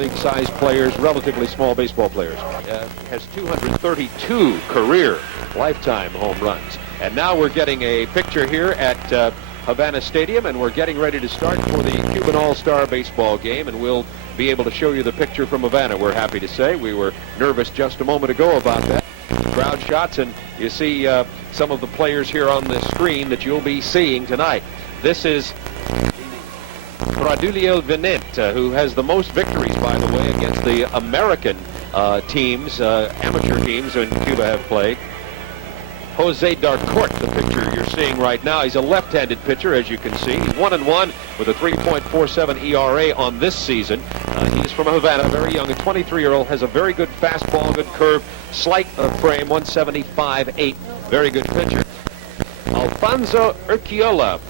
league-sized players, relatively small baseball players. Has 232 career lifetime home runs. And now we're getting a picture here at Havana Stadium, and we're getting ready to start for the Cuban All-Star baseball game, and we'll be able to show you the picture from Havana, we're happy to say. We were nervous just a moment ago about that. Crowd shots, and you see some of the players here on the screen that you'll be seeing tonight. This is Pradulio Vinet, who has the most victories, by the way, against the American teams, amateur teams in Cuba have played. Jose Darcourt, the pitcher you're seeing right now. He's a left-handed pitcher, as you can see. He's 1-1 with a 3.47 ERA on this season. He's from Havana, very young, a 23-year-old, has a very good fastball, good curve, slight frame, 175.8, very good pitcher. Alfonso Urquiola,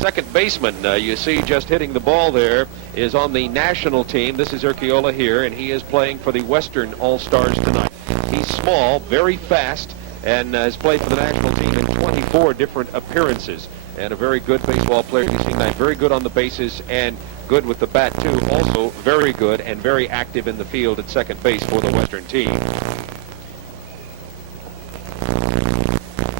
second baseman, you see just hitting the ball there, is on the national team. This is Urquiola here, and he is playing for the Western All-Stars tonight. He's small, very fast, and has played for the national team in 24 different appearances. And a very good baseball player. You see that, very good on the bases and good with the bat, too. Also very good and very active in the field at second base for the Western team.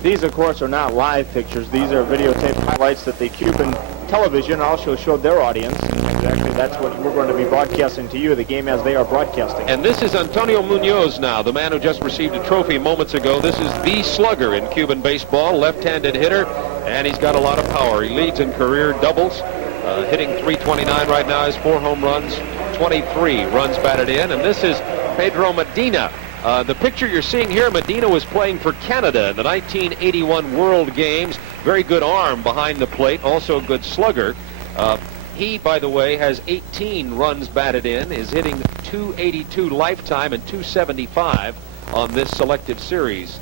These, of course, are not live pictures. These are videotaped highlights that the Cuban television also showed their audience. Exactly, that's what we're going to be broadcasting to you, the game as they are broadcasting. And this is Antonio Munoz now, the man who just received a trophy moments ago. This is the slugger in Cuban baseball, left-handed hitter, and he's got a lot of power. He leads in career doubles, hitting .329 right now, has 4 home runs, 23 runs batted in. And this is Pedro Medina. The picture you're seeing here, Medina was playing for Canada in the 1981 World Games. Very good arm behind the plate, also a good slugger. He, by the way, has 18 runs batted in, is hitting .282 lifetime and .275 on this selective series.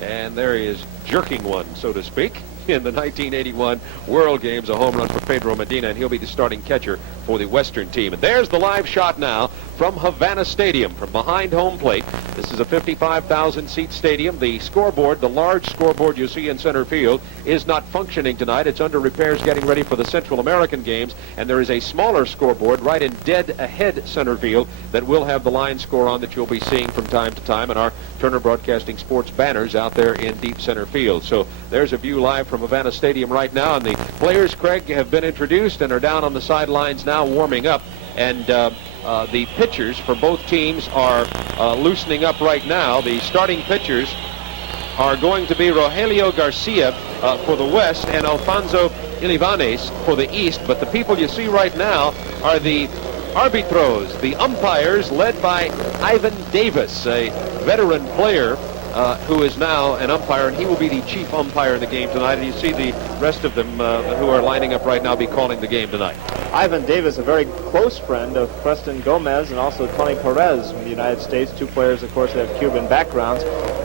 And there he is, jerking one, so to speak, in the 1981 World Games, a home run for Pedro Medina, and he'll be the starting catcher for the Western team. And there's the live shot now from Havana Stadium, from behind home plate. This is a 55,000-seat stadium. The scoreboard, the large scoreboard you see in center field, is not functioning tonight. It's under repairs, getting ready for the Central American games, and there is a smaller scoreboard right in dead ahead center field that will have the line score on that you'll be seeing from time to time in our Turner Broadcasting Sports banners out there in deep center field. So there's a view live from Havana Stadium right now, and the players, Craig, have been introduced and are down on the sidelines now warming up, and the pitchers for both teams are loosening up right now. The starting pitchers are going to be Rogelio Garcia for the West and Alfonso Ilivanes for the East, but the people you see right now are the arbitros, the umpires, led by Ivan Davis, a veteran player who is now an umpire, and he will be the chief umpire in the game tonight. And you see the rest of them who are lining up right now be calling the game tonight. Ivan Davis, a very close friend of Preston Gomez and also Tony Perez from the United States. Two players, of course, that have Cuban backgrounds.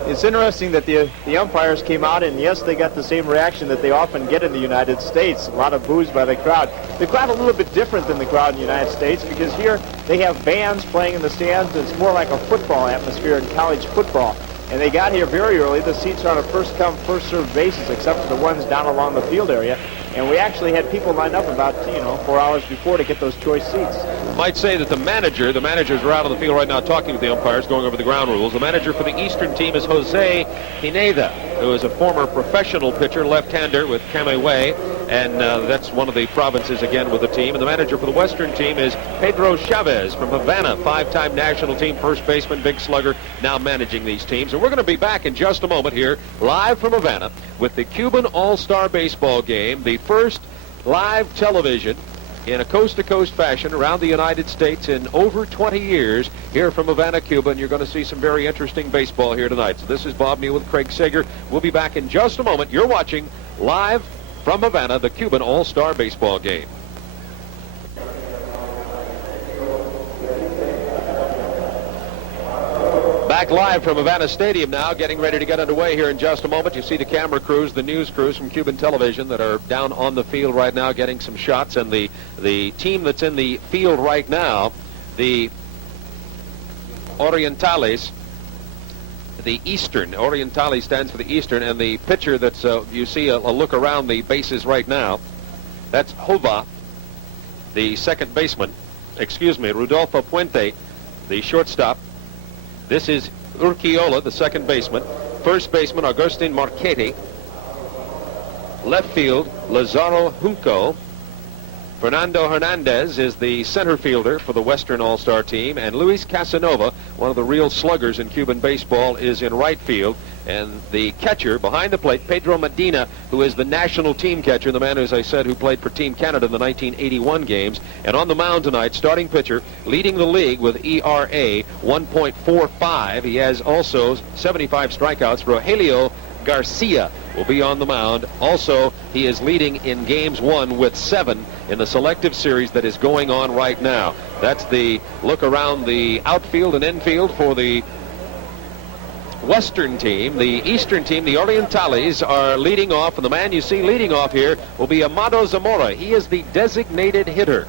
It's interesting that the umpires came out, and yes, they got the same reaction that they often get in the United States. A lot of boos by the crowd. The crowd a little bit different than the crowd in the United States, because here they have bands playing in the stands. It's more like a football atmosphere in college football. And they got here very early. The seats are on a first-come, first-served basis, except for the ones down along the field area. And we actually had people lined up about, 4 hours before to get those choice seats. Might say that the managers are out on the field right now talking with the umpires, going over the ground rules. The manager for the Eastern team is Jose Pineda, who is a former professional pitcher, left-hander with Camagüey, and that's one of the provinces again with the team. And the manager for the Western team is Pedro Chavez from Havana, 5-time national team first baseman, big slugger, now managing these teams. And we're going to be back in just a moment here, live from Havana, with the Cuban All-Star Baseball game, the first live television in a coast-to-coast fashion around the United States in over 20 years here from Havana, Cuba, and you're going to see some very interesting baseball here tonight. So this is Bob Neal with Craig Sager. We'll be back in just a moment. You're watching live from Havana, the Cuban All-Star Baseball game. Back live from Havana Stadium now, getting ready to get underway here in just a moment. You see the camera crews, the news crews from Cuban television that are down on the field right now getting some shots. And the team that's in the field right now, the Orientales, the Eastern. Orientales stands for the Eastern, and the pitcher that's, you see a look around the bases right now, that's Hova, the second baseman. Rudolfo Puente, the shortstop. This is Urquiola, the second baseman. First baseman, Agustin Marchetti. Left field, Lazaro Junco. Fernando Hernandez is the center fielder for the Western All-Star team, and Luis Casanova, one of the real sluggers in Cuban baseball, is in right field. And the catcher behind the plate, Pedro Medina, who is the national team catcher, the man, as I said, who played for Team Canada in the 1981 games. And on the mound tonight, starting pitcher, leading the league with ERA 1.45. He has also 75 strikeouts. Rogelio Garcia will be on the mound. Also, he is leading in games won with 7 in the selective series that is going on right now. That's the look around the outfield and infield for the Western team. The Eastern team, the Orientales, are leading off, and the man you see leading off here will be Amado Zamora. He is the designated hitter.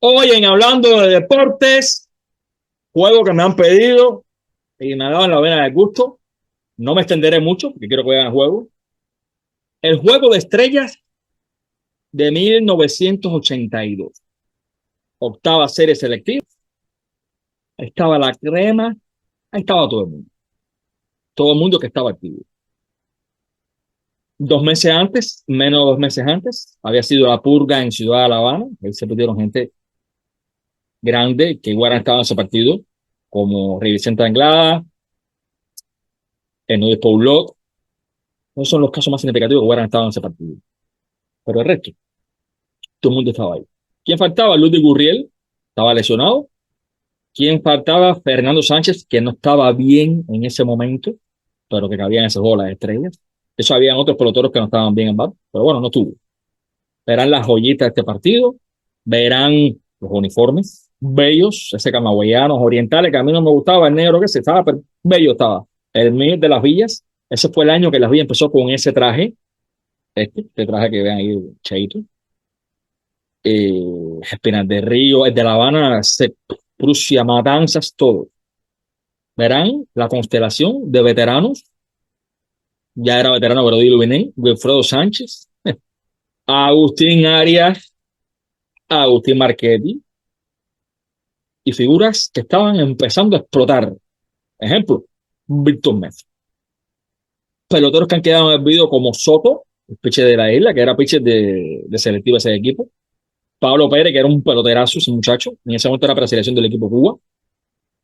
Hoy en Hablando de Deportes, juego que me han pedido y me ha dado en la vena del gusto. No me extenderé mucho porque quiero que vean el juego. El juego de estrellas de 1982. Octava serie selectiva. Ahí estaba la crema. Ahí estaba todo el mundo. Todo el mundo que estaba activo. 2 meses antes, menos de 2 meses antes, había sido la purga en Ciudad de La Habana. Ahí se perdieron gente grande que igual estaba en ese partido, como Rey Vicente Anglada, Enoy Poulot. Esos son los casos más significativos que igual estaban en ese partido. Pero el resto, todo el mundo estaba ahí. ¿Quién faltaba? Ludwig Gurriel, estaba lesionado. ¿Quién faltaba? Fernando Sánchez, que no estaba bien en ese momento, pero que cabía en ese juego las estrellas. Eso habían otros peloteros que no estaban bien en bat, pero bueno, no estuvo. Verán las joyitas de este partido, verán los uniformes bellos, ese camagüeyanos orientales que a mí no me gustaba, el negro que se estaba, pero bello estaba. El mío de las Villas, ese fue el año que las Villas empezó con ese traje, este traje que vean ahí, cheito. Espinas de Río, el de La Habana, Prusia, Matanzas, todo. Verán la constelación de veteranos. Ya era veterano Brody Lubiné, Wilfredo Sánchez, Agustín Arias, Agustín Marchetti, y figuras que estaban empezando a explotar. Ejemplo, Víctor Mesa. Peloteros que han quedado en el video como Soto, el pitcher de la isla, que era pitcher de selectivo ese equipo. Pablo Pérez, que era un peloterazo, ese muchacho. En ese momento era para la selección del equipo Cuba.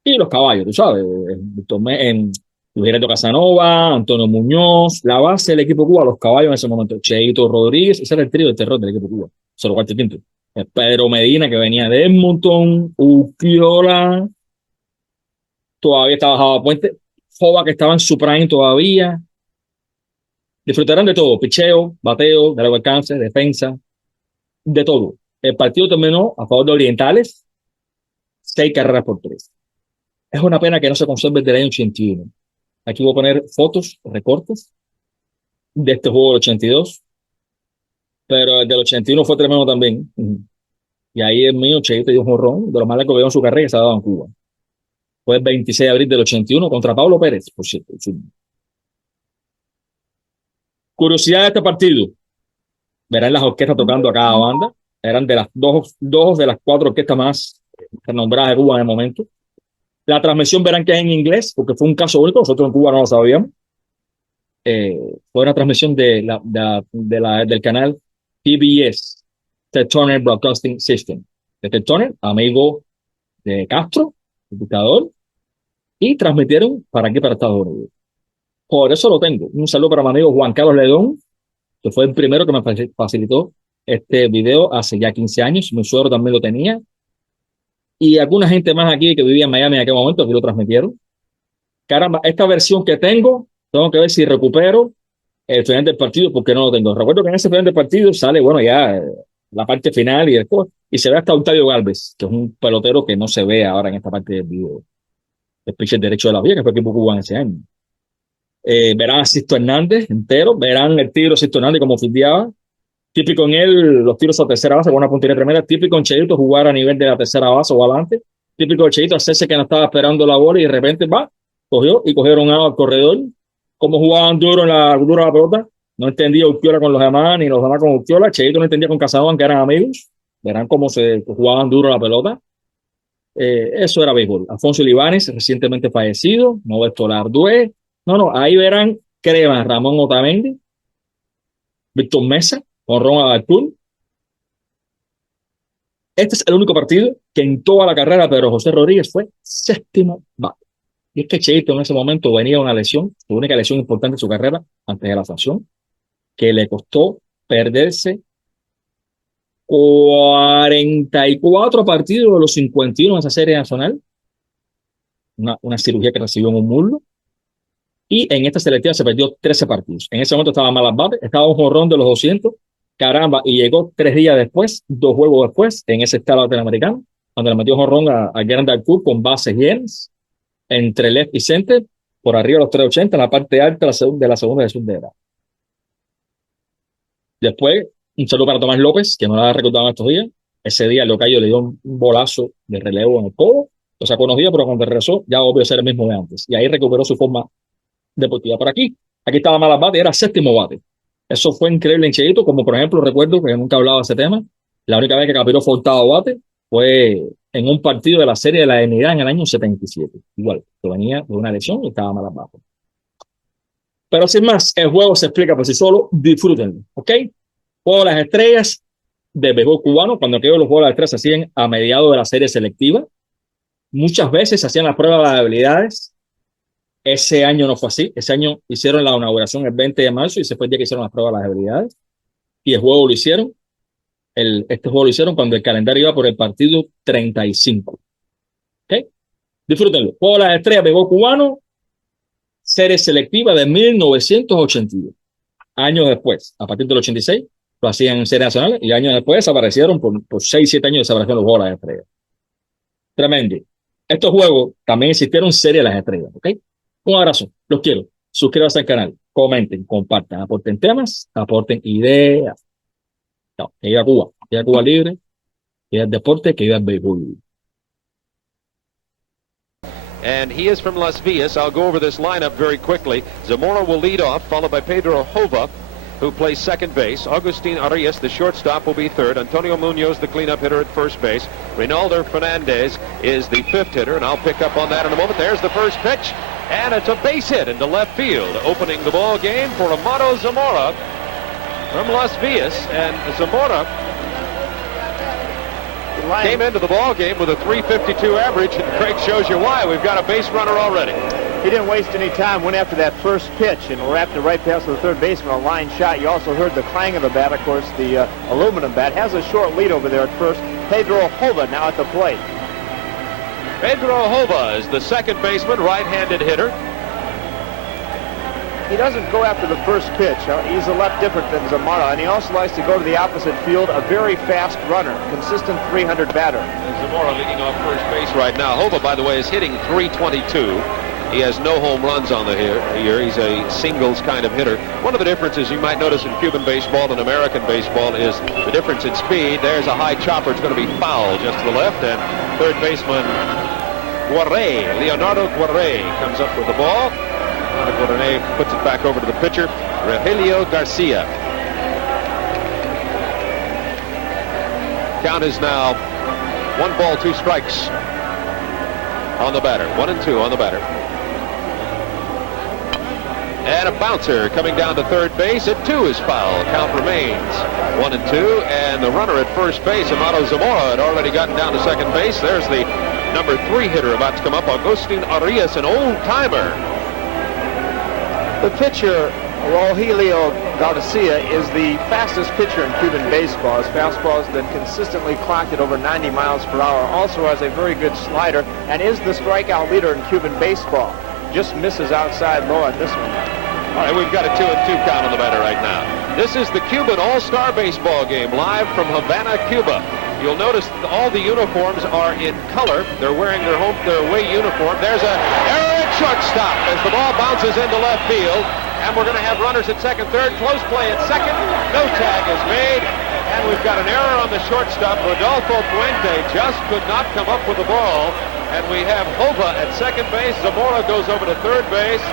Y los caballos, tú sabes. Víctor Mesa, Luis Gerardo Casanova, Antonio Muñoz, la base del equipo Cuba, los caballos en ese momento. Cheito Rodríguez, ese era el trío de terror del equipo Cuba. Solo cuarto quinto. Pedro Medina, que venía de Edmonton, Urquiola, todavía estaba Java Puente, Jova, que estaba en su prime todavía. Disfrutarán de todo, picheo, bateo, de largo alcance, defensa, de todo. El partido terminó a favor de Orientales, 6 carreras por 3. Es una pena que no se conserve el del año 81. Aquí voy a poner fotos, recortes de este juego del 82, pero el del 81 fue tremendo también. Y ahí el mío, Cheito, dio un jonrón de los más largos que veo en su carrera, que se ha dado en Cuba. Fue el 26 de abril del 81 contra Pablo Pérez, por cierto. Curiosidad de este partido. Verán las orquestas tocando a cada banda. Eran de las dos de las 4 orquestas más renombradas de Cuba en el momento. La transmisión verán que es en inglés, porque fue un caso único. Nosotros en Cuba no lo sabíamos. Fue una transmisión del canal PBS, The Turner Broadcasting System. The Turner, amigo de Castro, el dictador, y transmitieron para aquí, para Estados Unidos. Por eso lo tengo. Un saludo para mi amigo Juan Carlos Ledón, que fue el primero que me facilitó este video hace ya 15 años. Mi suegro también lo tenía. Y alguna gente más aquí que vivía en Miami en aquel momento, aquí lo transmitieron. Caramba, esta versión que tengo que ver si recupero el final del partido, porque no lo tengo. Recuerdo que en ese final del partido sale, bueno, ya la parte final y después, y se ve hasta Octavio Gálvez, que es un pelotero que no se ve ahora en esta parte del video. el pitcher derecho de la Vía, que fue el equipo cubano ese año. Verán a Sisto Hernández entero, verán el tiro Sisto Hernández como fildeaba. Típico en él, los tiros a tercera base con una puntería tremenda. Típico en Cheito jugar a nivel de la tercera base o adelante. Típico de Cheito hacerse que no estaba esperando la bola y de repente va, cogió y cogieron al corredor. Como jugaban duro en la pelota. No entendía Urquiola con los demás, ni los demás con Urquiola. Cheito no entendía con Casadón, que eran amigos. Verán cómo se jugaban duro la pelota. Eso era béisbol. Alfonso Libanes, recientemente fallecido. Modesto Lardué. No, ahí verán Crema, Ramón Otamendi, Víctor Mesa, Jonrón a Dalcourt. Este es el único partido que en toda la carrera Pedro José Rodríguez fue séptimo bate. Y es que Cheito en ese momento venía de una lesión, su única lesión importante en su carrera, antes de la sanción, que le costó perderse 44 partidos de los 51 en esa serie nacional. Una cirugía que recibió en un muslo. Y en esta selectiva se perdió 13 partidos. En ese momento estaba mal al bate, estaba un jonrón de los 200. Caramba, y llegó 3 días después, 2 juegos después, en ese estado latinoamericano, donde le metió jonrón a Grand Dalcourt con bases llenas, entre left y center, por arriba de los 380, en la parte alta de la segunda de era. Después, un saludo para Tomás López, que no la ha recordado en estos días. Ese día Leocayo le dio un bolazo de relevo en el codo, lo sacó unos días, pero cuando regresó, ya obvio ser el mismo de antes. Y ahí recuperó su forma deportiva. Por aquí estaba mal al bate, era séptimo bate. Eso fue increíble en Cheito, como por ejemplo, recuerdo que nunca he hablado de ese tema, la única vez que Capiró fue octavo bate fue en un partido de la Serie de la Dignidad en el año 77. Igual, que venía de una lesión y estaba mal al bate. Pero sin más, el juego se explica por sí solo, disfrútenlo, ¿ok? Juego de las Estrellas de béisbol cubano, cuando aquellos los juegos de las Estrellas se hacían a mediados de la serie selectiva. Muchas veces se hacían las pruebas de habilidades. Ese año no fue así. Ese año hicieron la inauguración el 20 de marzo y ese fue el día que hicieron las pruebas de las habilidades. Y el juego lo hicieron. Este juego lo hicieron cuando el calendario iba por el partido 35. ¿Ok? Disfrútenlo. Juego de las Estrellas, béisbol cubano, serie selectiva de 1982. Años después, a partir del 86, lo hacían en serie nacional y años después desaparecieron por 6-7 años desaparecieron los juegos de las Estrellas. Tremendo. Estos juegos también existieron serie de las Estrellas. ¿Ok? Un abrazo, los quiero. Suscríbanse al canal, comenten, compartan, aporten temas, aporten ideas. No, que viva Cuba libre, que viva el deporte, que viva el béisbol. And he is from Las Villas. I'll go over this lineup very quickly. Zamora will lead off, followed by Pedro Hova, who plays second base. Agustin Arias, the shortstop, will be third. Antonio Munoz, the cleanup hitter at first base. Reynaldo Fernandez is the fifth hitter, and I'll pick up on that in a moment. There's the first pitch, and it's a base hit into left field, opening the ball game for Amado Zamora from Las Villas. And Zamora came into the ball game with a .352 average, and Craig shows you why. We've got a base runner already. He didn't waste any time, went after that first pitch and wrapped it right past the third baseman, a line shot. You also heard the clang of the bat. Of course, the aluminum bat has a short lead over there at first. Pedro Hova now at the plate. Pedro Hova is the second baseman, right-handed hitter. He doesn't go after the first pitch. He's a lot different than Zamora, and he also likes to go to the opposite field, a very fast runner, consistent 300 batter. Zamora leading off first base right now. Hova, by the way, is hitting .322. He has no home runs on the here. He's a singles kind of hitter. One of the differences you might notice in Cuban baseball and American baseball is the difference in speed. There's a high chopper. It's going to be foul just to the left, and third baseman Leonardo Guarre comes up with the ball. Guarre puts it back over to the pitcher, Rogelio Garcia. Count is now 1 ball, 2 strikes on the batter. 1-2 on the batter. And a bouncer coming down to third base at 2 is foul. Count remains 1-2, and the runner at first base, Amado Zamora, had already gotten down to second base. There's the number 3 hitter about to come up, Agustin Arias, an old-timer. The pitcher, Rogelio Garcia, is the fastest pitcher in Cuban baseball. His fastball has been consistently clocked at over 90 miles per hour. Also has a very good slider and is the strikeout leader in Cuban baseball. Just misses outside low on this one. All right, we've got a 2-2 count on the batter right now. This is the Cuban All-Star Baseball game live from Havana, Cuba. You'll notice all the uniforms are in color. They're wearing their away uniform. There's an error at shortstop as the ball bounces into left field. And we're going to have runners at second, third, close play at second. No tag is made. And we've got an error on the shortstop. Rodolfo Puente just could not come up with the ball. And we have Hova at second base. Zamora goes over to third base.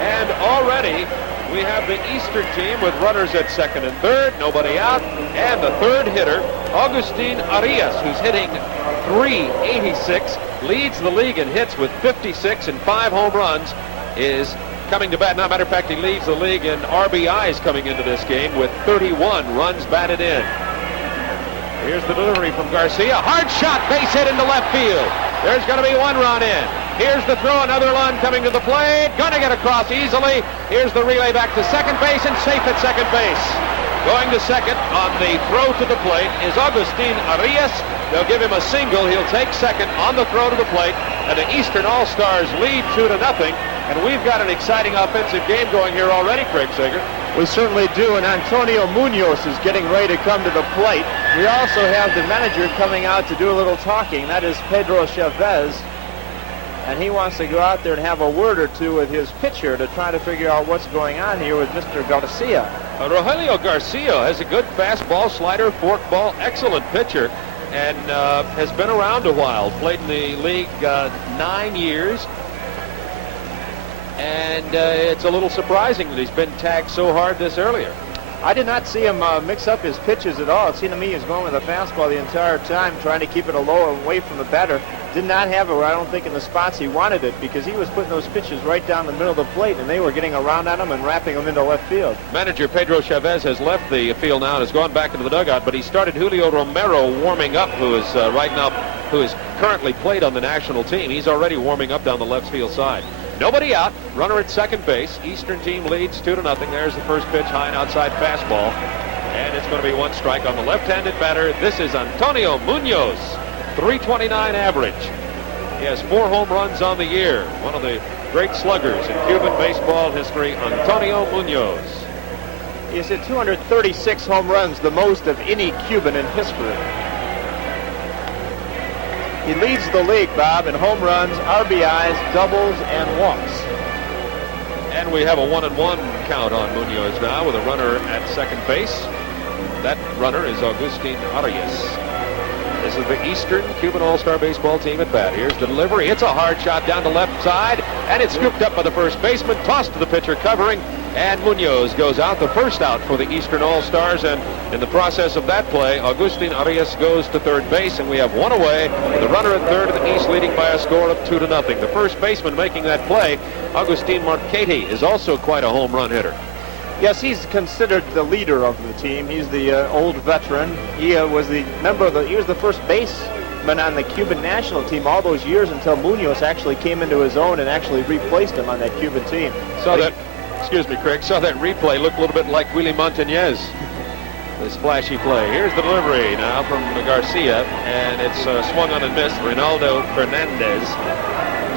And already we have the Eastern team with runners at second and third, nobody out. And the third hitter, Agustin Arias, who's hitting .386, leads the league in hits with 56 and 5 home runs, is coming to bat. Now, matter of fact, he leads the league in RBIs coming into this game with 31 runs batted in. Here's the delivery from Garcia. Hard shot, base hit into left field. There's going to be 1 run in. Here's the throw, another run coming to the plate. Going to get across easily. Here's the relay back to second base and safe at second base. Going to second on the throw to the plate is Agustin Arias. They'll give him a single. He'll take second on the throw to the plate. And the Eastern All-Stars lead 2-0. And we've got an exciting offensive game going here already, Craig Sager. We certainly do, and Antonio Munoz is getting ready to come to the plate. We also have the manager coming out to do a little talking. That is Pedro Chavez. And he wants to go out there and have a word or two with his pitcher to try to figure out what's going on here with Mr. Garcia. Rogelio Garcia has a good fastball, slider, forkball, excellent pitcher, and has been around a while. Played in the league 9 years. And it's a little surprising that he's been tagged so hard this earlier. I did not see him mix up his pitches at all. It seemed to me he was going with a fastball the entire time, trying to keep it low and away from the batter. Did not have it, I don't think, in the spots he wanted it, because he was putting those pitches right down the middle of the plate, and they were getting around on him and wrapping him into left field. Manager Pedro Chavez has left the field now and has gone back into the dugout, but he started Julio Romero warming up, who is currently played on the national team. He's already warming up down the left field side. Nobody out. Runner at second base. Eastern team leads 2-0. There's the first pitch, high and outside fastball. And it's going to be 1 strike on the left-handed batter. This is Antonio Munoz. .329 average. He has 4 home runs on the year. One of the great sluggers in Cuban baseball history, Antonio Munoz. He has hit 236 home runs, the most of any Cuban in history. He leads the league, Bob, in home runs, RBIs, doubles, and walks. And we have a 1-1 count on Munoz now with a runner at second base. That runner is Agustin Arias. This is the Eastern Cuban All-Star Baseball team at bat. Here's the delivery. It's a hard shot down the left side, and it's scooped up by the first baseman, tossed to the pitcher covering, and Munoz goes out, the first out for the Eastern All-Stars. And in the process of that play, Agustin Arias goes to third base, and we have 1 away with a runner at third, and the East leading by a score of 2-0. The first baseman making that play, Agustin Marchetti, is also quite a home run hitter. Yes, he's considered the leader of the team. He's the old veteran. He was the he was the first baseman on the Cuban national team all those years until Munoz actually came into his own and actually replaced him on that Cuban team. Excuse me, Craig, saw that replay, looked a little bit like Willie Montañez. This flashy play. Here's the delivery now from Garcia, and it's swung on and missed. Ronaldo Fernandez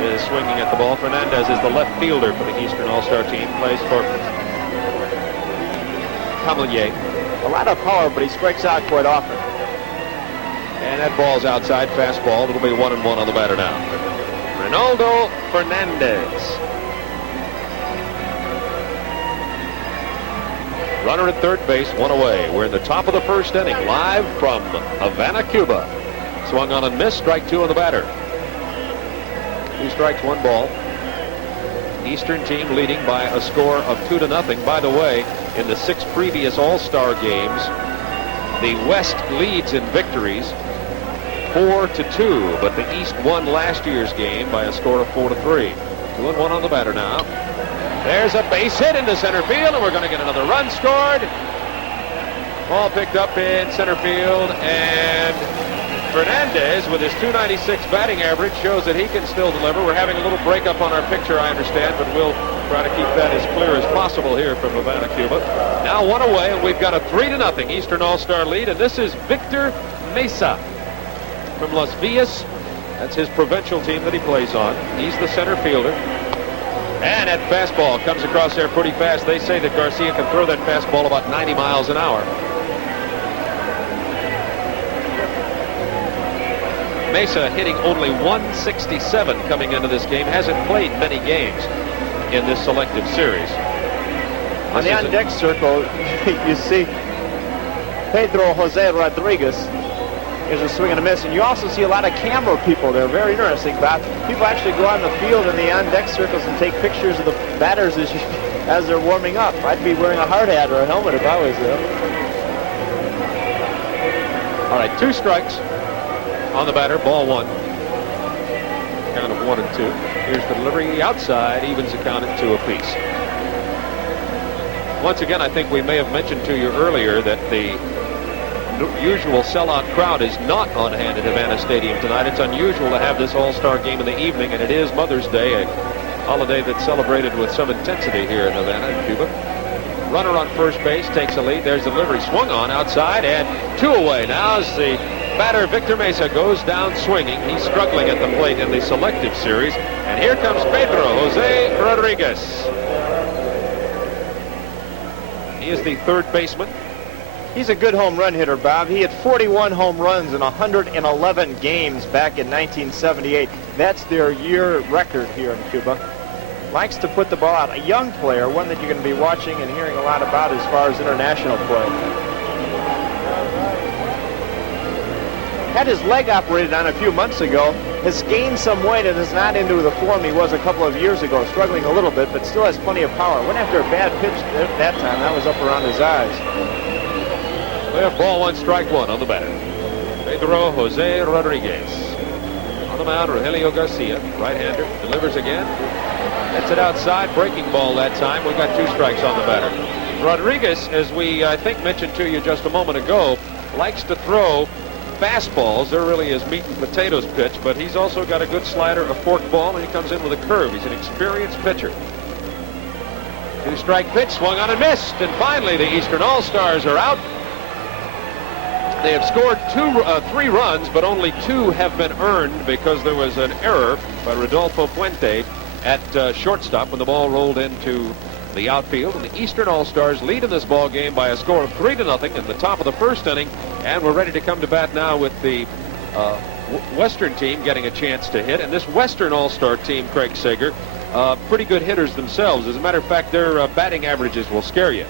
is swinging at the ball. Fernandez is the left fielder for the Eastern All-Star team, plays for Camelier. A lot of power, but he strikes out quite often. And that ball's outside, fastball. It'll be 1-1 on the batter now. Ronaldo Fernandez. Runner at third base, 1 away. We're in the top of the first inning, live from Havana, Cuba. Swung on and missed, strike 2 on the batter. 2 strikes, 1 ball. Eastern team leading by a score of 2-0. By the way, in the 6 previous All-Star games, the West leads in victories 4-2, but the East won last year's game by a score of 4-3. 2-1 on the batter now. There's a base hit into center field, and we're going to get another run scored. Ball picked up in center field, and Fernandez, with his .296 batting average, shows that he can still deliver. We're having a little breakup on our picture, I understand, but we'll try to keep that as clear as possible here from Havana, Cuba. Now 1 away, and we've got a 3-0 Eastern All-Star lead, and this is Victor Mesa from Las Villas. That's his provincial team that he plays on. He's the center fielder. And that fastball comes across there pretty fast. They say that Garcia can throw that fastball about 90 miles an hour. Mesa hitting only 167 coming into this game. Hasn't played many games in this selective series. On the on-deck circle, you see Pedro José Rodriguez is a swing and a miss, and you also see a lot of camera people there. Very interesting, Bob. People actually go on the field in the on-deck circles and take pictures of the batters as they're warming up. I'd be wearing a hard hat or a helmet if I was there. All right, 2 strikes on the batter, ball 1. Count of 1-2. Here's the delivery outside, evens the count at 2 apiece. Once again, I think we may have mentioned to you earlier that the usual sellout crowd is not on hand at Havana Stadium tonight. It's unusual to have this all-star game in the evening, and it is Mother's Day, a holiday that's celebrated with some intensity here in Havana, in Cuba. Runner on first base takes a lead. There's the delivery, swung on outside, and 2 away. Now as the batter Victor Mesa goes down swinging. He's struggling at the plate in the selective series, and here comes Pedro José Rodriguez. He is the 3rd baseman. He's a good home run hitter, Bob. He had 41 home runs in 111 games back in 1978. That's their year record here in Cuba. Likes to put the ball out. A young player, one that you're going to be watching and hearing a lot about as far as international play. Had his leg operated on a few months ago, has gained some weight and is not into the form he was a couple of years ago, struggling a little bit, but still has plenty of power. Went after a bad pitch at that time. That was up around his eyes. We have ball 1, strike 1 on the batter. Pedro José Rodriguez. On the mound, Rogelio Garcia, right-hander, delivers again. Hits it outside, breaking ball that time. We got 2 strikes on the batter. Rodriguez, as we, I think, mentioned to you just a moment ago, likes to throw fastballs. They're really his meat and potatoes pitch, but he's also got a good slider, a forked ball, and he comes in with a curve. He's an experienced pitcher. 2-strike pitch, swung on and missed, and finally the Eastern All-Stars are out. They have scored 3 runs, but only 2 have been earned because there was an error by Rodolfo Puente at shortstop when the ball rolled into the outfield. And the Eastern All-Stars lead in this ball game by a score of 3-0 in the top of the 1st inning. And we're ready to come to bat now with the Western team getting a chance to hit. And this Western All-Star team, Craig Sager, pretty good hitters themselves. As a matter of fact, their batting averages will scare you.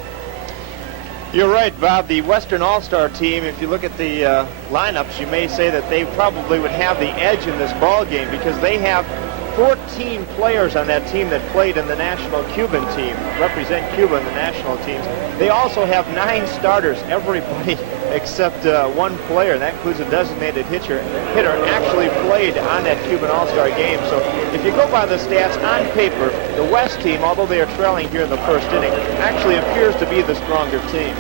You're right, Bob. The Western All-Star team, if you look at the lineups, you may say that they probably would have the edge in this ball game because they have 14 players on that team that played in the national Cuban team, represent Cuba in the national teams. They also have 9 starters, everybody except 1 player, and that includes a designated hitter, actually played on that Cuban All-Star game. So if you go by the stats on paper, the West team, although they are trailing here in the 1st inning, actually appears to be the stronger team.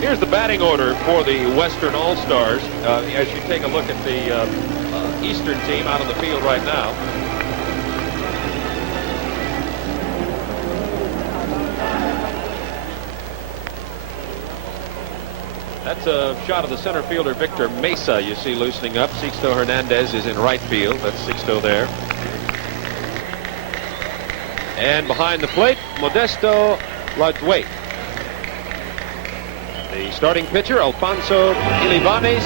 Here's the batting order for the Western All-Stars as you take a look at the Eastern team out on the field right now. That's a shot of the center fielder Victor Mesa you see loosening up. Sixto Hernandez is in right field. That's Sixto there. And behind the plate, Modesto Laduey. The starting pitcher, Alfonso Ilivanes,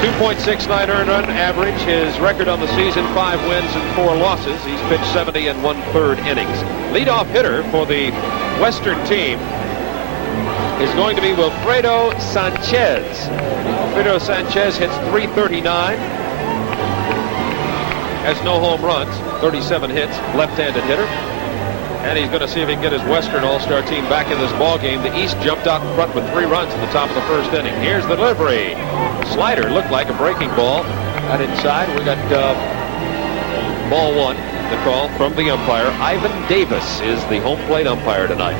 2.69 earned run average. His record on the season, 5 wins and 4 losses. He's pitched 70 1/3 innings. Leadoff hitter for the Western team is going to be Wilfredo Sanchez. Wilfredo Sanchez hits .339. Has no home runs, 37 hits, left-handed hitter. And he's going to see if he can get his Western All-Star team back in this ball game. The East jumped out in front with 3 runs in the top of the 1st inning. Here's the delivery. Slider looked like a breaking ball. Out inside, we got ball 1. The call from the umpire. Ivan Davis is the home plate umpire tonight.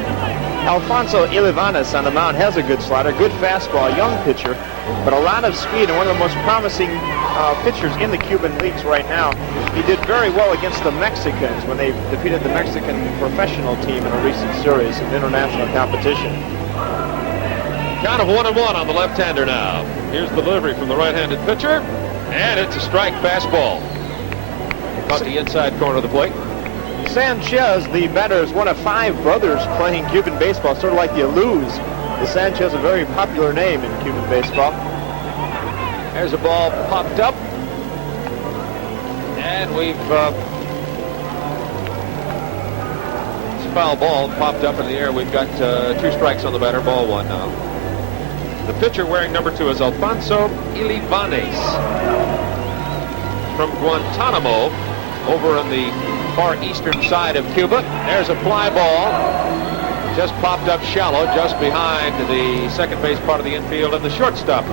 Alfonso Ilivanes on the mound has a good slider, good fastball, young pitcher, but a lot of speed and one of the most promising pitchers in the Cuban leagues right now. He did very well against the Mexicans when they defeated the Mexican professional team in a recent series of international competition. Count of 1-1 on the left-hander now. Here's the delivery from the right-handed pitcher, and it's a strike fastball. Caught the inside corner of the plate. Sanchez, the batter, is one of 5 brothers playing Cuban baseball, sort of like the Alous. Sanchez, a very popular name in Cuban baseball. There's a ball popped up. And we've it's a foul ball popped up in the air. We've got 2 strikes on the batter. Ball 1 now. The pitcher wearing number 2 is Alfonso Ilivanes from Guantanamo, over on the far eastern side of Cuba. There's a fly ball, just popped up shallow, just behind the second base part of the infield, and the shortstop,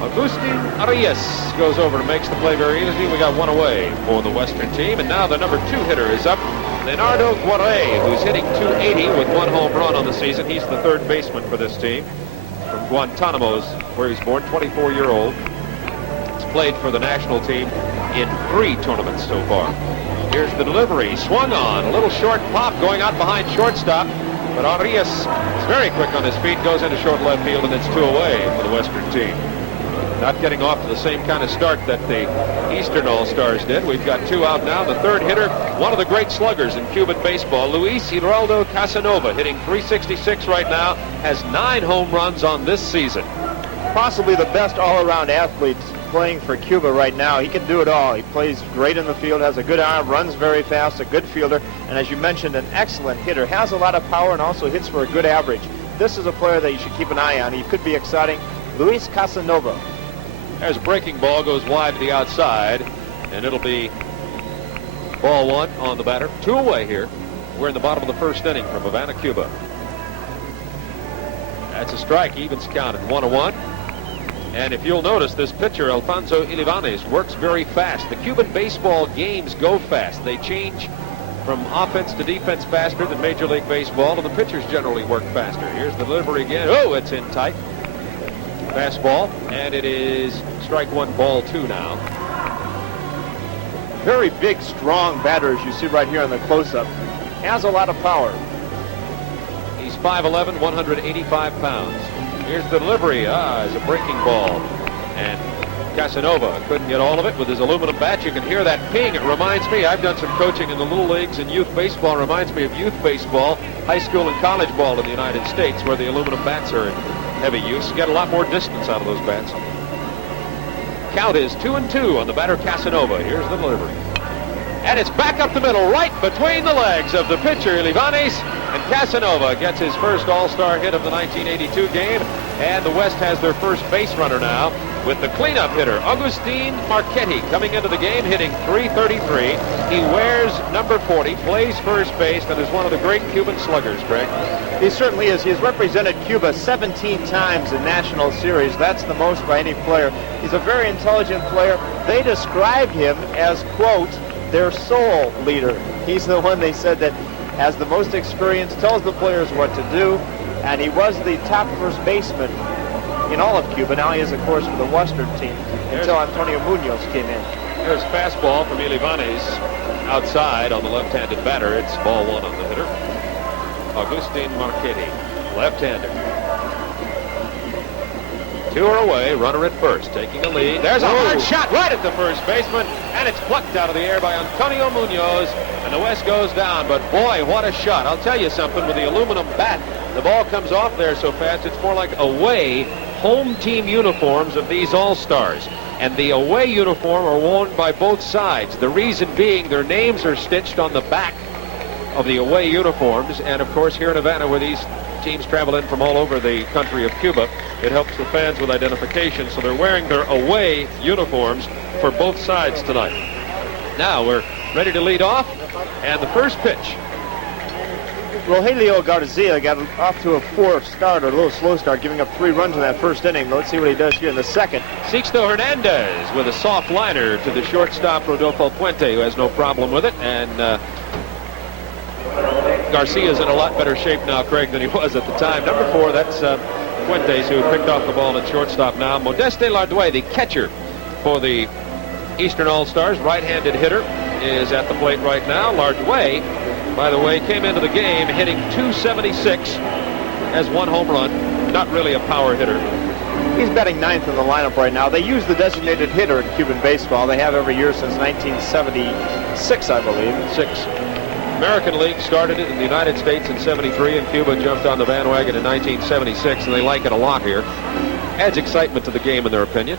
Agustin Arias, goes over and makes the play very easy. We got 1 away for the Western team, and now the number 2 hitter is up, Leonardo Guarre, who's hitting .280 with 1 home run on the season. He's the third baseman for this team from Guantanamo, where he's born, 24-year-old. He's played for the national team in 3 tournaments so far. Here's the delivery, swung on, a little short pop going out behind shortstop, but Arias is very quick on his feet, goes into short left field, and it's 2 away for the Western team. Not getting off to the same kind of start that the Eastern All-Stars did. We've got 2 out now. The third hitter, one of the great sluggers in Cuban baseball, Luis Hiraldo Casanova, hitting .366 right now, has 9 home runs on this season. Possibly the best all-around athlete playing for Cuba right now. He can do it all. He plays great in the field, has a good arm, runs very fast, a good fielder, and as you mentioned, an excellent hitter. Has a lot of power and also hits for a good average. This is a player that you should keep an eye on. He could be exciting. Luis Casanova. There's a breaking ball, goes wide to the outside, and it'll be ball 1 on the batter. 2 away here. We're in the bottom of the first inning from Havana, Cuba. That's a strike, evens counted, 1-1. And if you'll notice, this pitcher, Alfonso Ilivanes, works very fast. The Cuban baseball games go fast. They change from offense to defense faster than Major League Baseball, and the pitchers generally work faster. Here's the delivery again. Oh, it's in tight. Fastball, and it is strike 1, ball 2 now. Very big, strong batter, as you see right here in the close-up. Has a lot of power. He's 5'11", 185 pounds. Here's the delivery. It's a breaking ball. And Casanova couldn't get all of it with his aluminum bat. You can hear that ping. It reminds me, I've done some coaching in the little leagues and youth baseball. It reminds me of youth baseball, high school and college ball in the United States, where the aluminum bats are in heavy use. You get a lot more distance out of those bats. Count is 2-2 on the batter Casanova. Here's the delivery. And it's back up the middle, right between the legs of the pitcher, Ilivanes, and Casanova gets his first All-Star hit of the 1982 game, and the West has their first base runner now with the cleanup hitter, Agustin Marchetti, coming into the game, hitting .333. He wears number 40, plays first base, and is one of the great Cuban sluggers, Greg. He certainly is. He's represented Cuba 17 times in National Series. That's the most by any player. He's a very intelligent player. They described him as, quote, their soul leader. He's the one they said that has the most experience, tells the players what to do, and he was the top first baseman in all of Cuba. Now he is, of course, for the Western team until Antonio Munoz came in. There's a fastball from Ilivanes outside on the left-handed batter. It's ball 1 on the hitter. Agustin Marchetti, left-hander. 2 are away, runner at first, taking a lead. There's a hard shot right at the first baseman, and it's plucked out of the air by Antonio Munoz, and the West goes down. But boy, what a shot. I'll tell you something, with the aluminum bat, the ball comes off there so fast, it's more like away home team uniforms of these All-Stars. And the away uniform are worn by both sides. The reason being their names are stitched on the back of the away uniforms, and of course here in Havana, where these teams travel in from all over the country of Cuba, it helps the fans with identification, so they're wearing their away uniforms for both sides tonight. Now we're ready to lead off, and the first pitch. Rogelio Garcia got off to a poor start, or a little slow start, giving up 3 runs in that first inning. Let's see what he does here in the second. Sixto Hernandez with a soft liner to the shortstop, Rodolfo Puente, who has no problem with it, and Garcia's in a lot better shape now, Craig, than he was at the time. Number 4, that's Fuentes, who picked off the ball at shortstop now. Modeste Lardue, the catcher for the Eastern All-Stars, right-handed hitter, is at the plate right now. Lardue, by the way, came into the game hitting .276, has 1 home run. Not really a power hitter. He's batting 9th in the lineup right now. They use the designated hitter in Cuban baseball. They have every year since 1976, I believe. 6. American League started it in the United States in '73, and Cuba jumped on the bandwagon in 1976, and they like it a lot here. Adds excitement to the game, in their opinion.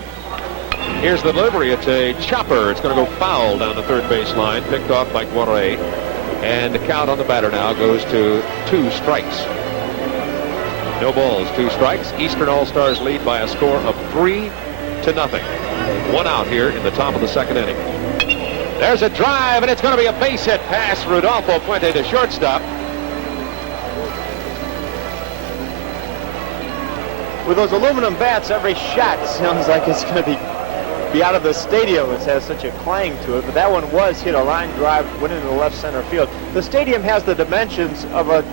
Here's the delivery. It's a chopper. It's going to go foul down the third base line, picked off by Guarre. And the count on the batter now goes to 2 strikes. No balls, 2 strikes. Eastern All-Stars lead by a score of 3-0. 1 out here in the top of the second inning. There's a drive, and it's going to be a base hit pass. Rodolfo Puente to shortstop. With those aluminum bats, every shot sounds like it's going to be out of the stadium. It has such a clang to it, but that one was hit a line drive, went into the left center field. The stadium has the dimensions of a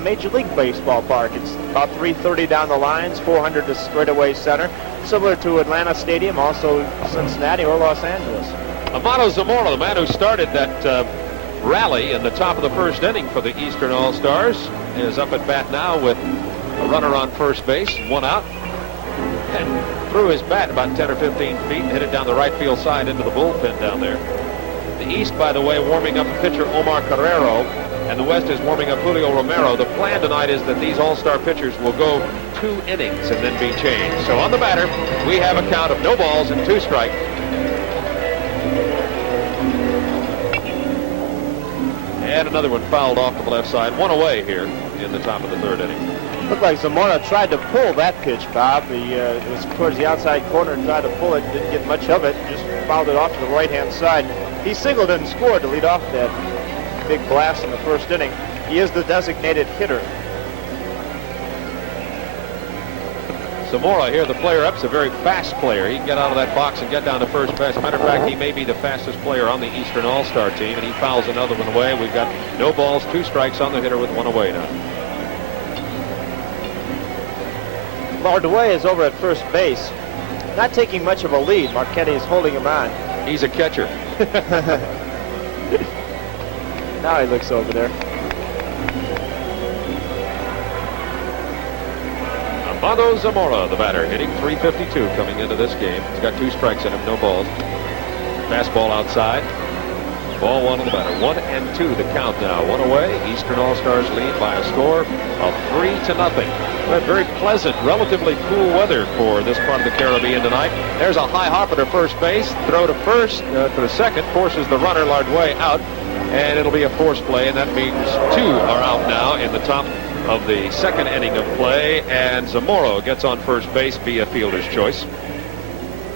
Major League Baseball park. It's about 330 down the lines, 400 to straightaway center, similar to Atlanta Stadium, also Cincinnati or Los Angeles. Amado Zamora, the man who started that rally in the top of the first inning for the Eastern All-Stars, is up at bat now with a runner on first base, 1 out, and threw his bat about 10 or 15 feet and hit it down the right field side into the bullpen down there. The East, by the way, warming up pitcher Omar Carrero, and the West is warming up Julio Romero. The plan tonight is that these all-star pitchers will go 2 innings and then be changed. So on the batter, we have a count of no balls and 2 strikes. And another one fouled off to the left side. 1 away here in the top of the third inning. Looked like Zamora tried to pull that pitch, Bob. He was towards the outside corner and tried to pull it. Didn't get much of it. Just fouled it off to the right-hand side. He singled and scored to lead off that big blast in the first inning. He is the designated hitter. Zamora here, the player up's a very fast player. He can get out of that box and get down to first base. Matter of fact, he may be the fastest player on the Eastern All-Star team, and he fouls another one away. We've got no balls, 2 strikes on the hitter with 1 away now. Lardway is over at first base, not taking much of a lead. Marchetti is holding him on. He's a catcher. Now he looks over there. Amado Zamora, the batter, hitting .352 coming into this game. He's got 2 strikes in him, no balls. Fastball outside. Ball 1 on the batter. 1 and 2 the count now. 1 away. Eastern All-Stars lead by a score of 3-0. Very pleasant, relatively cool weather for this part of the Caribbean tonight. There's a high hopper to first base. Throw to first, to the second, forces the runner Lardway out, and it'll be a force play, and that means 2 are out now in the top of the second inning of play, and Zamora gets on first base via fielder's choice.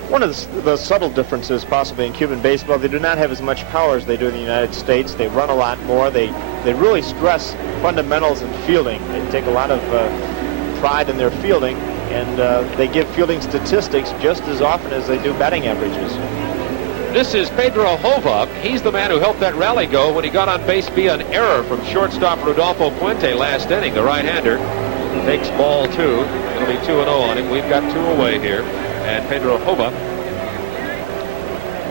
One of the subtle differences possibly in Cuban baseball, they do not have as much power as they do in the United States. They run a lot more. They really stress fundamentals and fielding. They take a lot of pride in their fielding, and they give fielding statistics just as often as they do batting averages. This is Pedro Hova. He's the man who helped that rally go when he got on base via an error from shortstop Rodolfo Puente last inning. The right-hander takes ball 2. It'll be 2-0 on him. We've got 2 away here. And Pedro Hova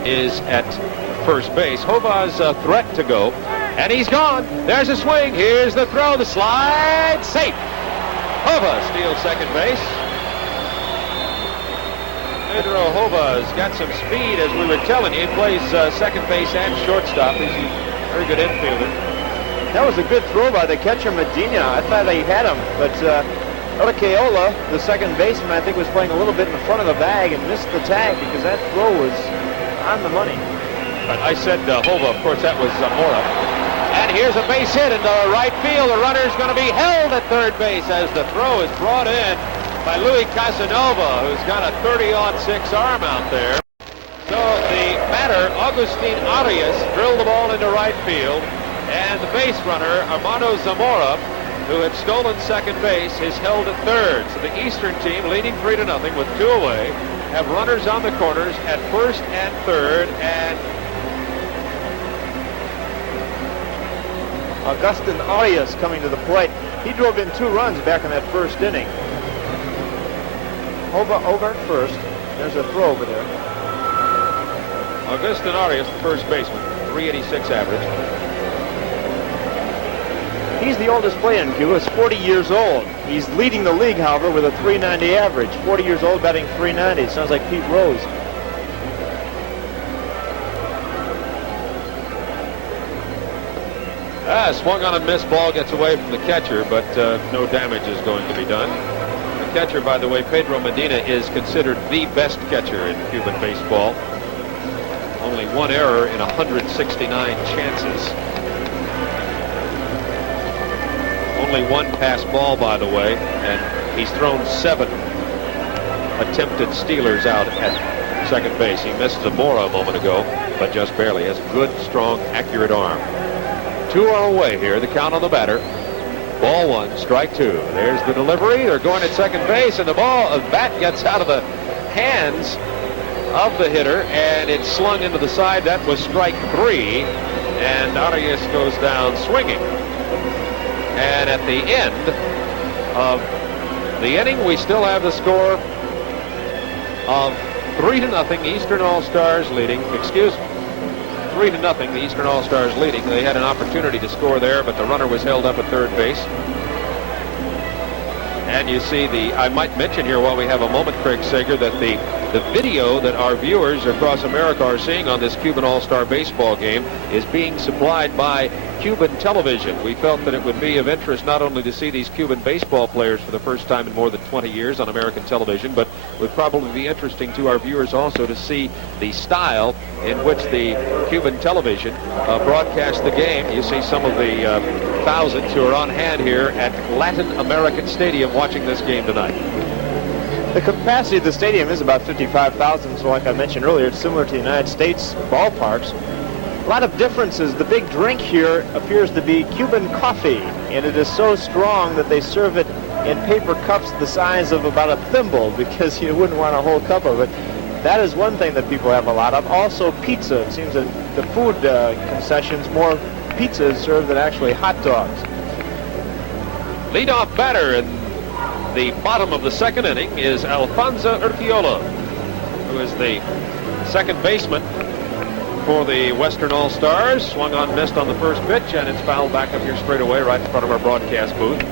is at first base. Hova's a threat to go, and he's gone. There's a swing. Here's the throw. The slide. Safe. Hova steals second base. Pedro Hova's got some speed, as we were telling you. He plays second base and shortstop. He's a very good infielder. That was a good throw by the catcher Medina. I thought they had him, but Olaqueola, the second baseman, I think was playing a little bit in the front of the bag and missed the tag because that throw was on the money. But I said Hova, of course, that was Zamora. And here's a base hit into right field. The runner is going to be held at third base as the throw is brought in by Louis Casanova, who's got a 30-06 arm out there. So the batter, Agustin Arias, drilled the ball into right field, and the base runner, Armando Zamora, who had stolen second base, is held at third. So the Eastern team, leading 3-0 with 2 away, have runners on the corners at first and third, and Agustin Arias coming to the plate. He drove in 2 runs back in that first inning. Over at first. There's a throw over there. Agustin Arias, the first baseman, 386 average. He's the oldest player in Cuba. He's 40 years old. He's leading the league, however, with a 390 average. 40 years old, batting 390. Sounds like Pete Rose. Swung on and missed. Ball gets away from the catcher, but no damage is going to be done. The catcher, by the way, Pedro Medina, is considered the best catcher in Cuban baseball. Only one error in 169 chances. Only one pass ball, by the way, and he's thrown 7 attempted stealers out at second base. He missed Zamora a moment ago, but just barely. Has a good, strong, accurate arm. 2 are away here. The count on the batter. Ball 1, strike 2. There's the delivery. They're going at second base, and the bat gets out of the hands of the hitter, and it's slung into the side. That was strike 3, and Arias goes down swinging. And at the end of the inning, we still have the score of 3-0. Eastern All-Stars leading. 3-0. The Eastern All-Stars leading. They had an opportunity to score there, but the runner was held up at third base. And you see I might mention here while we have a moment, Craig Sager, that the video that our viewers across America are seeing on this Cuban All-Star baseball game is being supplied by Cuban television. We felt that it would be of interest not only to see these Cuban baseball players for the first time in more than 20 years on American television, but would probably be interesting to our viewers also to see the style in which the Cuban television broadcast the game. You see some of the thousands who are on hand here at Latin American Stadium watching this game tonight. The capacity of the stadium is about 55,000, so like I mentioned earlier, it's similar to the United States ballparks. A lot of differences. The big drink here appears to be Cuban coffee, and it is so strong that they serve it in paper cups the size of about a thimble, because you wouldn't want a whole cup of it. That is one thing that people have a lot of. Also pizza. It seems that the food concessions, more pizza is served than actually hot dogs. Leadoff batter in the bottom of the second inning is Alfonso Urquiola, who is the second baseman for the Western All-Stars. Swung on, missed on the first pitch, and it's fouled back up here straight away right in front of our broadcast booth.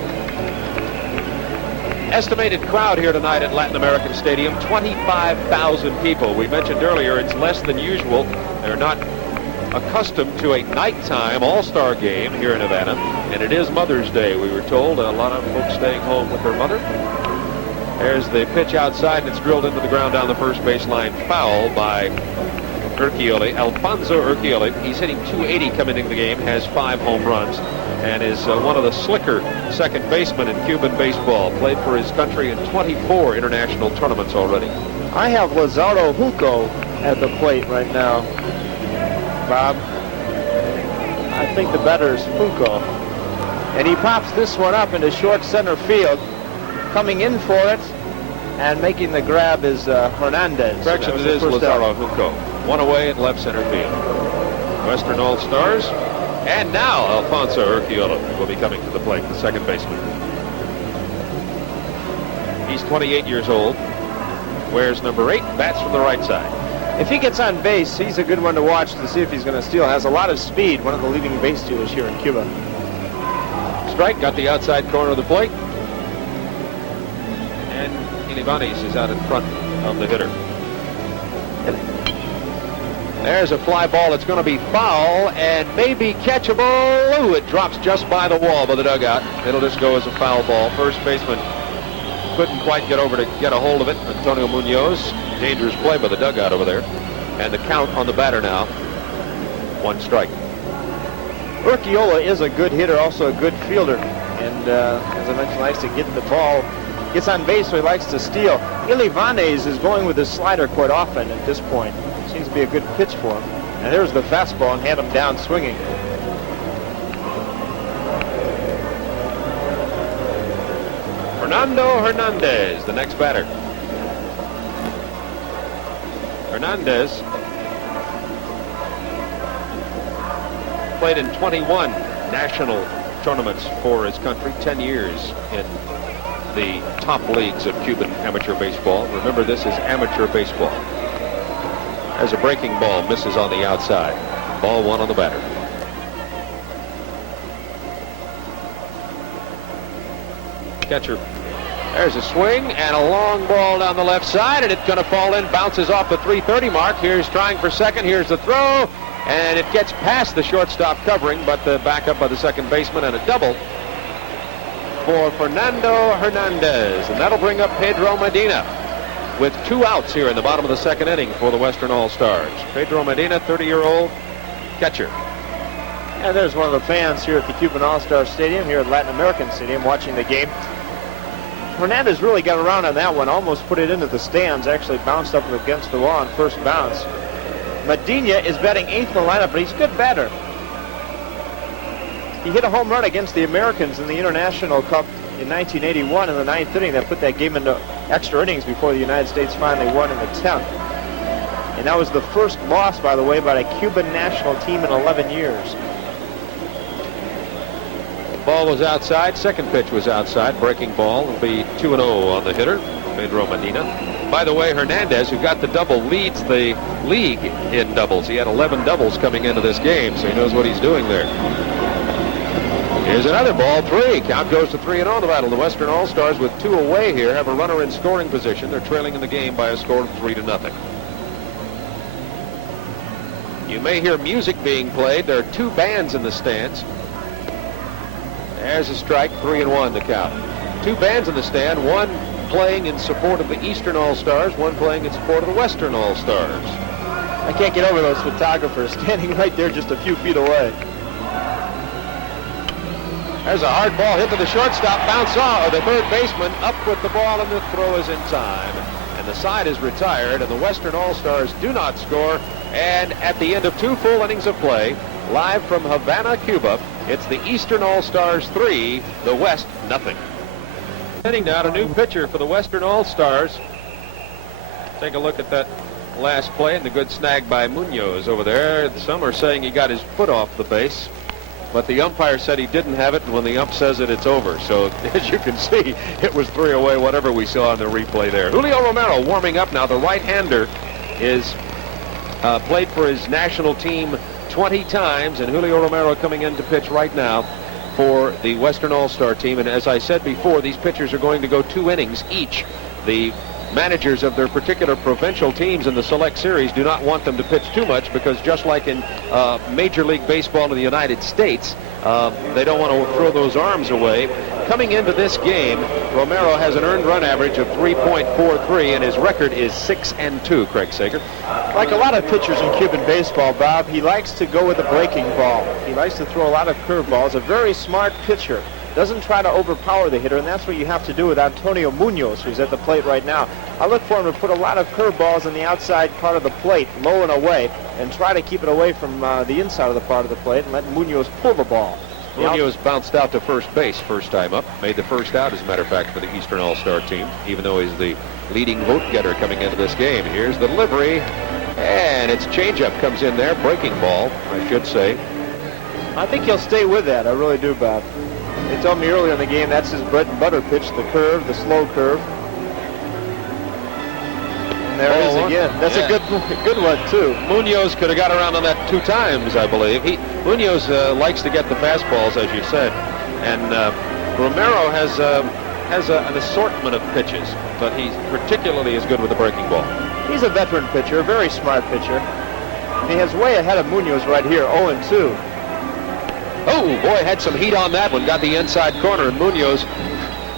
Estimated crowd here tonight at Latin American Stadium, 25,000 people. We mentioned earlier it's less than usual. They're not accustomed to a nighttime All-Star game here in Havana, and it is Mother's Day, we were told. A lot of folks staying home with their mother. There's the pitch outside, and it's drilled into the ground down the first baseline. Foul by Urquiola, Alfonso Urquiola. He's hitting .280 coming into the game, has 5 home runs, and is one of the slicker second basemen in Cuban baseball. Played for his country in 24 international tournaments already. I have Lazaro Junco at the plate right now, Bob. I think the batter is Junco. And he pops this one up into short center field. Coming in for it and making the grab is Hernandez. Correction, it is Lazaro Junco. One away in left center field. Western All-Stars. And now Alfonso Urquiola will be coming to the plate, the second baseman. He's 28 years old. Wears number 8, bats from the right side. If he gets on base, he's a good one to watch to see if he's going to steal. Has a lot of speed, one of the leading base stealers here in Cuba. Strike, got the outside corner of the plate. And Ilivanes is out in front of the hitter. There's a fly ball that's going to be foul and maybe catchable. Ooh, it drops just by the wall by the dugout. It'll just go as a foul ball. First baseman couldn't quite get over to get a hold of it. Antonio Munoz, dangerous play by the dugout over there. And the count on the batter now, 1 strike. Urquiola is a good hitter, also a good fielder. And as I mentioned, likes to get the ball. Gets on base, so he likes to steal. Ilivanes is going with his slider quite often at this point. Seems to be a good pitch for him. And there's the fastball and had him down swinging. Fernando Hernandez, the next batter. Hernandez played in 21 national tournaments for his country, 10 years in the top leagues of Cuban amateur baseball. Remember, this is amateur baseball. There's a breaking ball, misses on the outside. Ball 1 on the batter. Catcher. There's a swing and a long ball down the left side, and it's going to fall in, bounces off the 330 mark. Here's trying for second. Here's the throw, And it gets past the shortstop covering, but the backup by the second baseman, and a double for Fernando Hernandez. And that'll bring up Pedro Medina with 2 outs here in the bottom of the second inning for the Western All-Stars. Pedro Medina, 30-year-old catcher. And there's one of the fans here at the Cuban All-Star Stadium, here at Latin American Stadium, watching the game. Hernandez really got around on that one, almost put it into the stands, actually bounced up against the wall on first bounce. Medina is batting 8th in the lineup, but he's a good batter. He hit a home run against the Americans in the International Cup in 1981 in the 9th inning. That put that game into extra innings before the United States finally won in the 10th. And that was the first loss, by the way, by a Cuban national team in 11 years. Ball was outside. Second pitch was outside. Breaking ball. Will be 2-0 on the hitter, Pedro Medina. By the way, Hernandez, who got the double, leads the league in doubles. He had 11 doubles coming into this game, so he knows what he's doing there. Here's another ball, 3. Count goes to 3-0 the battle. The Western All-Stars, with 2 away here, have a runner in scoring position. They're trailing in the game by a score of 3-0. You may hear music being played. There are 2 bands in the stands. There's a strike, 3-1 to count. 2 bands in the stand, one playing in support of the Eastern All-Stars, one playing in support of the Western All-Stars. I can't get over those photographers standing right there just a few feet away. There's a hard ball hit to the shortstop, bounce off the third baseman, up with the ball, and the throw is in time. And the side is retired, and the Western All-Stars do not score. And at the end of 2 full innings of play, live from Havana, Cuba, it's the Eastern All-Stars 3, the West nothing. Heading down, a new pitcher for the Western All-Stars. Take a look at that last play and the good snag by Munoz over there. Some are saying he got his foot off the base, but the umpire said he didn't have it, and when the ump says it, it's over. So as you can see, it was 3 away, whatever we saw in the replay there. Julio Romero warming up now. The right-hander is played for his national team 20 times, and Julio Romero coming in to pitch right now for the Western All-Star team. And as I said before, these pitchers are going to go 2 innings each. The managers of their particular provincial teams in the select series do not want them to pitch too much, because just like in Major League Baseball in the United States, they don't want to throw those arms away. Coming into this game, Romero has an earned run average of 3.43, and his record is 6-2, Craig Sager. Like a lot of pitchers in Cuban baseball, Bob, he likes to go with a breaking ball. He likes to throw a lot of curveballs. A very smart pitcher. Doesn't try to overpower the hitter, and that's what you have to do with Antonio Munoz, who's at the plate right now. I look for him to put a lot of curveballs on the outside part of the plate, low and away, and try to keep it away from the inside of the part of the plate and let Munoz pull the ball. Munoz bounced out to first base first time up, made the first out, as a matter of fact, for the Eastern All-Star team, even though he's the leading vote getter coming into this game. Here's the delivery, and its changeup comes in there, breaking ball, I should say. I think he'll stay with that, I really do, Bob. They told me earlier in the game that's his bread and butter pitch, the curve, the slow curve. And there it is again. That's a good one, too. Munoz could have got around on that 2 times, I believe. Munoz likes to get the fastballs, as you said. And Romero has an assortment of pitches, but he particularly is good with the breaking ball. He's a veteran pitcher, a very smart pitcher. And he has way ahead of Munoz right here, 0-2. Oh, boy, had some heat on that one. Got the inside corner, and Munoz,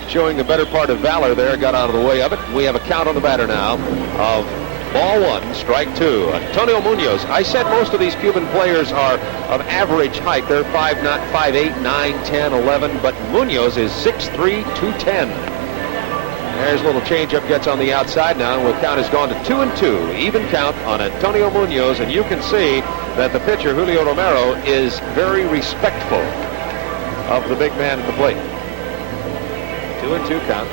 showing the better part of valor there, got out of the way of it. We have a count on the batter now of ball 1, strike 2. Antonio Munoz. I said most of these Cuban players are of average height. They're 5'8", 9, 10, 11, but Munoz is 6'3", 210. There's a little changeup, gets on the outside now, and the count has gone to 2-2. Even count on Antonio Munoz, and you can see that the pitcher, Julio Romero, is very respectful of the big man at the plate. 2-2 count.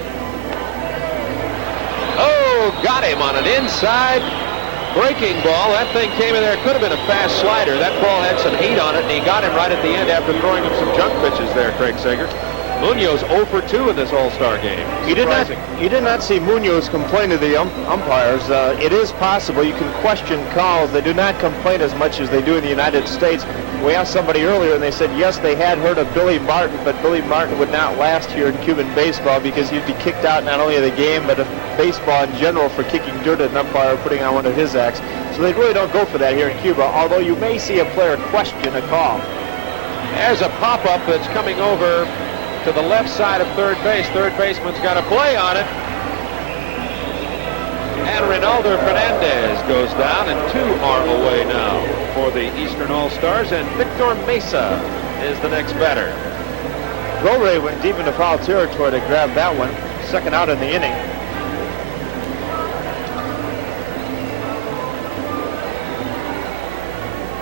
Oh, got him on an inside breaking ball. That thing came in there. Could have been a fast slider. That ball had some heat on it, and he got him right at the end after throwing him some junk pitches there, Craig Sager. Munoz 0 for 2 in this All-Star game. You did not see Munoz complain to the umpires. It is possible. You can question calls. They do not complain as much as they do in the United States. We asked somebody earlier, and they said, yes, they had heard of Billy Martin, but Billy Martin would not last here in Cuban baseball because he'd be kicked out not only of the game, but of baseball in general for kicking dirt at an umpire or putting on one of his acts. So they really don't go for that here in Cuba, although you may see a player question a call. There's a pop-up that's coming over to the left side of third base. Third baseman's got a play on it. And Reynaldo Fernandez goes down, and 2 are away now for the Eastern All-Stars, and Victor Mesa is the next batter. Roray went deep into foul territory to grab that one. Second out in the inning.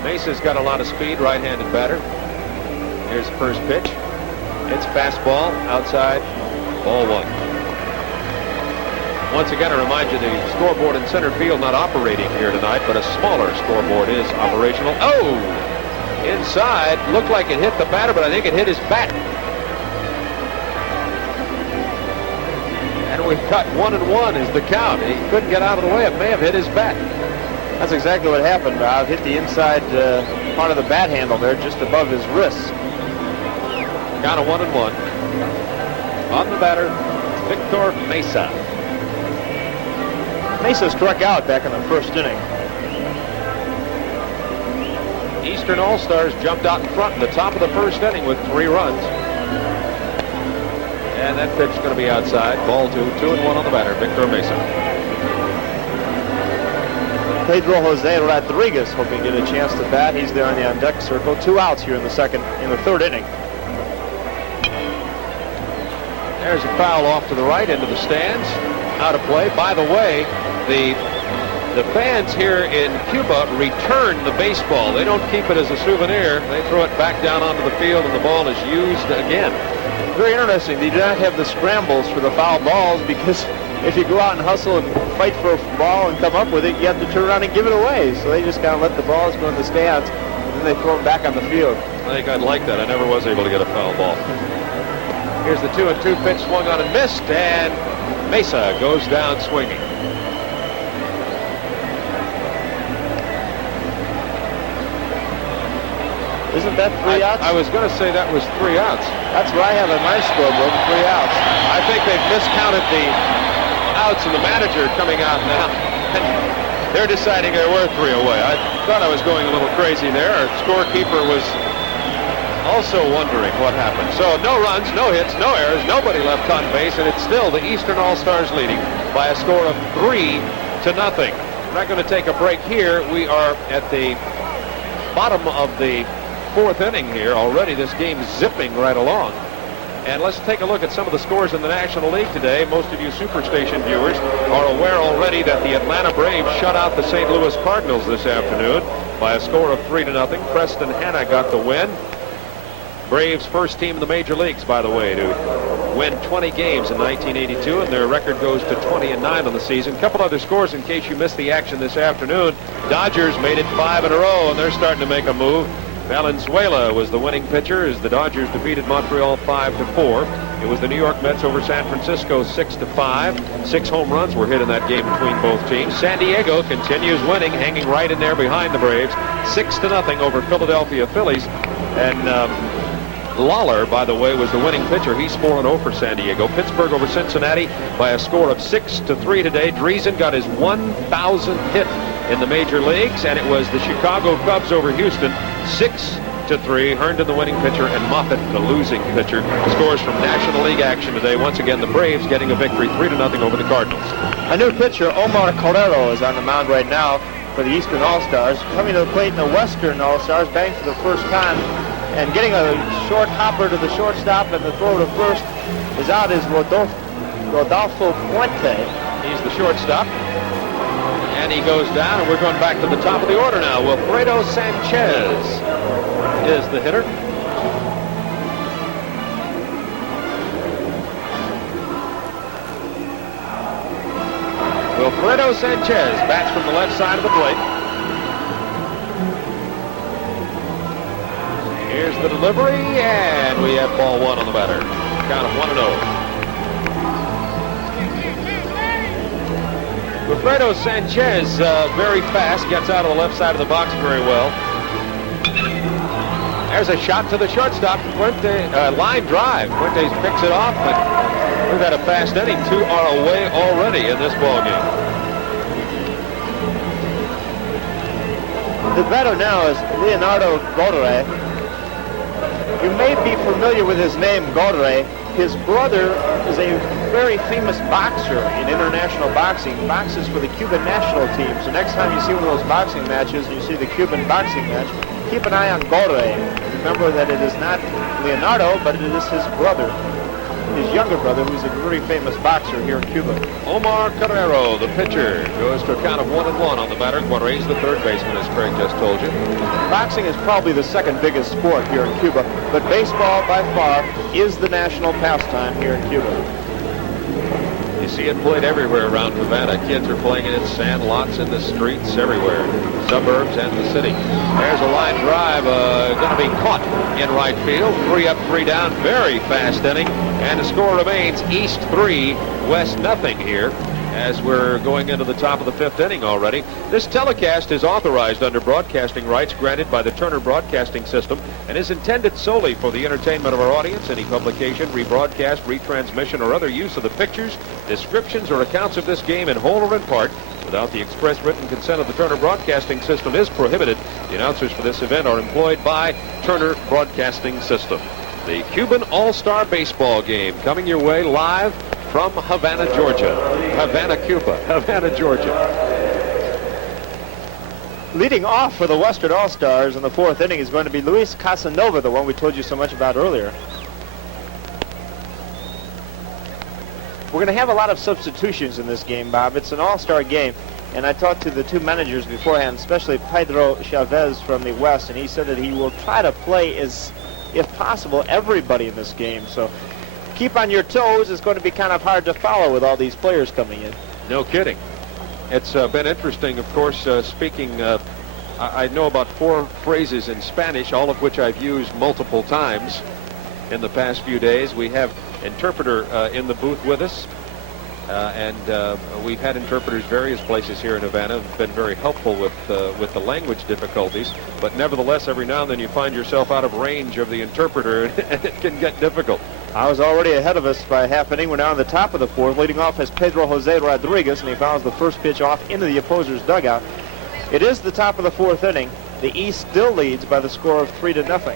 Mesa's got a lot of speed, right-handed batter. Here's the first pitch. It's fastball, outside, ball 1. Once again, I remind you, the scoreboard in center field not operating here tonight, but a smaller scoreboard is operational. Oh! Inside, looked like it hit the batter, but I think it hit his bat. And we've got 1-1 is the count. He couldn't get out of the way. It may have hit his bat. That's exactly what happened, Bob. Hit the inside part of the bat handle there, just above his wrist. Count of 1-1. On the batter, Victor Mesa. Mesa struck out back in the first inning. Eastern All-Stars jumped out in front in the top of the first inning with 3 runs. And that pitch is going to be outside. Ball 2, 2-1 on the batter, Victor Mesa. Pedro Jose Rodriguez hoping to get a chance to bat. He's there on the on-deck circle. 2 outs here in the third inning. There's a foul off to the right into the stands. Out of play. By the way, the fans here in Cuba return the baseball. They don't keep it as a souvenir. They throw it back down onto the field, and the ball is used again. Very interesting. They do not have the scrambles for the foul balls, because if you go out and hustle and fight for a ball and come up with it, you have to turn around and give it away. So they just kind of let the balls go in the stands, and then they throw them back on the field. I think I'd like that. I never was able to get a foul ball. Here's the 2-2 pitch, swung on and missed, and Mesa goes down swinging. Isn't that 3 outs? I was going to say that was 3 outs. That's where I have a nice scoreboard, 3 outs. I think they've miscounted the outs, and the manager coming out now. And they're deciding there were 3 away. I thought I was going a little crazy there. Our scorekeeper was also wondering what happened. So no runs, no hits, no errors, nobody left on base, and it's still the Eastern All-Stars leading by a score of 3-0. We're not going to take a break here. We are at the bottom of the 4th inning here already. This game is zipping right along. And let's take a look at some of the scores in the National League today. Most of you Superstation viewers are aware already that the Atlanta Braves shut out the St. Louis Cardinals this afternoon by a score of 3-0. Preston Hanna got the win. Braves first team in the major leagues, by the way, to win 20 games in 1982, and their record goes to 20-9 on the season. A couple other scores in case you missed the action this afternoon. Dodgers made it 5 in a row, and they're starting to make a move. Valenzuela was the winning pitcher as the Dodgers defeated Montreal 5-4. It was the New York Mets over San Francisco 6-5. 6 home runs were hit in that game between both teams. San Diego continues winning, hanging right in there behind the Braves, 6-0 over Philadelphia Phillies. And Lawler, by the way, was the winning pitcher. He's 4-0 for San Diego. Pittsburgh over Cincinnati by a score of 6-3 today. Dreesen got his 1,000th hit in the major leagues, and it was the Chicago Cubs over Houston 6-3. Herndon the winning pitcher, and Moffitt the losing pitcher. Scores from National League action today. Once again, the Braves getting a victory 3-0 over the Cardinals. A new pitcher, Omar Carrero, is on the mound right now for the Eastern All-Stars. Coming to the plate in the Western All-Stars, batting for the first time, and getting a short hopper to the shortstop, and the throw to first is out is Rodolfo Puente. He's the shortstop. And he goes down, and we're going back to the top of the order now. Wilfredo Sanchez is the hitter. Wilfredo Sanchez bats from the left side of the plate. Here's the delivery, and we have ball 1 on the batter. Count of 1-0. Wilfredo Sanchez, very fast, gets out of the left side of the box very well. There's a shot to the shortstop. Puente, line drive. Fuentes picks it off, but we've had a fast inning. 2 are away already in this ball game. The batter now is Leonardo Godre. You may be familiar with his name, Godre. His brother is a very famous boxer in international boxing. He boxes for the Cuban national team. So next time you see one of those boxing matches, you see the Cuban boxing match, keep an eye on Godre. Remember that it is not Leonardo, but it is his brother, his younger brother, who's a very famous boxer here in Cuba. Omar Carrero, the pitcher, goes to a count of 1-1 on the batter. Guarez, the third baseman, as Craig just told you. Boxing is probably the second biggest sport here in Cuba, but baseball by far is the national pastime here in Cuba. You see it played everywhere around Havana. Kids are playing it in sand lots, in the streets, everywhere, suburbs and the city. There's a line drive going to be caught in right field. 3 up, 3 down, very fast inning, and the score remains East 3, West nothing here, as we're going into the top of the 5th inning already. This telecast is authorized under broadcasting rights granted by the Turner Broadcasting System and is intended solely for the entertainment of our audience. Any publication, rebroadcast, retransmission, or other use of the pictures, descriptions, or accounts of this game in whole or in part without the express written consent of the Turner Broadcasting System is prohibited. The announcers for this event are employed by Turner Broadcasting System. The Cuban All-Star Baseball game coming your way live from Havana, Georgia. Havana, Cuba. Havana, Georgia. Leading off for the Western All-Stars in the 4th inning is going to be Luis Casanova, the one we told you so much about earlier. We're going to have a lot of substitutions in this game, Bob. It's an all-star game, and I talked to the two managers beforehand, especially Pedro Chavez from the West, and he said that he will try to play, as, if possible, everybody in this game. So keep on your toes. It's going to be kind of hard to follow with all these players coming in. No kidding. It's been interesting, of course, speaking. I know about 4 phrases in Spanish, all of which I've used multiple times in the past few days. We have interpreter in the booth with us, and we've had interpreters various places here in Havana. Have been very helpful with the language difficulties, but nevertheless, every now and then you find yourself out of range of the interpreter, and it can get difficult. I was already ahead of us by half inning. We're now in the top of the 4th. Leading off is Pedro José Rodriguez, and he fouls the first pitch off into the opposer's dugout. It is the top of the 4th inning. The East still leads by the score of 3-0.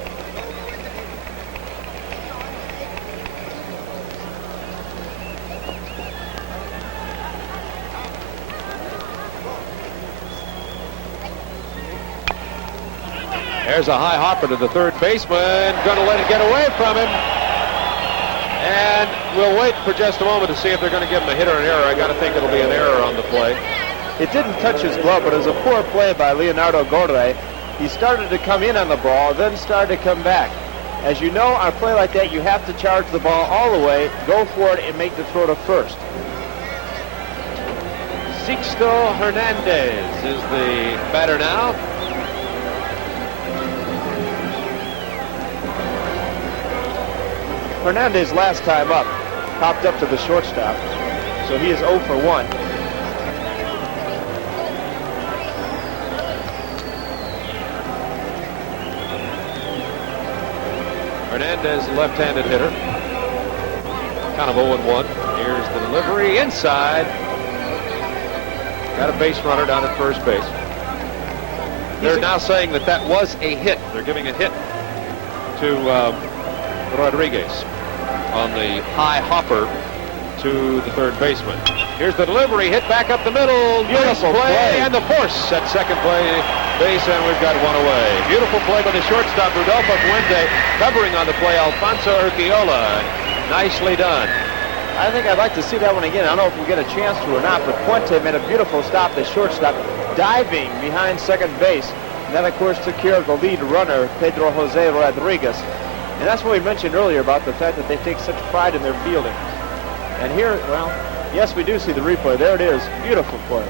There's a high hopper to the third baseman. Going to let it get away from him. And we'll wait for just a moment to see if they're going to give him a hit or an error. I got to think it'll be an error on the play. It didn't touch his glove, but it was a poor play by Leonardo Godre. He started to come in on the ball, then started to come back. As you know, on a play like that, you have to charge the ball all the way, go for it, and make the throw to first. Sixto Hernandez is the batter now. Hernandez last time up popped up to the shortstop, so he is 0 for 1. Hernandez, left-handed hitter, kind of 0-1. Here's the delivery inside. Got a base runner down at first base. They're now saying that that was a hit. They're giving a hit to Rodriguez on the high hopper to the third baseman. Here's the delivery, hit back up the middle. Beautiful play, and the force at second base, and we've got one away. Beautiful play by the shortstop, Rodolfo Fuente, covering on the play, Alfonso Urquiola. Nicely done. I think I'd like to see that one again. I don't know if we'll get a chance to or not, but Fuente made a beautiful stop, the shortstop, diving behind second base. And that, of course, took care of the lead runner, Pedro José Rodriguez. And that's what we mentioned earlier about the fact that they take such pride in their fielding. And here, well, yes, we do see the replay. There it is. Beautiful play.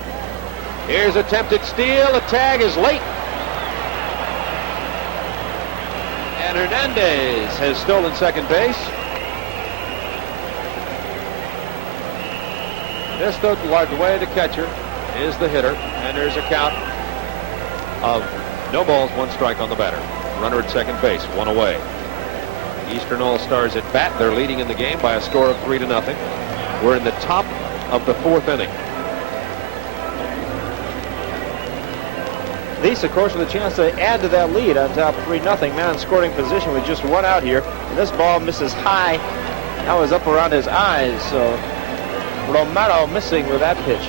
Here's attempted steal. The tag is late. And Hernandez has stolen second base. Ernesto Largue, the catcher, is the hitter. And there's a count of no balls, 1 strike on the batter. Runner at second base, 1 away. Eastern All-Stars at bat. They're leading in the game by a score of 3-0. We're in the top of the 4th inning. These, of course, with a chance to add to that lead on top 3-0. Man in scoring position with just one out here. And this ball misses high. That was up around his eyes. So Romero missing with that pitch.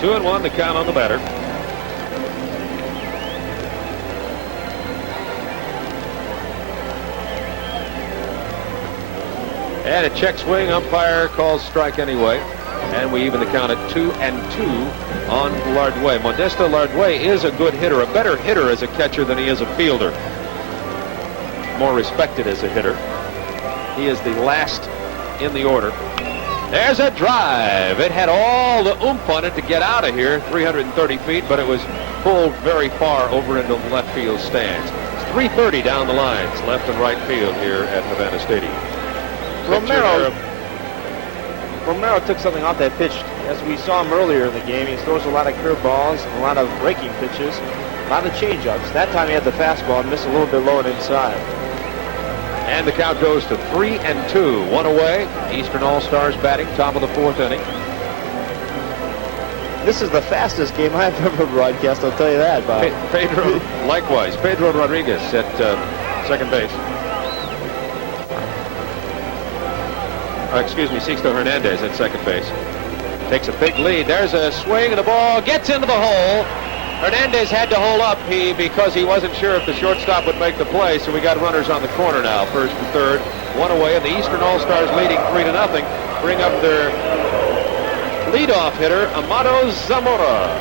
2-1 to count on the batter. And a check swing. Umpire calls strike anyway. And we even the count at 2-2 on Lardway. Modesto Lardway is a good hitter, a better hitter as a catcher than he is a fielder. More respected as a hitter. He is the last in the order. There's a drive. It had all the oomph on it to get out of here, 330 feet, but it was pulled very far over into the left field stands. It's 330 down the lines, left and right field here at Havana Stadium. Romero took something off that pitch. As we saw him earlier in the game, he throws a lot of curveballs and a lot of breaking pitches, a lot of changeups. That time he had the fastball and missed a little bit low and inside. And the count goes to 3-2. One away. Eastern All-Stars batting, top of the 4th inning. This is the fastest game I've ever broadcast, I'll tell you that, Bob. Pedro, likewise. Pedro Rodriguez at second base. Excuse me, Sixto Hernandez at second base. Takes a big lead. There's a swing and the ball gets into the hole. Hernandez had to hold up because he wasn't sure if the shortstop would make the play, so we got runners on the corner now, first and third. One away, and the Eastern All-Stars leading 3-0. Bring up their leadoff hitter, Amado Zamora.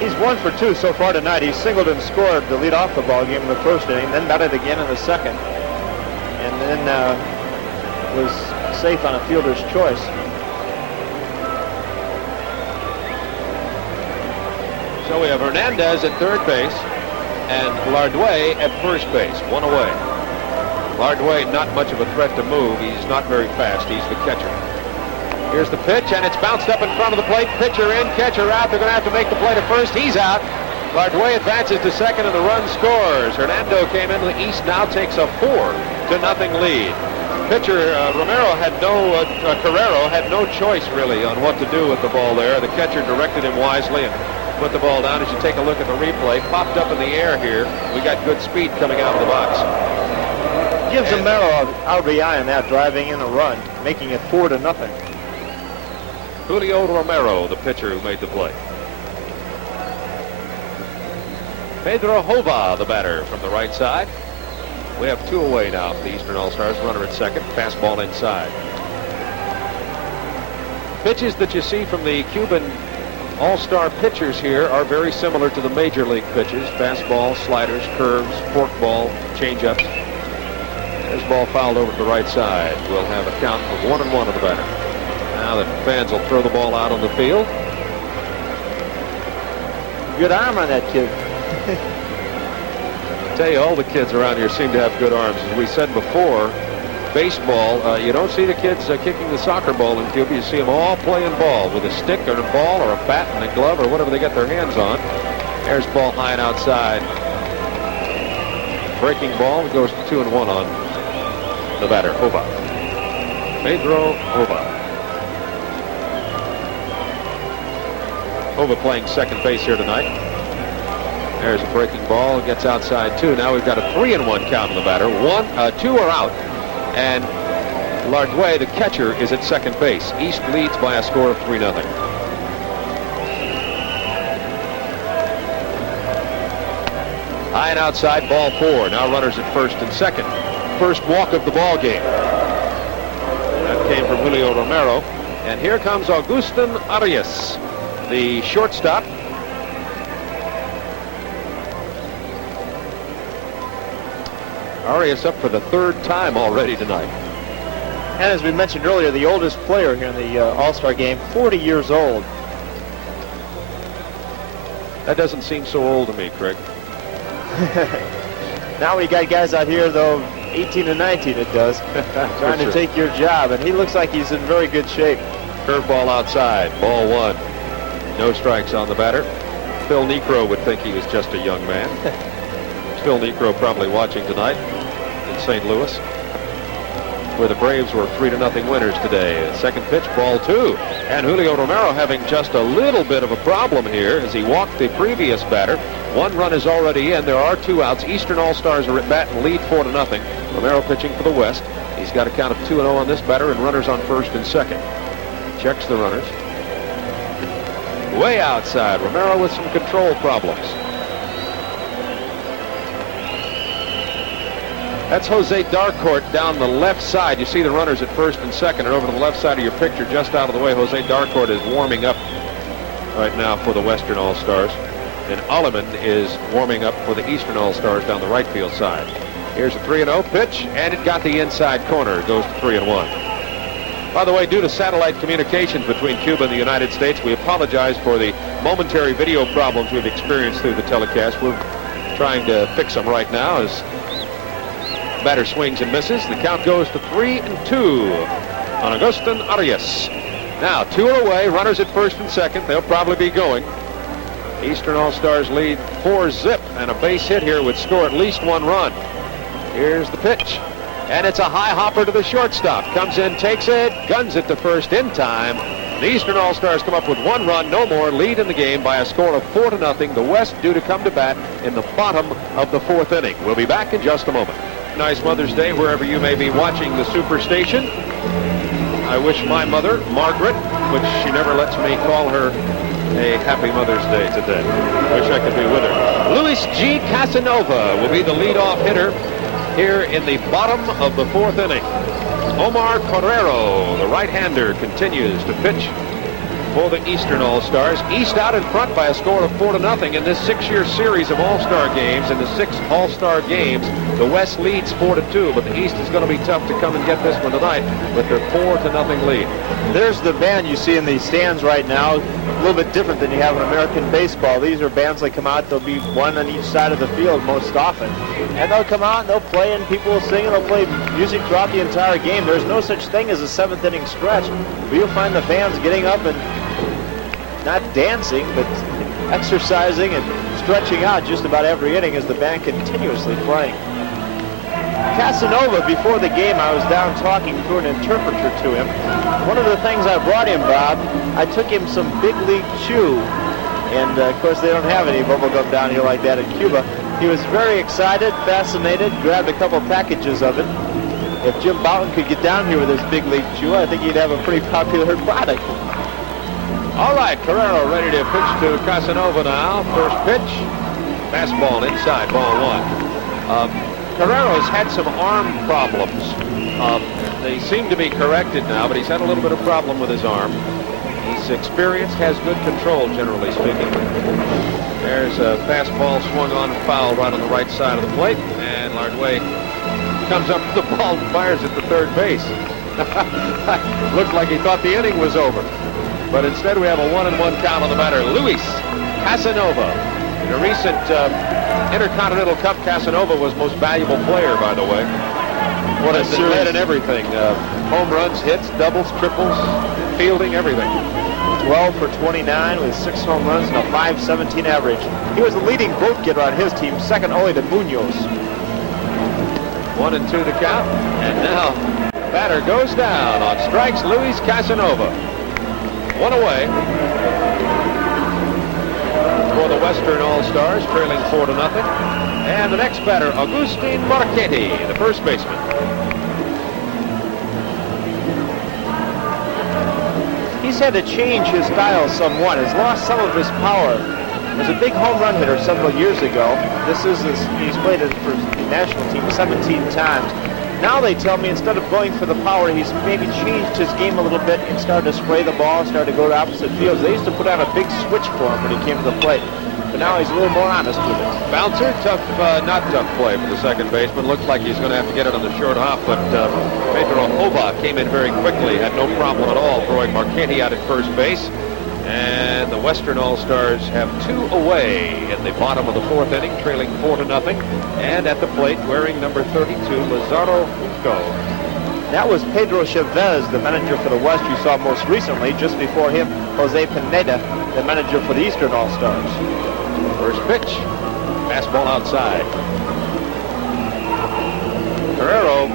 He's 1 for 2 so far tonight. He singled and scored to lead off the ball game in the first inning, then batted again in the second, and then was safe on a fielder's choice. So we have Hernandez at third base and Lardway at first base. One away. Lardway not much of a threat to move. He's not very fast. He's the catcher. Here's the pitch, and it's bounced up in front of the plate. Pitcher in, catcher out. They're going to have to make the play to first. He's out. Lardway advances to second, and the run scores. Hernando came into the East, now takes a 4-0 lead. Pitcher Carrero had no choice really on what to do with the ball there. The catcher directed him wisely and put the ball down. As you take a look at the replay, popped up in the air here. We got good speed coming out of the box. Gives Romero an RBI on that, driving in a run, making it 4-0. Julio Romero, the pitcher who made the play. Pedro Hova, the batter from the right side. We have 2 away now for the Eastern All-Stars. Runner at second, fastball inside. Pitches that you see from the Cuban All-Star pitchers here are very similar to the major league pitches. Fastball, sliders, curves, forkball, changeups. There's ball fouled over to the right side. We'll have a count of 1-1 of the batter. Now the fans will throw the ball out on the field. Good arm on that kid. I tell you, all the kids around here seem to have good arms. As we said before, baseball, you don't see the kids kicking the soccer ball in Cuba. You see them all playing ball with a stick or a ball or a bat and a glove or whatever they get their hands on. There's ball high and outside. Breaking ball. It goes to 2-1 on the batter, Hova. Pedro Hova. Hova playing second base here tonight. There's a breaking ball. It gets outside 2. Now we've got a 3-1 count on the batter. 2 are out. And Lardway, the catcher, is at second base. East leads by a score of 3-0. High and outside, ball 4. Now runners at first and second. First walk of the ball game. That came from Julio Romero. And here comes Agustin Arias, the shortstop. Arias up for the 3rd time already tonight. And as we mentioned earlier, the oldest player here in the All-Star game, 40 years old. That doesn't seem so old to me, Craig. Now we got guys out here, though, 18 and 19 it does, trying to take your job, and he looks like he's in very good shape. Curveball outside, ball 1. No strikes on the batter. Phil Niekro would think he was just a young man. Phil Niekro probably watching tonight in St. Louis. where the Braves were 3-0 winners today. Second pitch, ball 2. And Julio Romero having just a little bit of a problem here as he walked the previous batter. 1 run is already in. There are 2 outs. Eastern All-Stars are at bat and lead 4-0. Romero pitching for the West. He's got a count of 2-0 on this batter and runners on first and second. Checks the runners. Way outside. Romero with some control problems. That's Jose Darcourt down the left side. You see the runners at first and second, and over to the left side of your picture, just out of the way, Jose Darcourt is warming up right now for the Western All-Stars. And Alleman is warming up for the Eastern All-Stars down the right field side. Here's a 3-0 pitch, and it got the inside corner. It goes to 3-1. By the way, due to satellite communications between Cuba and the United States, we apologize for the momentary video problems we've experienced through the telecast. We're trying to fix them right now as batter swings and misses. The count goes to 3-2 on Agustin Arias. Now 2 are away, runners at first and second. They'll probably be going. Eastern All-Stars lead 4-0, and a base hit here would score at least 1 run. Here's the pitch, and it's a high hopper to the shortstop. Comes in, takes it, guns it to first in time. The Eastern All-Stars come up with 1 run, no more, lead in the game by a score of 4-0. The West due to come to bat in the bottom of the 4th inning. We'll be back in just a moment. Nice Mother's Day wherever you may be watching the Superstation. I wish my mother, Margaret, which she never lets me call her, a happy Mother's Day today. Wish I could be with her. Luis G. Casanova will be the leadoff hitter here in the bottom of the 4th inning. Omar Carrero, the right-hander, continues to pitch for the Eastern All-Stars. East out in front by a score of 4-0 in this 6-year series of All-Star games. In the 6 All-Star games, the West leads 4-2, but the East is going to be tough to come and get this one tonight with their 4-0 lead. There's the band you see in the stands right now. A little bit different than you have in American baseball. These are bands that come out. There'll be one on each side of the field most often. And they'll come out and they'll play, and people will sing, and they'll play music throughout the entire game. There's no such thing as a 7th inning stretch. But you'll find the fans getting up and not dancing, but exercising and stretching out just about every inning as the band continuously playing. Casanova, before the game, I was down talking through an interpreter to him. One of the things I brought him, Bob, I took him some Big League Chew, and of course they don't have any bubble gum down here like that in Cuba. He was very excited, fascinated, grabbed a couple packages of it. If Jim Bouton could get down here with his Big League Chew, I think he'd have a pretty popular product. All right, Carrero ready to pitch to Casanova now. First pitch, fastball inside, ball 1. Carrero's had some arm problems. They seem to be corrected now, but he's had a little bit of problem with his arm. He's experienced, has good control, generally speaking. There's a fastball swung on and fouled right on the right side of the plate, and Lardway comes up to the ball and fires it to third base. Looked like he thought the inning was over. But instead we have a 1-1 count on the batter, Luis Casanova. In a recent Intercontinental Cup, Casanova was most valuable player, by the way. What a series and everything. Home runs, hits, doubles, triples, fielding, everything. 12 for 29 with 6 home runs and a .517 average. He was the leading vote getter on his team, second only to Munoz. 1-2 the count, and now batter goes down on strikes, Luis Casanova. 1 away for the Western All-Stars, trailing 4-0. And the next batter, Agustin Marchetti, the first baseman. He's had to change his style somewhat. He's lost some of his power. He was a big home run hitter several years ago. He's played for the national team 17 times. Now they tell me instead of going for the power, he's maybe changed his game a little bit and started to spray the ball, started to go to opposite fields. They used to put out a big switch for him when he came to the plate. But now he's a little more honest with it. Bouncer, not tough play for the second baseman. Looks like he's going to have to get it on the short hop, but Pedro Ova came in very quickly, had no problem at all throwing Marchetti out at first base. And the Western All-Stars have 2 away in the bottom of the 4th inning, trailing 4-0. And at the plate, wearing number 32, Lazaro Junco. That was Pedro Chavez, the manager for the West you saw most recently. Just before him, Jose Pineda, the manager for the Eastern All-Stars. First pitch, fastball outside. Carrero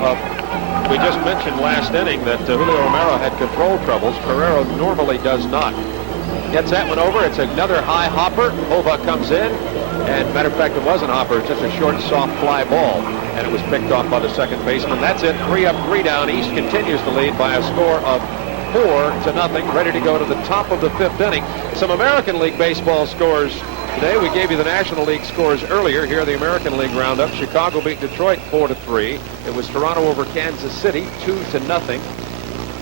We just mentioned last inning that Julio Romero had control troubles. Carrero normally does not. Gets that one over. It's another high hopper. Hova comes in. And matter of fact, it wasn't a hopper. It's just a short, soft fly ball. And it was picked off by the second baseman. That's it. 3 up, 3 down. East continues to lead by a score of 4-0. Ready to go to the top of the 5th inning. Some American League baseball scores today. We gave you the National League scores earlier. Here are the American League roundup. Chicago beat Detroit 4-3. It was Toronto over Kansas City 2-0.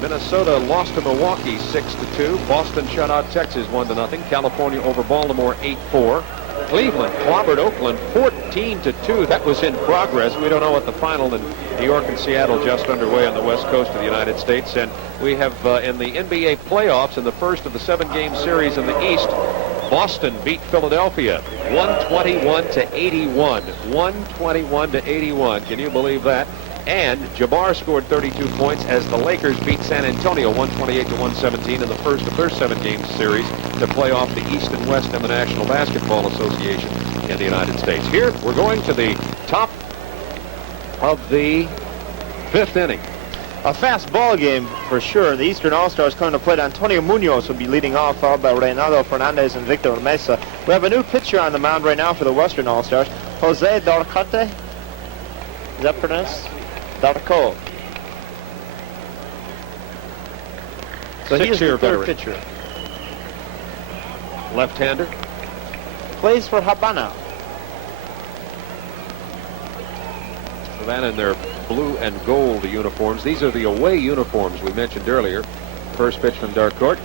Minnesota lost to Milwaukee 6-2. Boston shut out Texas 1-0. California over Baltimore 8-4. Cleveland clobbered Oakland 14-2. That was in progress. We don't know what the final in New York and Seattle just underway on the west coast of the United States. And we have in the NBA playoffs in the first of the 7-game series in the East, Boston beat Philadelphia 121-81. 121-81. Can you believe that? And Jabbar scored 32 points as the Lakers beat San Antonio 128-117 in the first of their 7-game series to play off the East and West in the National Basketball Association in the United States. Here, we're going to the top of the 5th inning. A fast ball game for sure. The Eastern All-Stars coming to play. Antonio Munoz will be leading off, followed by Reynaldo Fernandez and Victor Mesa. We have a new pitcher on the mound right now for the Western All-Stars, Jose Darcarte. Is that pronounced? Darco. So he is the third pitcher. Left-hander. Plays for Habana. Havana in their blue and gold uniforms. These are the away uniforms we mentioned earlier. First pitch from Darcourt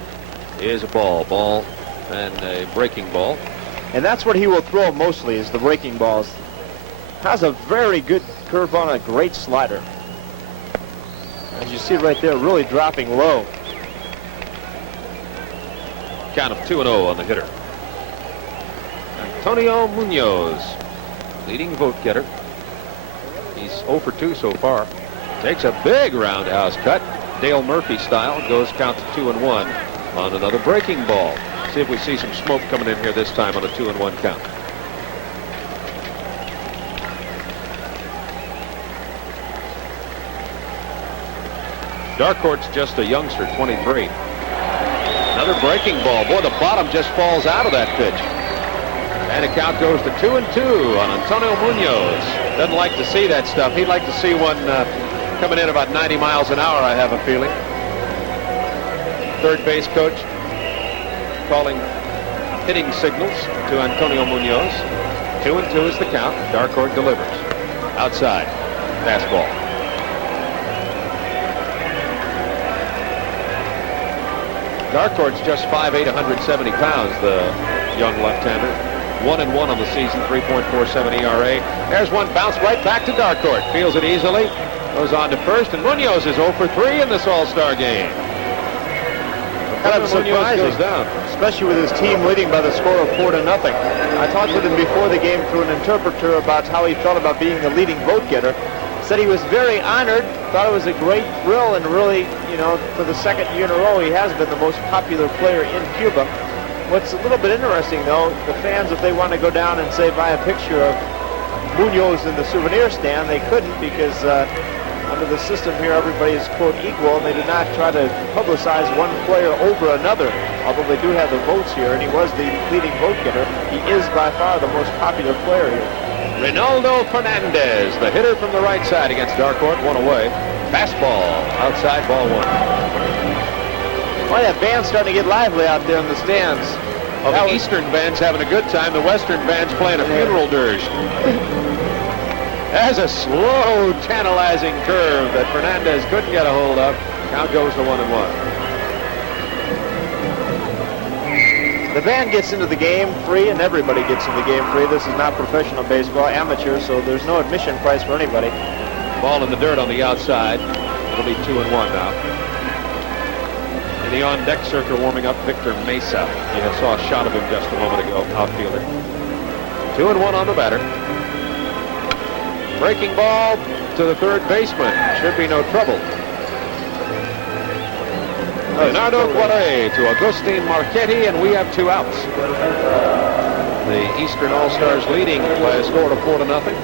is a ball and a breaking ball. And that's what he will throw mostly, is the breaking balls. Has a very good curve on a great slider. As you see right there, really dropping low. Count of 2-0 on the hitter. Antonio Munoz, leading vote getter. He's 0 for 2 so far. Takes a big roundhouse cut, Dale Murphy style. Goes count to 2-1 on another breaking ball. See if we see some smoke coming in here this time on a 2-1 count. Darcourt's just a youngster, 23. Another breaking ball. Boy, the bottom just falls out of that pitch. And the count goes to 2-2 on Antonio Munoz. Doesn't like to see that stuff. He'd like to see one coming in about 90 miles an hour, I have a feeling. Third base coach calling hitting signals to Antonio Munoz. 2-2 is the count. Darcourt delivers. Outside. Fastball. Darcourt's just 5'8", 170 pounds, the young left-hander. 1-1 on the season, 3.47 ERA. There's one bounce right back to Darcourt. Feels it easily. Goes on to first, and Munoz is 0 for 3 in this All-Star game. Kind of surprising, goes down. especially with his team leading by the score of 4-0. I talked with him before the game through an interpreter about how he felt about being the leading vote getter. Said he was very honored, thought it was a great thrill, and really, you know, for the second year in a row, he has been the most popular player in Cuba. What's a little bit interesting, though, the fans, if they want to go down and, say, buy a picture of Munoz in the souvenir stand, they couldn't because under the system here, everybody is, quote, equal, and they do not try to publicize one player over another, although they do have the votes here, and he was the leading vote getter. He is by far the most popular player here. Reynaldo Fernandez, the hitter from the right side against Darcourt, one away. Fastball, outside, ball 1. Boy, that band's starting to get lively out there in the stands. Well, the Eastern band's having a good time. The Western band's playing a funeral dirge. That's a slow, tantalizing curve that Fernandez couldn't get a hold of. Count goes to 1-1. The band gets into the game free, and everybody gets into the game free. This is not professional baseball, amateur, so there's no admission price for anybody. Ball in the dirt on the outside. It'll be 2-1 now. In the on-deck circle warming up, Victor Mesa. You saw a shot of him just a moment ago, outfielder. 2-1 on the batter. Breaking ball to the third baseman. Should be no trouble. Leonardo Cuare to Agustin Marchetti, and we have 2 outs. The Eastern All-Stars leading by a score of 4-0.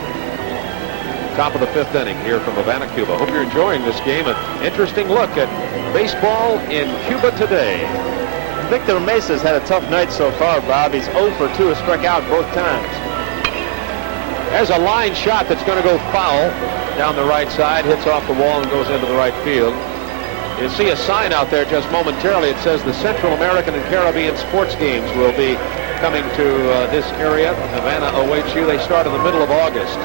Top of the 5th inning here from Havana, Cuba. Hope you're enjoying this game. An interesting look at baseball in Cuba today. Victor Mesa's had a tough night so far, Bob. He's 0 for 2, has struck out both times. There's a line shot that's going to go foul down the right side, hits off the wall and goes into the right field. You'll see a sign out there just momentarily. It says the Central American and Caribbean sports games will be coming to this area. Havana awaits you. They start in the middle of August.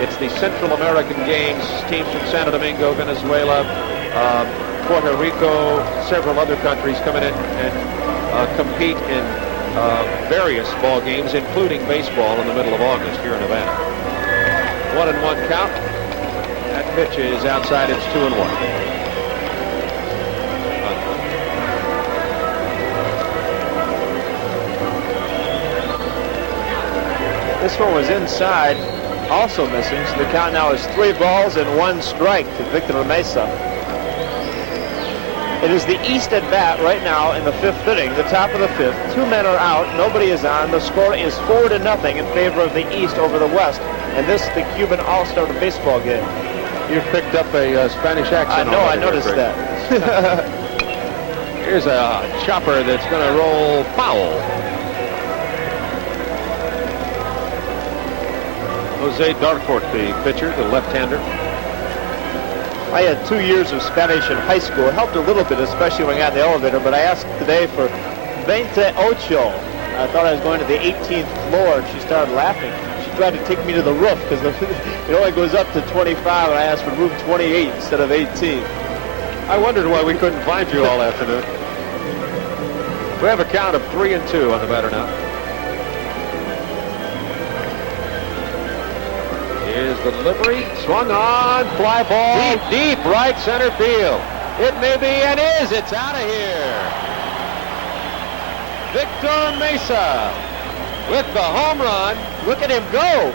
It's the Central American Games. Teams from Santo Domingo, Venezuela, Puerto Rico, several other countries coming in and compete in various ball games, including baseball, in the middle of August here in Havana. 1-1 count. That pitch is outside. It's 2-1. This one was inside, also missing, so the count now is 3 balls and 1 strike to Victor Mesa. It is the East at bat right now in the 5th inning, the top of the 5th. 2 men are out, nobody is on. The score is 4-0 in favor of the East over the West, and this is the Cuban All-Star baseball game. You've picked up a Spanish accent. I know, I noticed that. Here's a chopper that's going to roll foul. Jose Darcourt, the pitcher, the left-hander. I had 2 years of Spanish in high school. It helped a little bit, especially when I got in the elevator, but I asked today for 28. I thought I was going to the 18th floor, and she started laughing. She tried to take me to the roof because it only goes up to 25, and I asked for room 28 instead of 18. I wondered why we couldn't find you all afternoon. We have a count of 3-2 on the batter now. Here's the delivery, swung on, fly ball, deep right center field. It may be and is, it's out of here. Victor Mesa with the home run. Look at him go.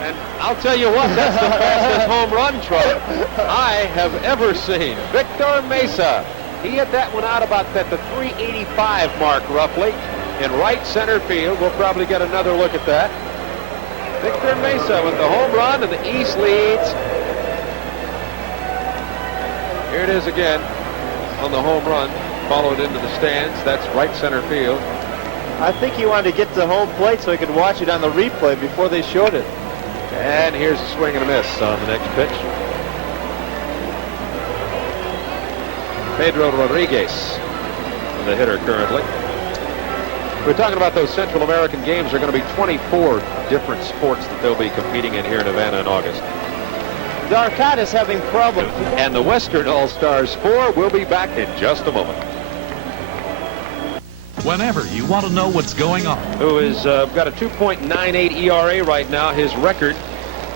And I'll tell you what, that's the fastest home run truck I have ever seen. Victor Mesa, he hit that one out about at the 385 mark roughly in right center field. We'll probably get another look at that. Victor Mesa with the home run, and the East leads. Here it is again on the home run, followed into the stands. That's right center field. I think he wanted to get to home plate so he could watch it on the replay before they showed it. And here's a swing and a miss on the next pitch. Pedro Rodriguez, the hitter currently. We're talking about those Central American games. There are going to be 24 different sports that they'll be competing in here in Havana in August. Darcot is having problems. And the Western All-Stars 4 will be back in just a moment. Whenever you want to know what's going on. Who is got a 2.98 ERA right now. His record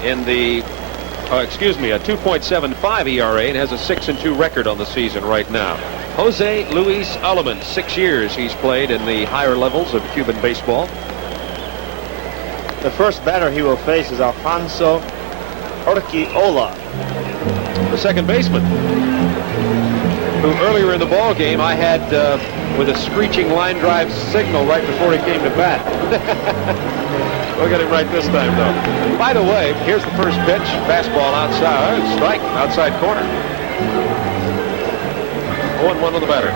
in the, a 2.75 ERA, and has a 6-2 record on the season right now. Jose Luis Aleman, 6 years he's played in the higher levels of Cuban baseball. The first batter he will face is Alfonso Urquiola, the second baseman, who earlier in the ball game I had with a screeching line drive signal right before he came to bat. We'll get him right this time, though. By the way, here's the first pitch. Fastball outside. Strike, outside corner. 0-1 on the batter.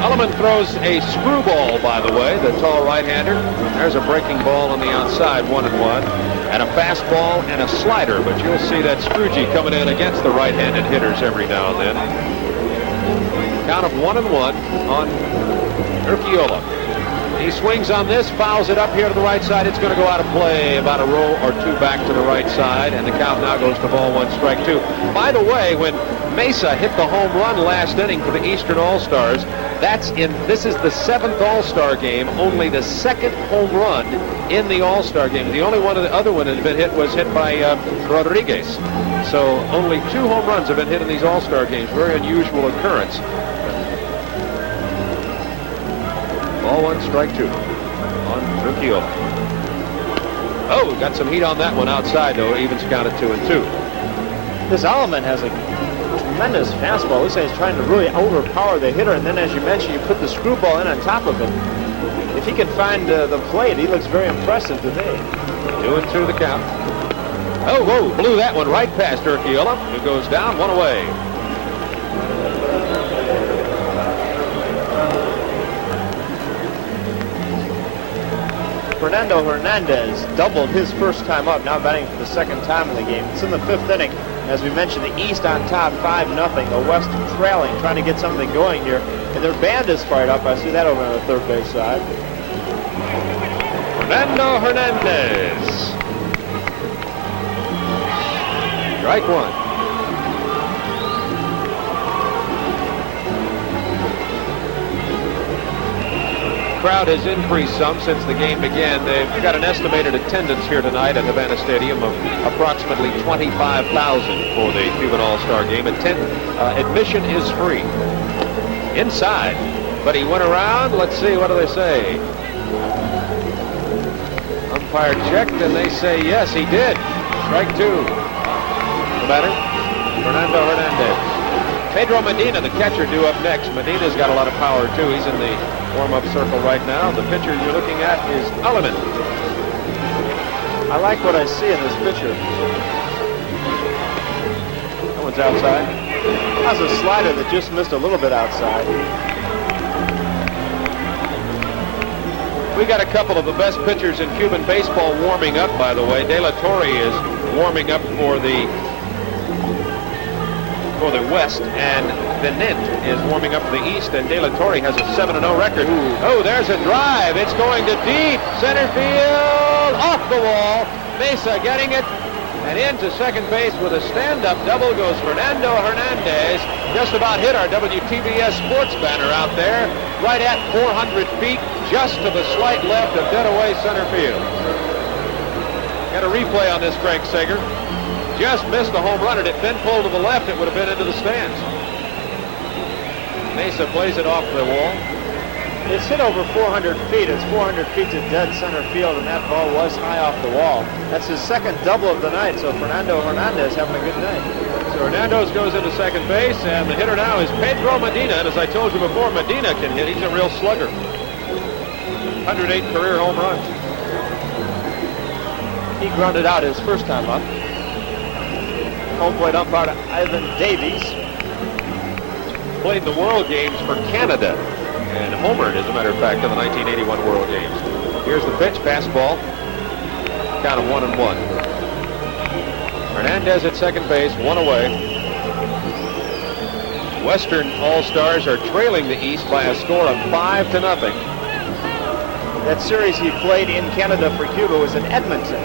Aleman throws a screwball, by the way, the tall right-hander. There's a breaking ball on the outside, 1-1. And a fastball and a slider, but you'll see that Scroogey coming in against the right-handed hitters every now and then. Count of 1-1 on Urquiola. He swings on this, fouls it up here to the right side. It's going to go out of play about a row or two back to the right side, and the count now goes to ball 1, strike 2. By the way, when Mesa hit the home run last inning for the Eastern All-Stars, this is the 7th All-Star game, only the 2nd home run in the All-Star game. The only one, the other one that had been hit was hit by Rodriguez. So only 2 home runs have been hit in these All-Star games. Very unusual occurrence. Ball 1, strike 2 on Urquiola. Oh, got some heat on that one outside, though. Evens count at 2-2. This Aleman has a tremendous fastball. Looks like he's trying to really overpower the hitter, and then, as you mentioned, you put the screwball in on top of it. If he can find the plate, he looks very impressive today. 2-2 the count. Oh, whoa, blew that one right past Urquiola, who goes down, one away. Fernando Hernandez doubled his first time up, now batting for the second time in the game. It's in the 5th inning. As we mentioned, the East on top 5-0. The West trailing, trying to get something going here. And their band is fired up. I see that over on the third base side. Fernando Hernandez. Strike one. Crowd has increased some since the game began. They've got an estimated attendance here tonight at Havana Stadium of approximately 25,000 for the Cuban All-Star game. Admission is free. Inside, but he went around. Let's see, what do they say? Umpire checked, and they say yes, he did. Strike two. The batter, Fernando Hernandez. Pedro Medina, the catcher, due up next. Medina's got a lot of power, too. He's in the warm-up circle right now. The pitcher you're looking at is Eiblyn. I like what I see in this pitcher. That one's outside. That's a slider that just missed a little bit outside. We got a couple of the best pitchers in Cuban baseball warming up, by the way. De La Torre is warming up for the West, and Benet is warming up for the East, and De La Torre has a 7-0 record. Oh, there's a drive. It's going to deep center field, off the wall. Mesa getting it, and into second base with a stand-up double goes Fernando Hernandez. Just about hit our WTBS sports banner out there, right at 400 feet, just to the slight left of dead away center field. Got a replay on this, Craig Sager. Just missed the home run. Had it been pulled to the left, it would have been into the stands. Mesa plays it off the wall. It's hit over 400 feet. It's 400 feet to dead center field, and that ball was high off the wall. That's his second double of the night, so Fernando Hernandez having a good night. So Hernandez goes into second base, and the hitter now is Pedro Medina. And as I told you before, Medina can hit. He's a real slugger. 108 career home runs. He grounded out his first time up. Home plate umpire Ivan Davies. Played the World Games for Canada and homered, as a matter of fact, in the 1981 World Games. Here's the pitch, fastball. Count of 1-1. Hernandez at second base, one away. Western All-Stars are trailing the East by a score of 5-0. That series he played in Canada for Cuba was in Edmonton.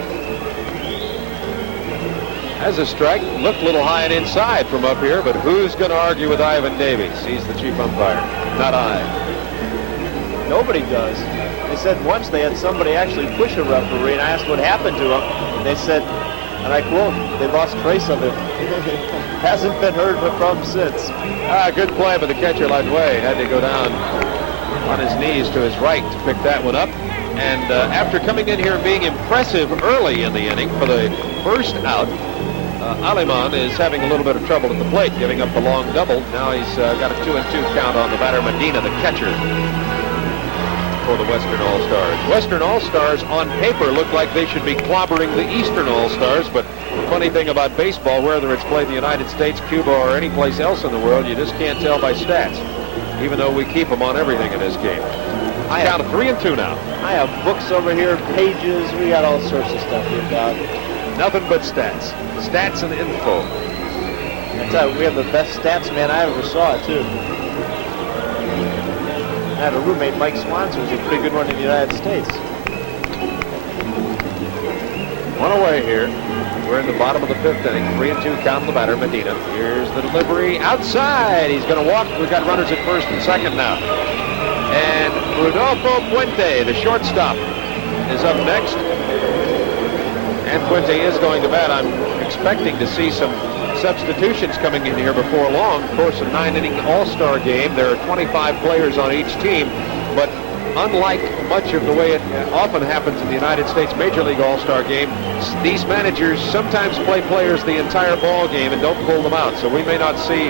Has a strike, looked a little high and inside from up here, but who's going to argue with Ivan Davies? He's the chief umpire, not I. Nobody does. They said once they had somebody actually push a referee, and I asked what happened to him. And they said, and I quote, they lost trace of him. Hasn't been heard from since. Good play, but the catcher Ladway had to go down on his knees to his right to pick that one up. And after coming in here and being impressive early in the inning for the first out, Aleman is having a little bit of trouble at the plate, giving up the long double. Now he's got a 2-2 count on the batter, Medina, the catcher, for the Western All-Stars. Western All-Stars on paper look like they should be clobbering the Eastern All-Stars, but the funny thing about baseball, whether it's played in the United States, Cuba, or any place else in the world, you just can't tell by stats, even though we keep them on everything in this game. I count of 3-2 now. I have books over here, pages, we got all sorts of stuff here, Doc. Nothing but stats. Stats and info. I tell you, we have the best stats man I ever saw, too. I had a roommate, Mike Swanson, who's a pretty good one in the United States. One away here. We're in the bottom of the fifth inning. 3-2 count the batter, Medina. Here's the delivery outside. He's going to walk. We've got runners at first and second now. And Rodolfo Puente, the shortstop, is up next. And Puente is going to bat. I'm expecting to see some substitutions coming in here before long. Of course, a 9-inning All-Star game. There are 25 players on each team, but unlike much of the way it often happens in the United States Major League All-Star game, these managers sometimes play players the entire ball game and don't pull them out. So we may not see,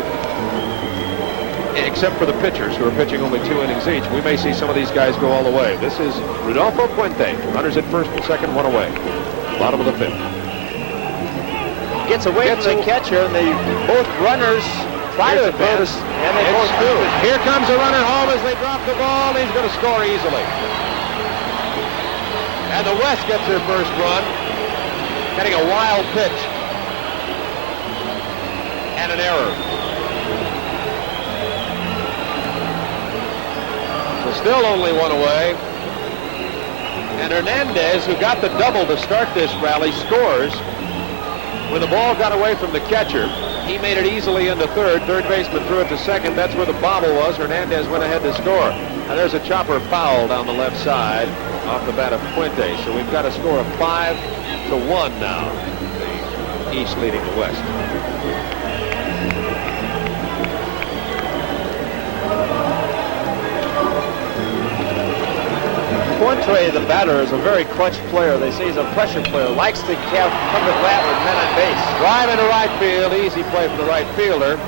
except for the pitchers who are pitching only 2 innings each, we may see some of these guys go all the way. This is Rodolfo Puente. Runners at first and second, one away. Bottom of the fifth. gets away from the catcher, and both runners try to advance, and they both do. Here comes a runner home as they drop the ball. He's going to score easily. And the West gets their first run, getting a wild pitch. And an error. So still only one away. And Hernandez, who got the double to start this rally, scores. When the ball got away from the catcher, he made it easily into third. Third baseman threw it to second. That's where the bobble was. Hernandez went ahead to score. Now there's a chopper foul down the left side off the bat of Puente. So we've got a score of 5-1 now. The East leading the West. Puente, the batter, is a very clutch player. They say he's a pressure player. Likes to come to bat with men on base. Drive into right field. Easy play from the right fielder.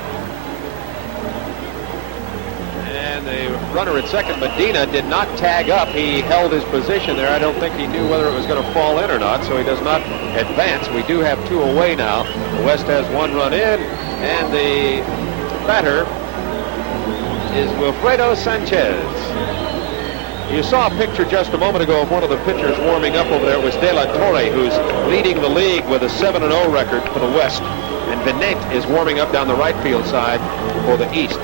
And the runner at second, Medina, did not tag up. He held his position there. I don't think he knew whether it was going to fall in or not, so he does not advance. We do have 2 away now. The West has 1 run in, and the batter is Wilfredo Sanchez. You saw a picture just a moment ago of one of the pitchers warming up over there. It was De La Torre, who's leading the league with a 7-0 record for the West. And Benet is warming up down the right field side for the East.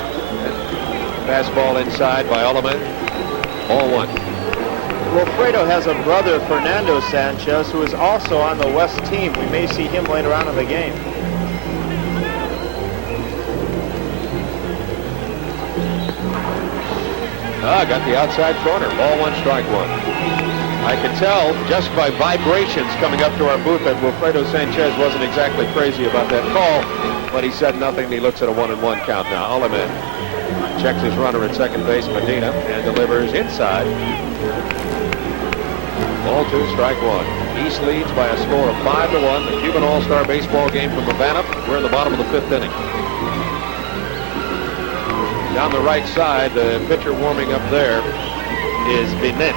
Fastball inside by Oleman. Ball 1. Wilfredo has a brother, Fernando Sanchez, who is also on the West team. We may see him later on in the game. Got the outside corner. Ball 1, strike 1. I can tell just by vibrations coming up to our booth that Wilfredo Sanchez wasn't exactly crazy about that call, but he said nothing. He looks at a 1-1 count now. Oleman checks his runner at second base, Medina, and delivers inside. Ball 2, strike 1. East leads by a score of 5-1. The Cuban All-Star baseball game from Havana. We're in the bottom of the 5th inning. Down the right side, the pitcher warming up there is Benet.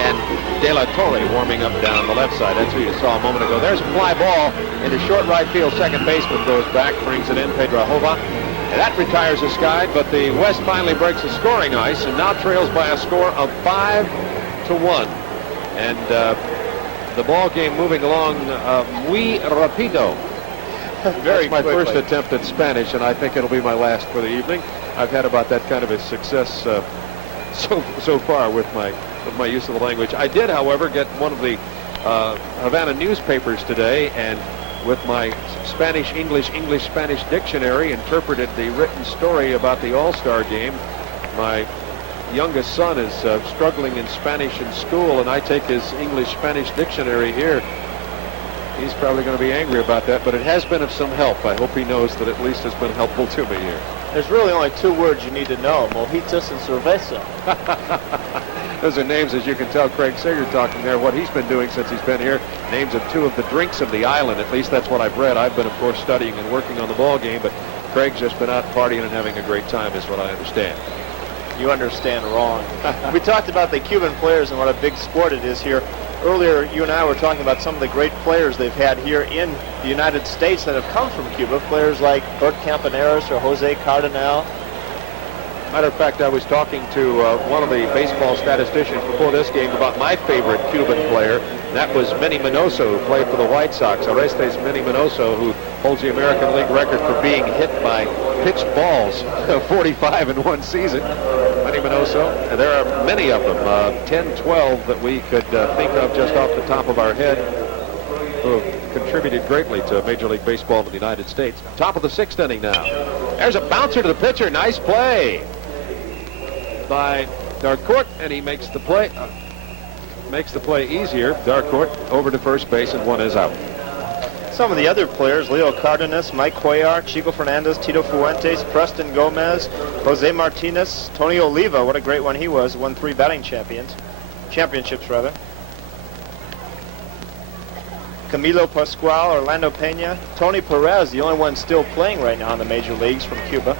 And De La Torre warming up down the left side. That's who you saw a moment ago. There's a fly ball into short right field. Second baseman goes back, brings it in, Pedro Hova. And that retires the Sky, but the West finally breaks the scoring ice and now trails by a score of 5-1. And the ball game moving along muy rapido. Very That's my quickly. first attempt at Spanish, and I think it'll be my last for the evening. I've had about that kind of a success so far with my use of the language. I did, however, get one of the Havana newspapers today, and with my Spanish, English, Spanish dictionary, interpreted the written story about the All-Star game. My youngest son is struggling in Spanish in school, and I take his English, Spanish dictionary here. He's probably going to be angry about that, but it has been of some help. I hope he knows that at least it's been helpful to me here. There's really only 2 words you need to know, mojitos and cerveza. Those are names, as you can tell, Craig Sager talking there, what he's been doing since he's been here. Names of 2 of the drinks of the island. At least that's what I've read. I've been, of course, studying and working on the ball game, but Craig's just been out partying and having a great time is what I understand. You understand wrong. We talked about the Cuban players and what a big sport it is here. Earlier, you and I were talking about some of the great players they've had here in the United States that have come from Cuba. Players like Bert Campaneris or Jose Cardinal. Matter of fact, I was talking to one of the baseball statisticians before this game about my favorite Cuban player. That was Manny Minoso, who played for the White Sox. Orestes Manny Minoso, who holds the American League record for being hit by pitched balls, 45 in one season. Manny Minoso, and there are many of them, 10, 12 that we could think of just off the top of our head, who have contributed greatly to Major League Baseball in the United States. Top of the 6th inning now. There's a bouncer to the pitcher. Nice play by Darcourt, and he makes the play easier. Darcourt over to first base, and 1 is out. Some of the other players, Leo Cardenas, Mike Cuellar, Chico Fernandez, Tito Fuentes, Preston Gomez, Jose Martinez, Tony Oliva, what a great one he was, won 3 batting championships rather. Camilo Pascual, Orlando Pena, Tony Perez, the only one still playing right now in the major leagues from Cuba.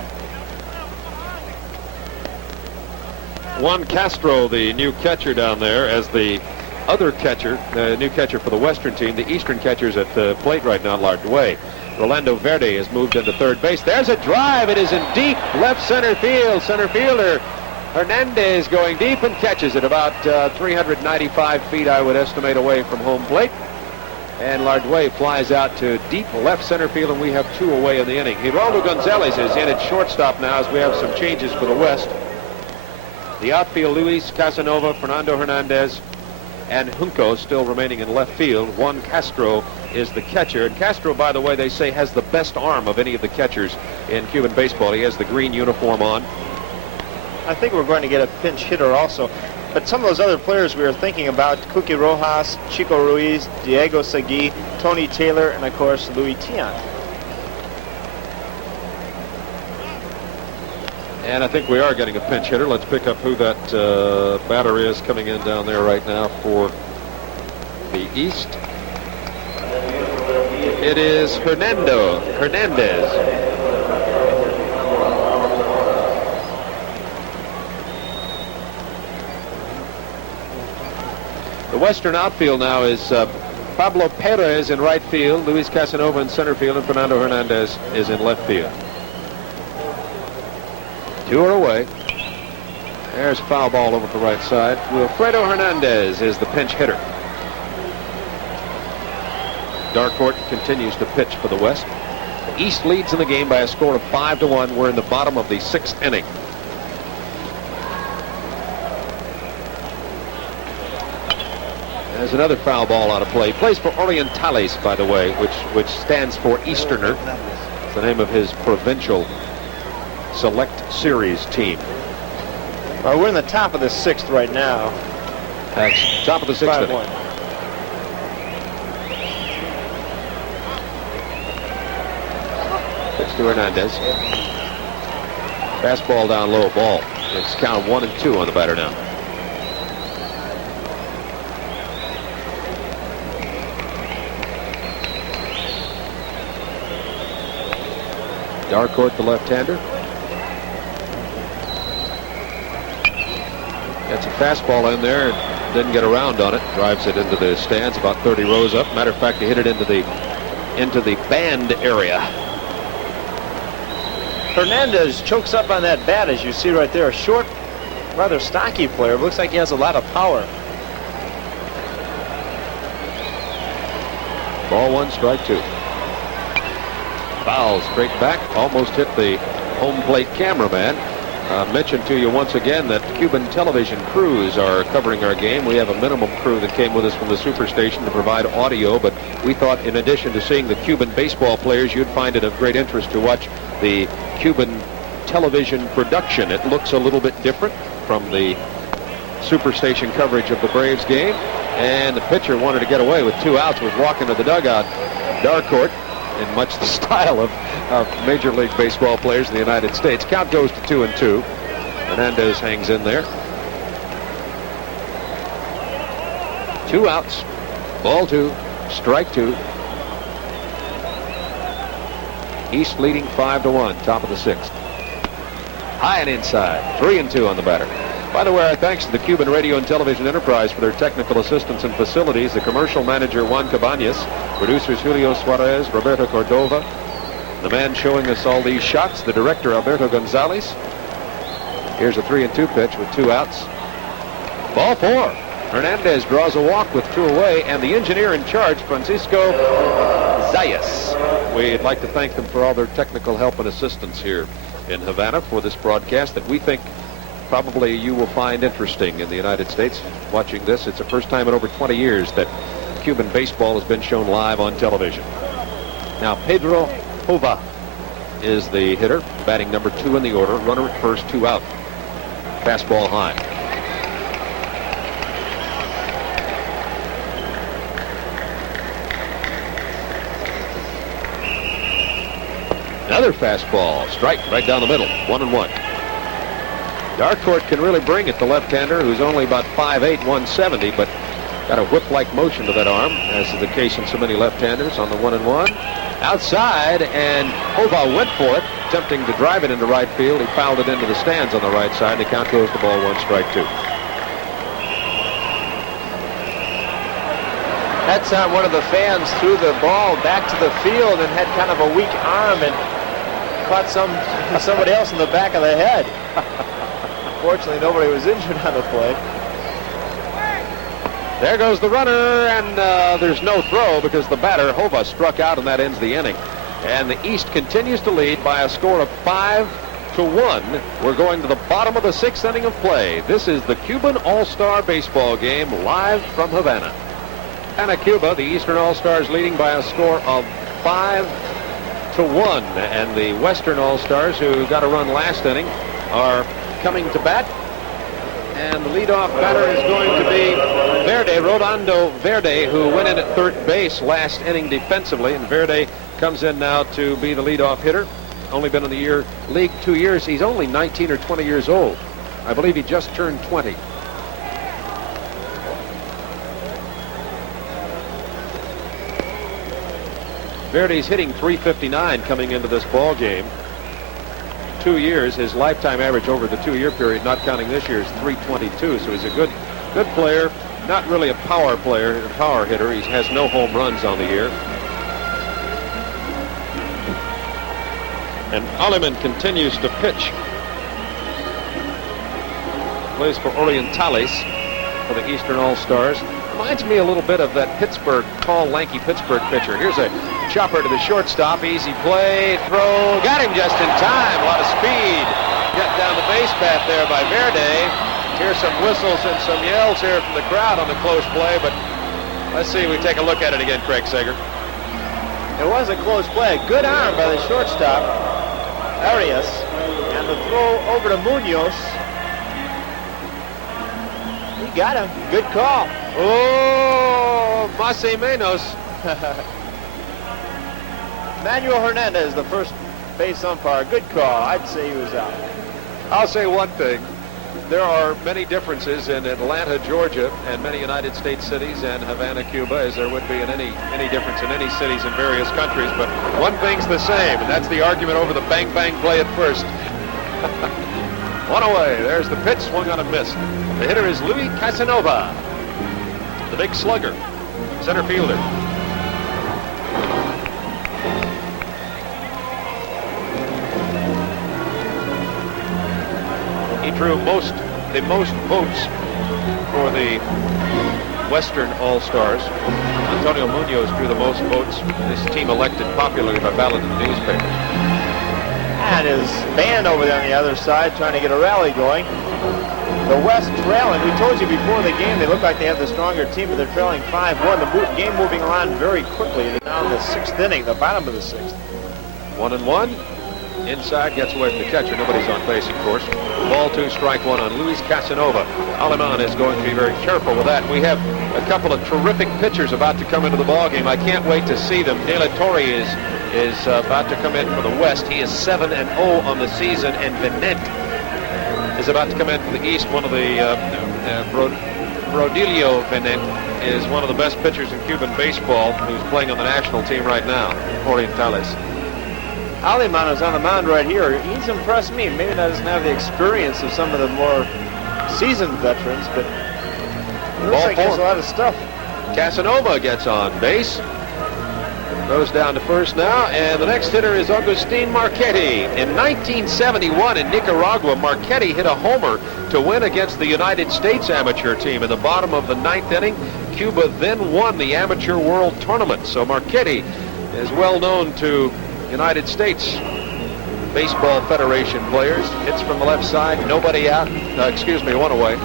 Juan Castro, the new catcher down there, as the other catcher, the new catcher for the Western team. The Eastern catcher's at the plate right now, Lardway. Rolando Verde has moved into third base. There's a drive. It is in deep left center field. Center fielder Hernandez going deep and catches it about 395 feet, I would estimate, away from home plate. And Lardway flies out to deep left center field, and we have 2 away in the inning. Geraldo Gonzalez is in at shortstop now as we have some changes for the West. The outfield, Luis Casanova, Fernando Hernandez, and Junco still remaining in left field. Juan Castro is the catcher. And Castro, by the way, they say has the best arm of any of the catchers in Cuban baseball. He has the green uniform on. I think we're going to get a pinch hitter also. But some of those other players we were thinking about, Cookie Rojas, Chico Ruiz, Diego Segui, Tony Taylor, and of course Louis Tiant. And I think we are getting a pinch hitter. Let's pick up who that batter is coming in down there right now for the East. It is Hernandez. The Western outfield now is Pablo Perez in right field, Luis Casanova in center field, and Fernando Hernandez is in left field. 2 are away. There's a foul ball over to the right side. Wilfredo Hernandez is the pinch hitter. Darcourt continues to pitch for the West. The East leads in the game by a score of 5-1. We're in the bottom of the 6th inning. There's another foul ball out of play. Plays for Orientales, by the way, which stands for Easterner. It's the name of his provincial select series team. Well, we're in the top of the 6th right now. That's top of the 6th inning. 5-1. Pitch to Hernandez. Fastball down low, ball. It's count 1-2 on the batter now. Darcourt, the left-hander. Gets a fastball in there, didn't get around on it. Drives it into the stands, about 30 rows up. Matter of fact, he hit it into the band area. Hernandez chokes up on that bat, as you see right there. A short, rather stocky player. Looks like he has a lot of power. Ball 1, strike 2. Foul straight back, almost hit the home plate cameraman. Mentioned to you once again that Cuban television crews are covering our game. We have a minimum crew that came with us from the superstation to provide audio, but we thought in addition to seeing the Cuban baseball players, you'd find it of great interest to watch the Cuban television production. It looks a little bit different from the superstation coverage of the Braves game, and the pitcher wanted to get away with 2 outs, was walking to the dugout. Darcourt, in much the style of Major League Baseball players in the United States. Count goes to 2-2. Hernandez hangs in there. 2 outs. Ball 2. Strike 2. East leading 5-1. Top of the 6th. High and inside. 3-2 on the batter. By the way, our thanks to the Cuban Radio and Television Enterprise for their technical assistance and facilities. The commercial manager, Juan Cabañas. Producers, Julio Suarez, Roberto Cordova. The man showing us all these shots, the director, Alberto Gonzalez. Here's a 3-2 pitch with 2 outs. Ball 4. Hernandez draws a walk with 2 away, and the engineer in charge, Francisco Zayas. We'd like to thank them for all their technical help and assistance here in Havana for this broadcast that we think probably you will find interesting in the United States. Watching this, it's the first time in over 20 years that Cuban baseball has been shown live on television. Now, Pedro Hova is the hitter, batting number 2 in the order. Runner at first, 2 out. Fastball high. Another fastball, strike right down the middle, 1-1. Darcourt can really bring it, the left-hander, who's only about 5'8", 170, but got a whip-like motion to that arm, as is the case in so many left-handers. On the 1-1. Outside, and Hova went for it, attempting to drive it into right field. He fouled it into the stands on the right side. The count goes to ball 1, strike 2. That's how one of the fans threw the ball back to the field and had kind of a weak arm and caught somebody else in the back of the head. Fortunately, nobody was injured on the play. There goes the runner, and there's no throw because the batter, Hova, struck out, and that ends the inning. And the East continues to lead by a score of 5-1. We're going to the bottom of the 6th inning of play. This is the Cuban All-Star Baseball game live from Havana. Havana, Cuba, the Eastern All-Stars leading by a score of 5-1. And the Western All-Stars, who got a run last inning, are coming to bat. And the leadoff batter is going to be Verde, Rodando Verde, who went in at third base last inning defensively. And Verde comes in now to be the leadoff hitter. Only been in the league 2 years. He's only 19 or 20 years old. I believe he just turned 20. Verde's hitting .359 coming into this ball game. 2 years, his lifetime average over the 2-year period, not counting this year, is .322. So he's a good player. Not really a power player, a power hitter. He has no home runs on the year. And Aleman continues to pitch. Plays for Orientales for the Eastern All-Stars. Reminds me a little bit of that Pittsburgh, tall, lanky Pittsburgh pitcher. Here's a chopper to the shortstop. Easy play, throw. Got him just in time. A lot of speed. Get down the base path there by Verde. Here's some whistles and some yells here from the crowd on the close play, but let's see. We take a look at it again, Craig Sager. It was a close play. Good arm by the shortstop, Arias, and the throw over to Munoz. He got him. Good call. Oh, más y menos. Manuel Hernandez, the first base umpire. Good call. I'd say he was out. I'll say one thing. There are many differences in Atlanta, Georgia, and many United States cities, and Havana, Cuba, as there would be in any difference in any cities in various countries. But one thing's the same, and that's the argument over the bang-bang play at first. One away. There's the pitch, swung on and missed. The hitter is Luis Casanova, the big slugger, center fielder. He drew the most votes for the Western All-Stars. Antonio Munoz drew the most votes. This team elected popularly by ballot in the newspapers. And his band over there on the other side trying to get a rally going. The West trailing. We told you before the game they look like they have the stronger team, but they're trailing 5-1. The game moving along very quickly. They're now in the 6th inning, the bottom of the 6th. 1-1. Inside, gets away from the catcher. Nobody's on base, of course. Ball 2, strike 1 on Luis Casanova. Aleman is going to be very careful with that. We have a couple of terrific pitchers about to come into the ball game. I can't wait to see them. De La Torre is about to come in for the West. He is 7-0 on the season, and Benet is about to come in for the East. One of the Rodilio Benet is one of the best pitchers in Cuban baseball, who's playing on the national team right now, Orientales. Aleman is on the mound right here. He's impressed me. Maybe doesn't have the experience of some of the more seasoned veterans, but it looks like he has a lot of stuff. Casanova gets on base. Goes down to first now, and the next hitter is Agustin Marchetti. In 1971 in Nicaragua, Marchetti hit a homer to win against the United States amateur team in the bottom of the 9th inning. Cuba then won the Amateur World Tournament, so Marchetti is well known to United States Baseball Federation players. Hits from the left side, nobody out. One away.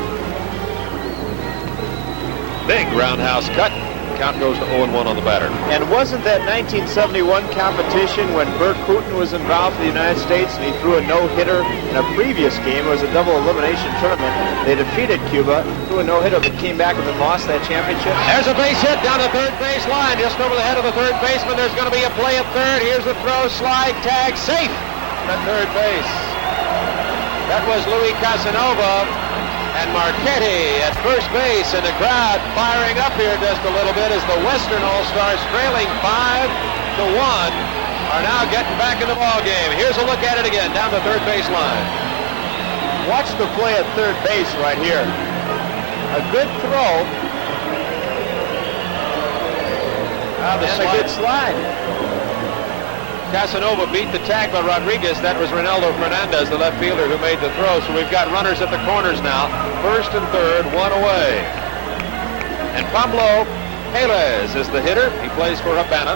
Big roundhouse cut. Count goes to 0-1 on the batter. And wasn't that 1971 competition when Bert Hooton was involved for the United States and he threw a no-hitter in a previous game? It was a double elimination tournament. They defeated Cuba, threw a no-hitter, but came back and lost that championship. There's a base hit down the third base line, just over the head of the third baseman. There's going to be a play at third. Here's the throw, slide, tag, safe at third base. That was Luis Casanova. And Marchetti at first base, and the crowd firing up here just a little bit as the Western All-Stars, trailing 5-1, are now getting back in the ball game. Here's a look at it again down the third base line. Watch the play at third base right here. A good throw. That's a good slide. Casanova beat the tag by Rodriguez. That was Reynaldo Fernandez, the left fielder, who made the throw. So we've got runners at the corners now. First and third, one away. And Pablo Jerez is the hitter. He plays for Habana.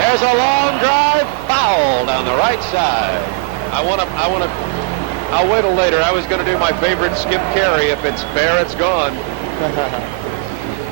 There's a long drive, foul down the right side. I'll wait till later. I was going to do my favorite skip carry. If it's fair, it's gone.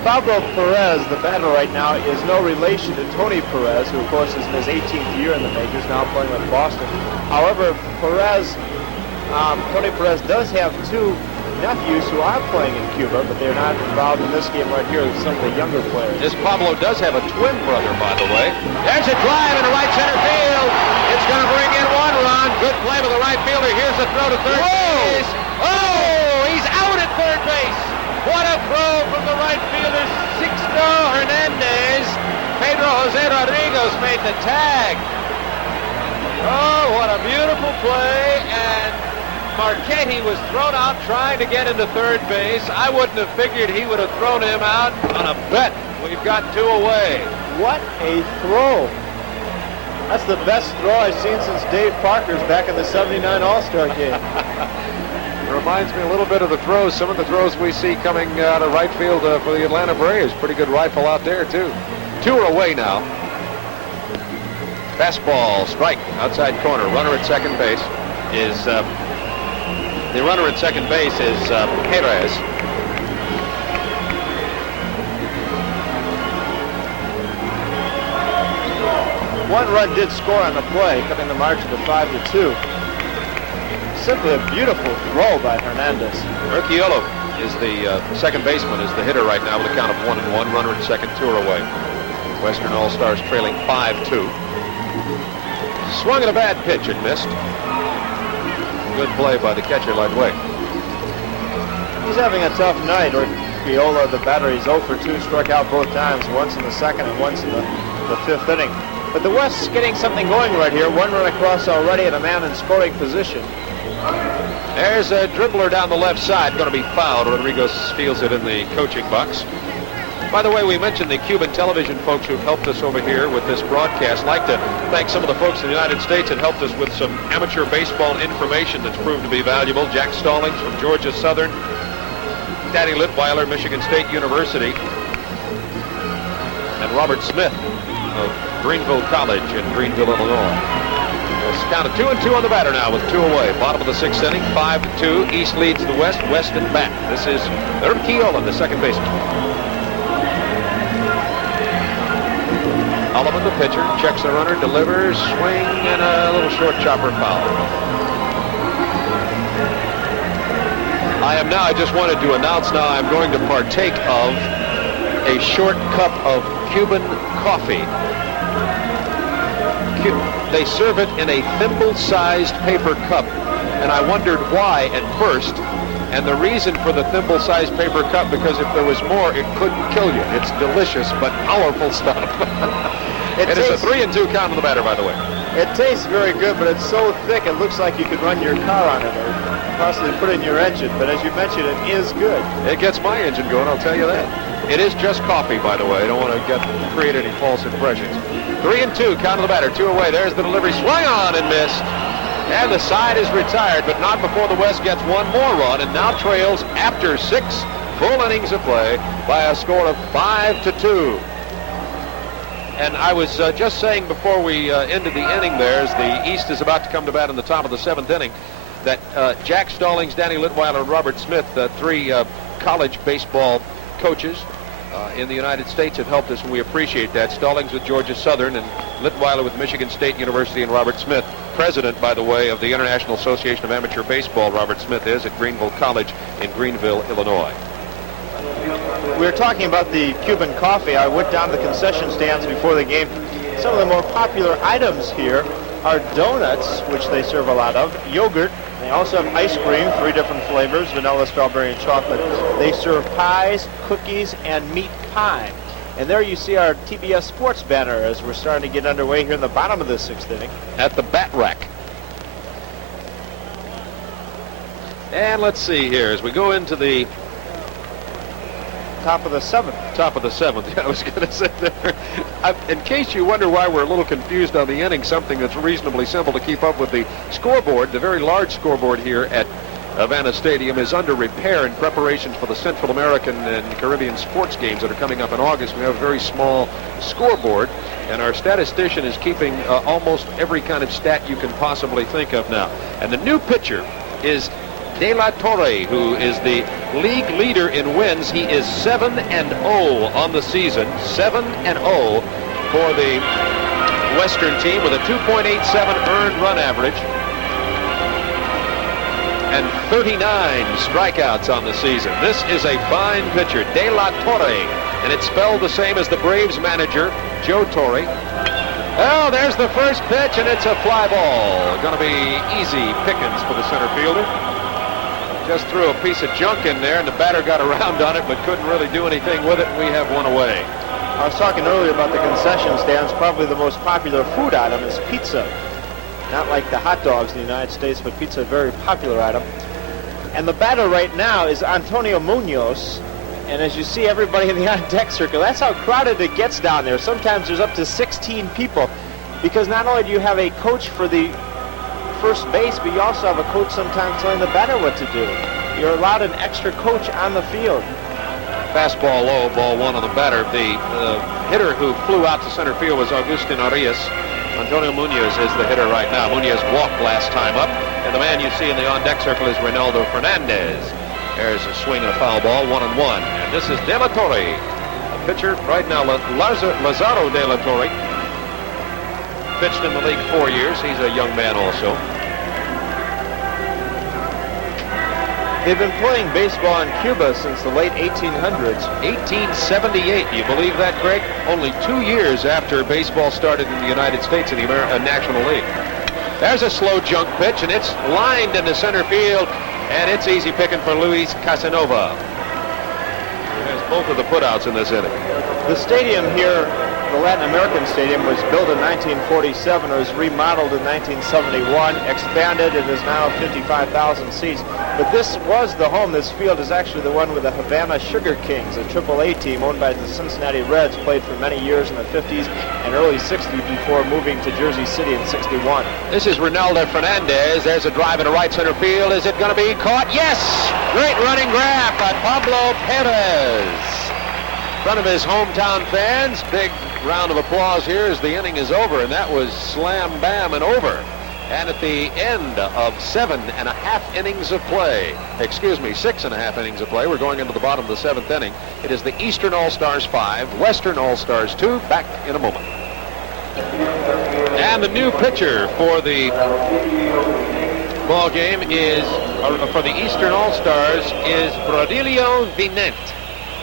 Pablo Perez, the batter right now, is no relation to Tony Perez, who of course is in his 18th year in the majors, now playing with Boston. However, Tony Perez does have two nephews who are playing in Cuba, but they're not involved in this game right here with some of the younger players. This Pablo does have a twin brother, by the way. There's a drive into right center field. It's going to bring in one run. Good play by the right fielder. Here's the throw to third base. Oh, he's out at third base. What a throw from the right fielder, Sixto Hernandez. Pedro Jose Rodriguez made the tag. Oh, what a beautiful play. And Marchetti was thrown out trying to get into third base. I wouldn't have figured he would have thrown him out on a bet. We've got two away. What a throw. That's the best throw I've seen since Dave Parker's back in the '79 All-Star game. Reminds me a little bit of the throws, some of the throws we see coming out of right field for the Atlanta Braves. Pretty good rifle out there, too. Two are away now. Fastball, strike, outside corner. Runner at second base is... the runner at second base is Jerez. One run did score on the play, cutting the margin to 5-2. Simply a beautiful throw by Hernandez. Urquiolo is the second baseman, is the hitter right now with a count of 1-1. Runner at second, two are away. Western All-Stars trailing 5-2. Swung at a bad pitch and missed. Good play by the catcher, Lightway. He's having a tough night. Urquiolo, the batter, he's 0 for 2, struck out both times, once in the second and once in the fifth inning. But the West's getting something going right here. One run across already and a man in scoring position. There's a dribbler down the left side, going to be fouled. Rodriguez fields it in the coaching box. By the way, we mentioned the Cuban television folks who've helped us over here with this broadcast. I'd like to thank some of the folks in the United States that helped us with some amateur baseball information that's proved to be valuable. Jack Stallings from Georgia Southern, Danny Litweiler, Michigan State University, and Robert Smith of Greenville College in Greenville, Illinois. It's counted 2-2 on the batter now with two away. Bottom of the sixth inning, 5-2. East leads the West, West and back. This is Urquiolo, the second baseman. Oliver, the pitcher, checks the runner, delivers, swing, and a little short chopper foul. I just wanted to announce now I'm going to partake of a short cup of Cuban coffee. They serve it in a thimble-sized paper cup, and I wondered why at first. And the reason for the thimble-sized paper cup, because if there was more, it could kill you. It's delicious, but powerful stuff. It is a 3-2 count on the batter, by the way. It tastes very good, but it's so thick it looks like you could run your car on it or possibly put it in your engine. But as you mentioned, it is good. It gets my engine going, I'll tell you that. It is just coffee, by the way. I don't want to create any false impressions. 3-2, count of the batter, two away. There's the delivery, swung on and missed. And the side is retired, but not before the West gets one more run and now trails after 6 full innings of play by a score of 5-2. And I was just saying before we ended the inning there, as the East is about to come to bat in the top of the 7th inning, that Jack Stallings, Danny Litweiler, and Robert Smith, three college baseball coaches in the United States, have helped us, and we appreciate that. Stallings with Georgia Southern and Litweiler with Michigan State University, and Robert Smith, president, by the way, of the International Association of Amateur Baseball. Robert Smith is at Greenville College in Greenville, Illinois. We were talking about the Cuban coffee. I went down to the concession stands before the game. Some of the more popular items here are donuts, which they serve a lot of, yogurt. They also have ice cream, 3 different flavors, vanilla, strawberry, and chocolate. They serve pies, cookies, and meat pie. And there you see our TBS Sports banner as we're starting to get underway here in the bottom of the 6th inning. At the bat rack. And let's see here, as we go into the top of the seventh. Top of the seventh. Yeah, I was going to say there. In case you wonder why we're a little confused on the inning, something that's reasonably simple to keep up with, the scoreboard, the very large scoreboard here at Havana Stadium, is under repair in preparations for the Central American and Caribbean sports games that are coming up in August. We have a very small scoreboard, and our statistician is keeping almost every kind of stat you can possibly think of now. And the new pitcher is De La Torre, who is the league leader in wins. He is 7-0 on the season, 7-0 for the Western team, with a 2.87 earned run average and 39 strikeouts on the season. This is a fine pitcher, De La Torre, and it's spelled the same as the Braves manager, Joe Torre. Oh, there's the first pitch, and it's a fly ball. Going to be easy pickings for the center fielder. Just threw a piece of junk in there, and the batter got around on it, but couldn't really do anything with it, and we have one away. I was talking earlier about the concession stands. Probably the most popular food item is pizza. Not like the hot dogs in the United States, but pizza is a very popular item. And the batter right now is Antonio Munoz. And as you see everybody in the on-deck circle, that's how crowded it gets down there. Sometimes there's up to 16 people, because not only do you have a coach for the first base, but you also have a coach sometimes telling the batter what to do. You're allowed an extra coach on the field. Fastball low, ball one on the batter. The hitter who flew out to center field was Agustin Arias. Antonio Munoz is the hitter right now. Munoz walked last time up, and the man you see in the on-deck circle is Reynaldo Fernandez. There's a swing and a foul ball, 1-1. And this is De La Torre, a pitcher right now. Lazaro De La Torre pitched in the league 4 years. He's a young man also. They've been playing baseball in Cuba since the late 1800s. 1878, do you believe that, Greg? Only 2 years after baseball started in the United States in the National League. There's a slow junk pitch, and it's lined into center field, and it's easy picking for Luis Casanova. He has both of the putouts in this inning. The stadium here, the Latin American Stadium, was built in 1947. It was remodeled in 1971, expanded. It is now 55,000 seats. But this was the home. This field is actually the one with the Havana Sugar Kings, a AAA team owned by the Cincinnati Reds, played for many years in the 50s and early 60s before moving to Jersey City in 61. This is Reynaldo Fernandez. There's a drive into right center field. Is it going to be caught? Yes! Great running grab by Pablo Perez. In front of his hometown fans. Big round of applause here as the inning is over, and that was slam bam and over. And at the end of 7.5 innings of play, 6.5 innings of play, we're going into the bottom of the 7th inning. It is the Eastern All-Stars 5, Western All-Stars 2. Back in a moment. And the new pitcher for the ball game is, for the Eastern All-Stars, is Brodilio Vinent.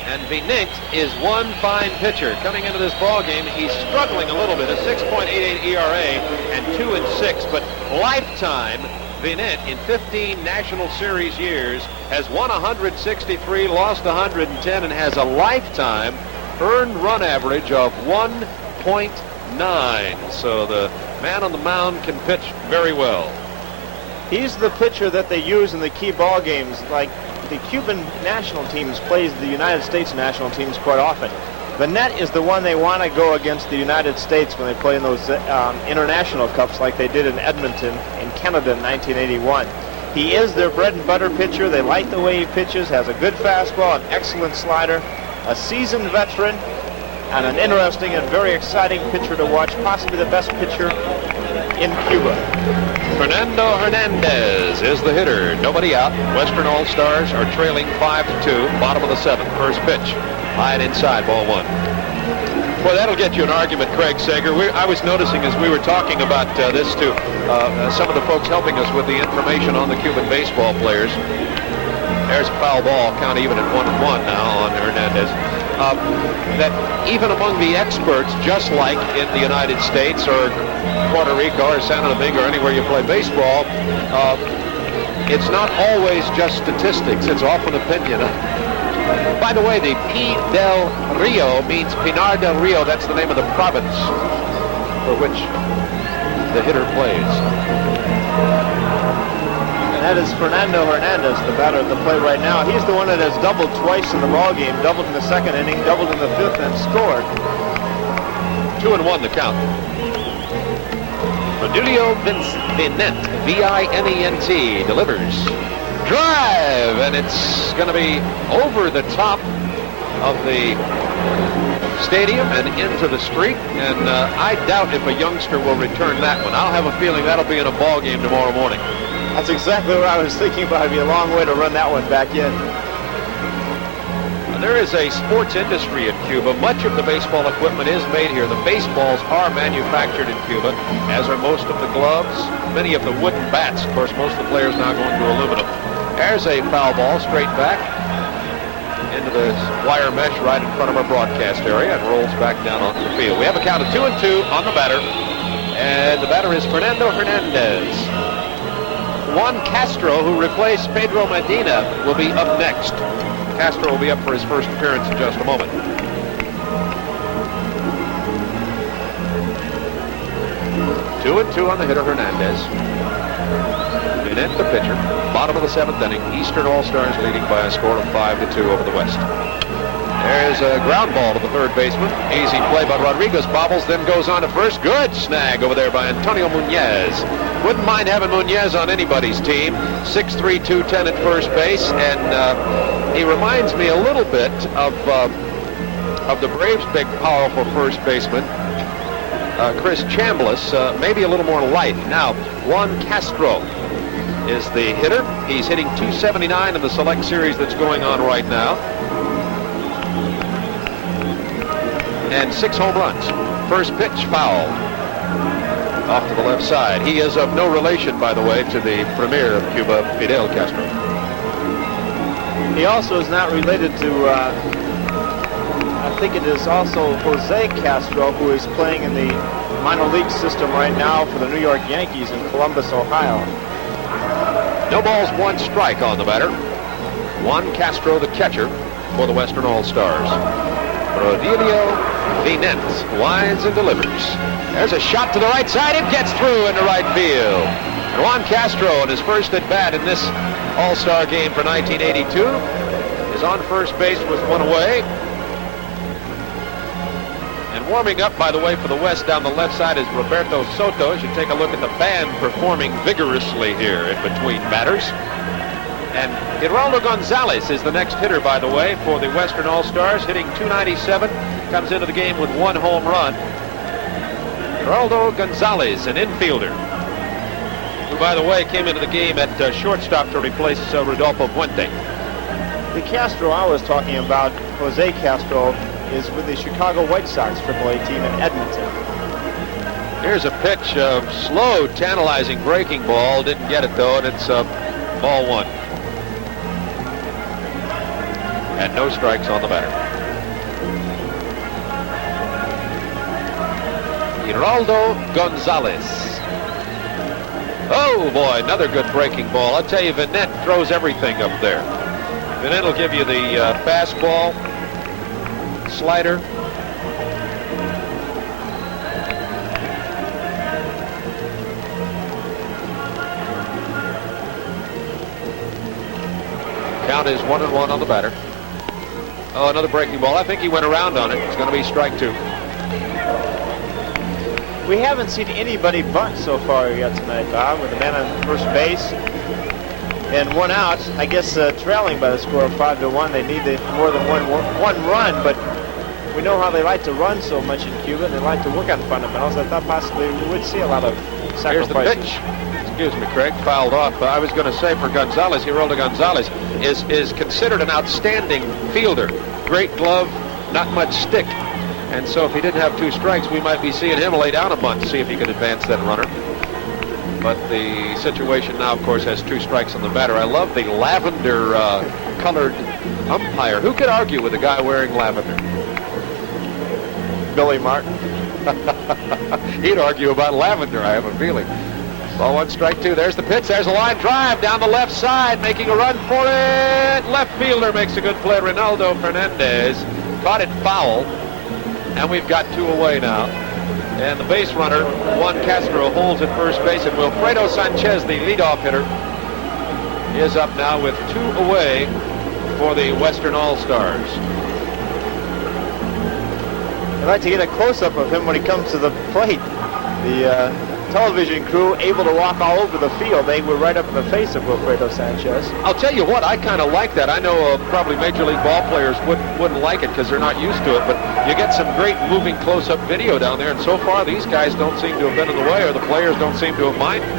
And Vinent is one fine pitcher. Coming into this ball game, he's struggling a little bit, a 6.88 ERA and 2-6, but lifetime Vinent in 15 National Series years has won 163, lost 110, and has a lifetime earned run average of 1.9. So the man on the mound can pitch very well. He's the pitcher that they use in the key ball games, like the Cuban national teams plays the United States national teams quite often. Vinent is the one they want to go against the United States when they play in those international cups like they did in Edmonton in Canada in 1981. He is their bread and butter pitcher. They like the way he pitches, has a good fastball, an excellent slider, a seasoned veteran, and an interesting and very exciting pitcher to watch, possibly the best pitcher in Cuba. Fernando Hernandez is the hitter. Nobody out. Western All-Stars are trailing 5-2. Bottom of the 7th. First pitch. High and inside. Ball 1. Boy, that'll get you an argument, Craig Sager. I was noticing as we were talking about this to some of the folks helping us with the information on the Cuban baseball players. There's a foul ball. Count even at 1-1 now on Hernandez. That even among the experts, just like in the United States or Puerto Rico or Santo Domingo or anywhere you play baseball, it's not always just statistics. It's often opinion. By the way, the P del Rio means Pinar del Rio. That's the name of the province for which the hitter plays. That is Fernando Hernandez, the batter at the plate right now. He's the one that has doubled twice in the ball game, doubled in the second inning, doubled in the fifth, and scored. 2-1 the count. Rodulio Vinent, V-I-N-E-N-T, delivers. Drive, and it's going to be over the top of the stadium and into the street, and I doubt if a youngster will return that one. I'll have a feeling that'll be in a ball game tomorrow morning. That's exactly what I was thinking about. It'd be a long way to run that one back in. There is a sports industry in Cuba. Much of the baseball equipment is made here. The baseballs are manufactured in Cuba, as are most of the gloves, many of the wooden bats. Of course, most of the players now going to aluminum. There's a foul ball straight back into the wire mesh right in front of our broadcast area and rolls back down onto the field. We have a count of 2-2 on the batter, and the batter is Fernando Hernandez. Juan Castro, who replaced Pedro Medina, will be up next. Castro will be up for his first appearance in just a moment. Two and two on the hitter, Hernandez. Vinent, the pitcher. Bottom of the seventh inning. Eastern All-Stars leading by a score of 5-2 over the West. There's a ground ball to the third baseman. Easy play by Rodriguez. Bobbles, then goes on to first. Good snag over there by Antonio Muñez. Wouldn't mind having Muñez on anybody's team. 6'3", 210 at first base, and he reminds me a little bit of the Braves' big, powerful first baseman, Chris Chambliss, maybe a little more light. Now, Juan Castro is the hitter. He's hitting .279 in the select series that's going on right now. And 6 home runs. First pitch foul. Off to the left side. He is of no relation, by the way, to the premier of Cuba, Fidel Castro. He also is not related to, I think it is also Jose Castro, who is playing in the minor league system right now for the New York Yankees in Columbus, Ohio. No balls, 1 strike on the batter. Juan Castro, the catcher for the Western All-Stars. Rodulio Vinent winds and delivers. There's a shot to the right side. It gets through into right field. And Juan Castro, in his first at bat in this All-Star game for 1982, is on first base with 1 away. And warming up, by the way, for the West down the left side is Roberto Soto. You should take a look at the band performing vigorously here in between batters. And Geraldo Gonzalez is the next hitter, by the way, for the Western All-Stars, hitting .297, comes into the game with 1 home run. Geraldo Gonzalez, an infielder, who, by the way, came into the game at shortstop to replace Rodolfo Puente. The Castro I was talking about, Jose Castro, is with the Chicago White Sox AAA team in Edmonton. Here's a pitch, slow, tantalizing breaking ball. Didn't get it, though, and it's ball 1. And no strikes on the batter. Geraldo Gonzalez. Oh boy, another good breaking ball. I'll tell you, Vinent throws everything up there. Vinent will give you the fastball, slider. Count is 1-1 on the batter. Oh, another breaking ball. I think he went around on it. It's going to be strike 2. We haven't seen anybody bunt so far yet tonight, Bob, with a man on first base and 1 out. I guess trailing by the score of 5-1. They need more than one run, but we know how they like to run so much in Cuba, and they like to work on fundamentals. I thought possibly we would see a lot of sacrifices. Here's the pitch. Excuse me, Craig, fouled off. I was going to say for Gonzalez, Geraldo Gonzalez is considered an outstanding fielder. Great glove, not much stick. And so if he didn't have 2 strikes, we might be seeing him lay down a bunt to see if he could advance that runner. But the situation now, of course, has 2 strikes on the batter. I love the lavender colored umpire. Who could argue with a guy wearing lavender? Billy Martin. He'd argue about lavender, I have a feeling. Ball 1, strike 2. There's the pitch. There's a line drive down the left side, making a run for it. Left fielder makes a good play. Ronaldo Fernandez caught it foul. And we've got 2 away now. And the base runner, Juan Castro, holds at first base. And Wilfredo Sanchez, the leadoff hitter, is up now with 2 away for the Western All-Stars. I'd like to get a close-up of him when he comes to the plate. The television crew able to walk all over the field. They were right up in the face of Wilfredo Sanchez. I'll tell you what, I kind of like that. I know probably Major League ball players wouldn't like it because they're not used to it, but you get some great moving close-up video down there, and so far these guys don't seem to have been in the way, or the players don't seem to have minded.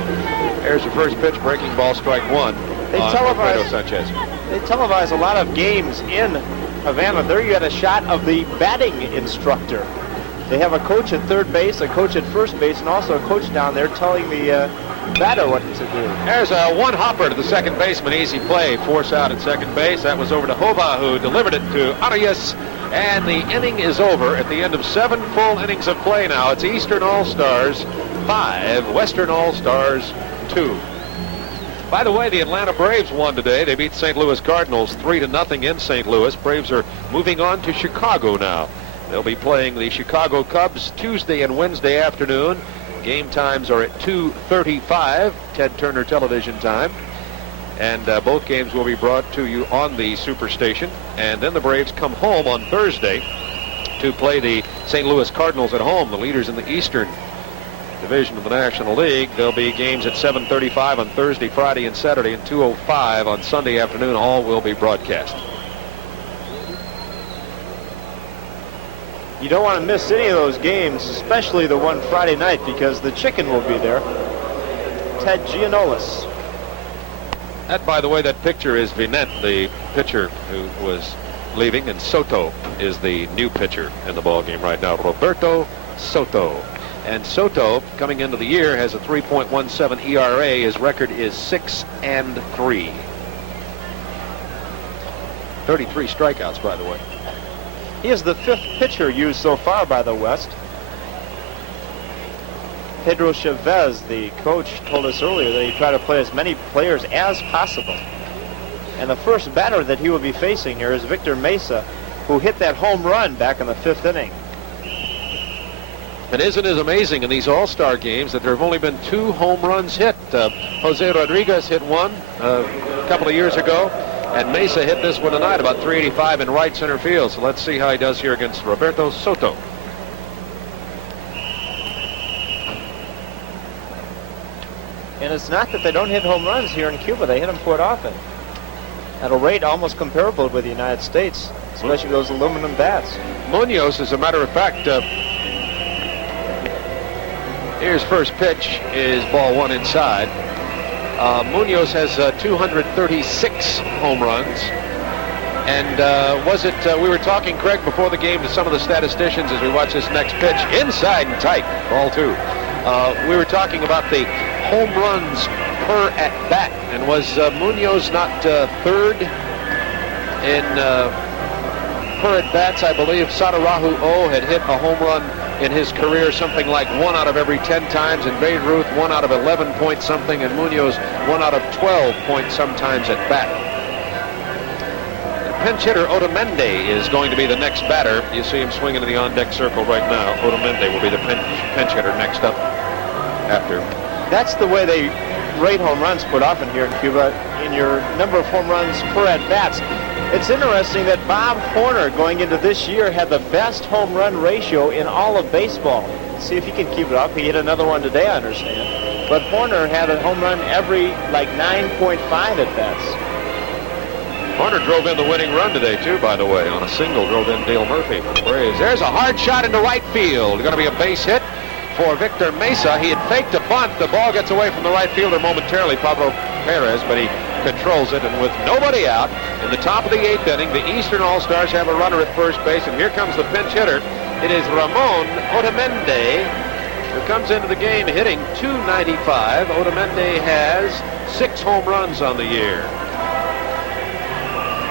There's the first pitch, breaking ball, strike 1 on Wilfredo Sanchez. They televise a lot of games in Havana. There you had a shot of the batting instructor. They have a coach at third base, a coach at first base, and also a coach down there telling the batter what to do. There's a one hopper to the second baseman, easy play, force out at second base. That was over to Hova, who delivered it to Arias, and the inning is over at the end of 7 full innings of play now. It's Eastern All-Stars 5, Western All-Stars 2. By the way, the Atlanta Braves won today. They beat St. Louis Cardinals 3-0 in St. Louis. Braves are moving on to Chicago now. They'll be playing the Chicago Cubs Tuesday and Wednesday afternoon. Game times are at 2:35, Ted Turner television time. And both games will be brought to you on the Superstation. And then the Braves come home on Thursday to play the St. Louis Cardinals at home, the leaders in the Eastern Division of the National League. There'll be games at 7:35 on Thursday, Friday, and Saturday, and 2:05 on Sunday afternoon. All will be broadcast. You don't want to miss any of those games, especially the one Friday night, because the chicken will be there. Ted Gianolis. That, by the way, that picture is Vinet, the pitcher who was leaving, and Soto is the new pitcher in the ball game right now. Roberto Soto. And Soto, coming into the year, has a 3.17 ERA. His record is 6-3. 33 strikeouts, by the way. He is the 5th pitcher used so far by the West. Pedro Chavez, the coach, told us earlier that he tried to play as many players as possible. And the first batter that he will be facing here is Victor Mesa, who hit that home run back in the 5th inning. And isn't it amazing in these All-Star games that there have only been 2 home runs hit? Jose Rodriguez hit one a couple of years ago, and Mesa hit this one tonight, about 385 in right center field. So let's see how he does here against Roberto Soto. And it's not that they don't hit home runs here in Cuba. They hit them quite often at a rate almost comparable with the United States, especially those aluminum bats. Munoz, as a matter of fact, here's first pitch, is ball 1 inside. Munoz has 236 home runs. And we were talking, Craig, before the game to some of the statisticians as we watch this next pitch. Inside and tight, ball 2. We were talking about the home runs per at-bat. And was Munoz not 3rd in per at-bats? I believe Satarahu O had hit a home run in his career something like 1 out of every 10 times, and Babe Ruth 1 out of 11 point something, and Munoz 1 out of 12 point sometimes at bat. Pinch hitter Otamendi is going to be the next batter. You see him swinging in the on-deck circle right now. Otamendi will be the pinch hitter next up after. That's the way they rate home runs quite often here in Cuba, in your number of home runs per at-bats. It's interesting that Bob Horner, going into this year, had the best home run ratio in all of baseball. Let's see if he can keep it up. He hit another one today, I understand. But Horner had a home run every, like, 9.5 at-bats. Horner drove in the winning run today, too, by the way. On a single, drove in Dale Murphy for the Braves. There's a hard shot into right field. Going to be a base hit for Victor Mesa. He had faked a bunt. The ball gets away from the right fielder momentarily, Pablo Perez, but he controls it, and with nobody out in the top of the 8th inning, the Eastern All-Stars have a runner at first base, and here comes the pinch hitter. It is Ramon Otamendi, who comes into the game hitting .295. Otamendi has 6 home runs on the year.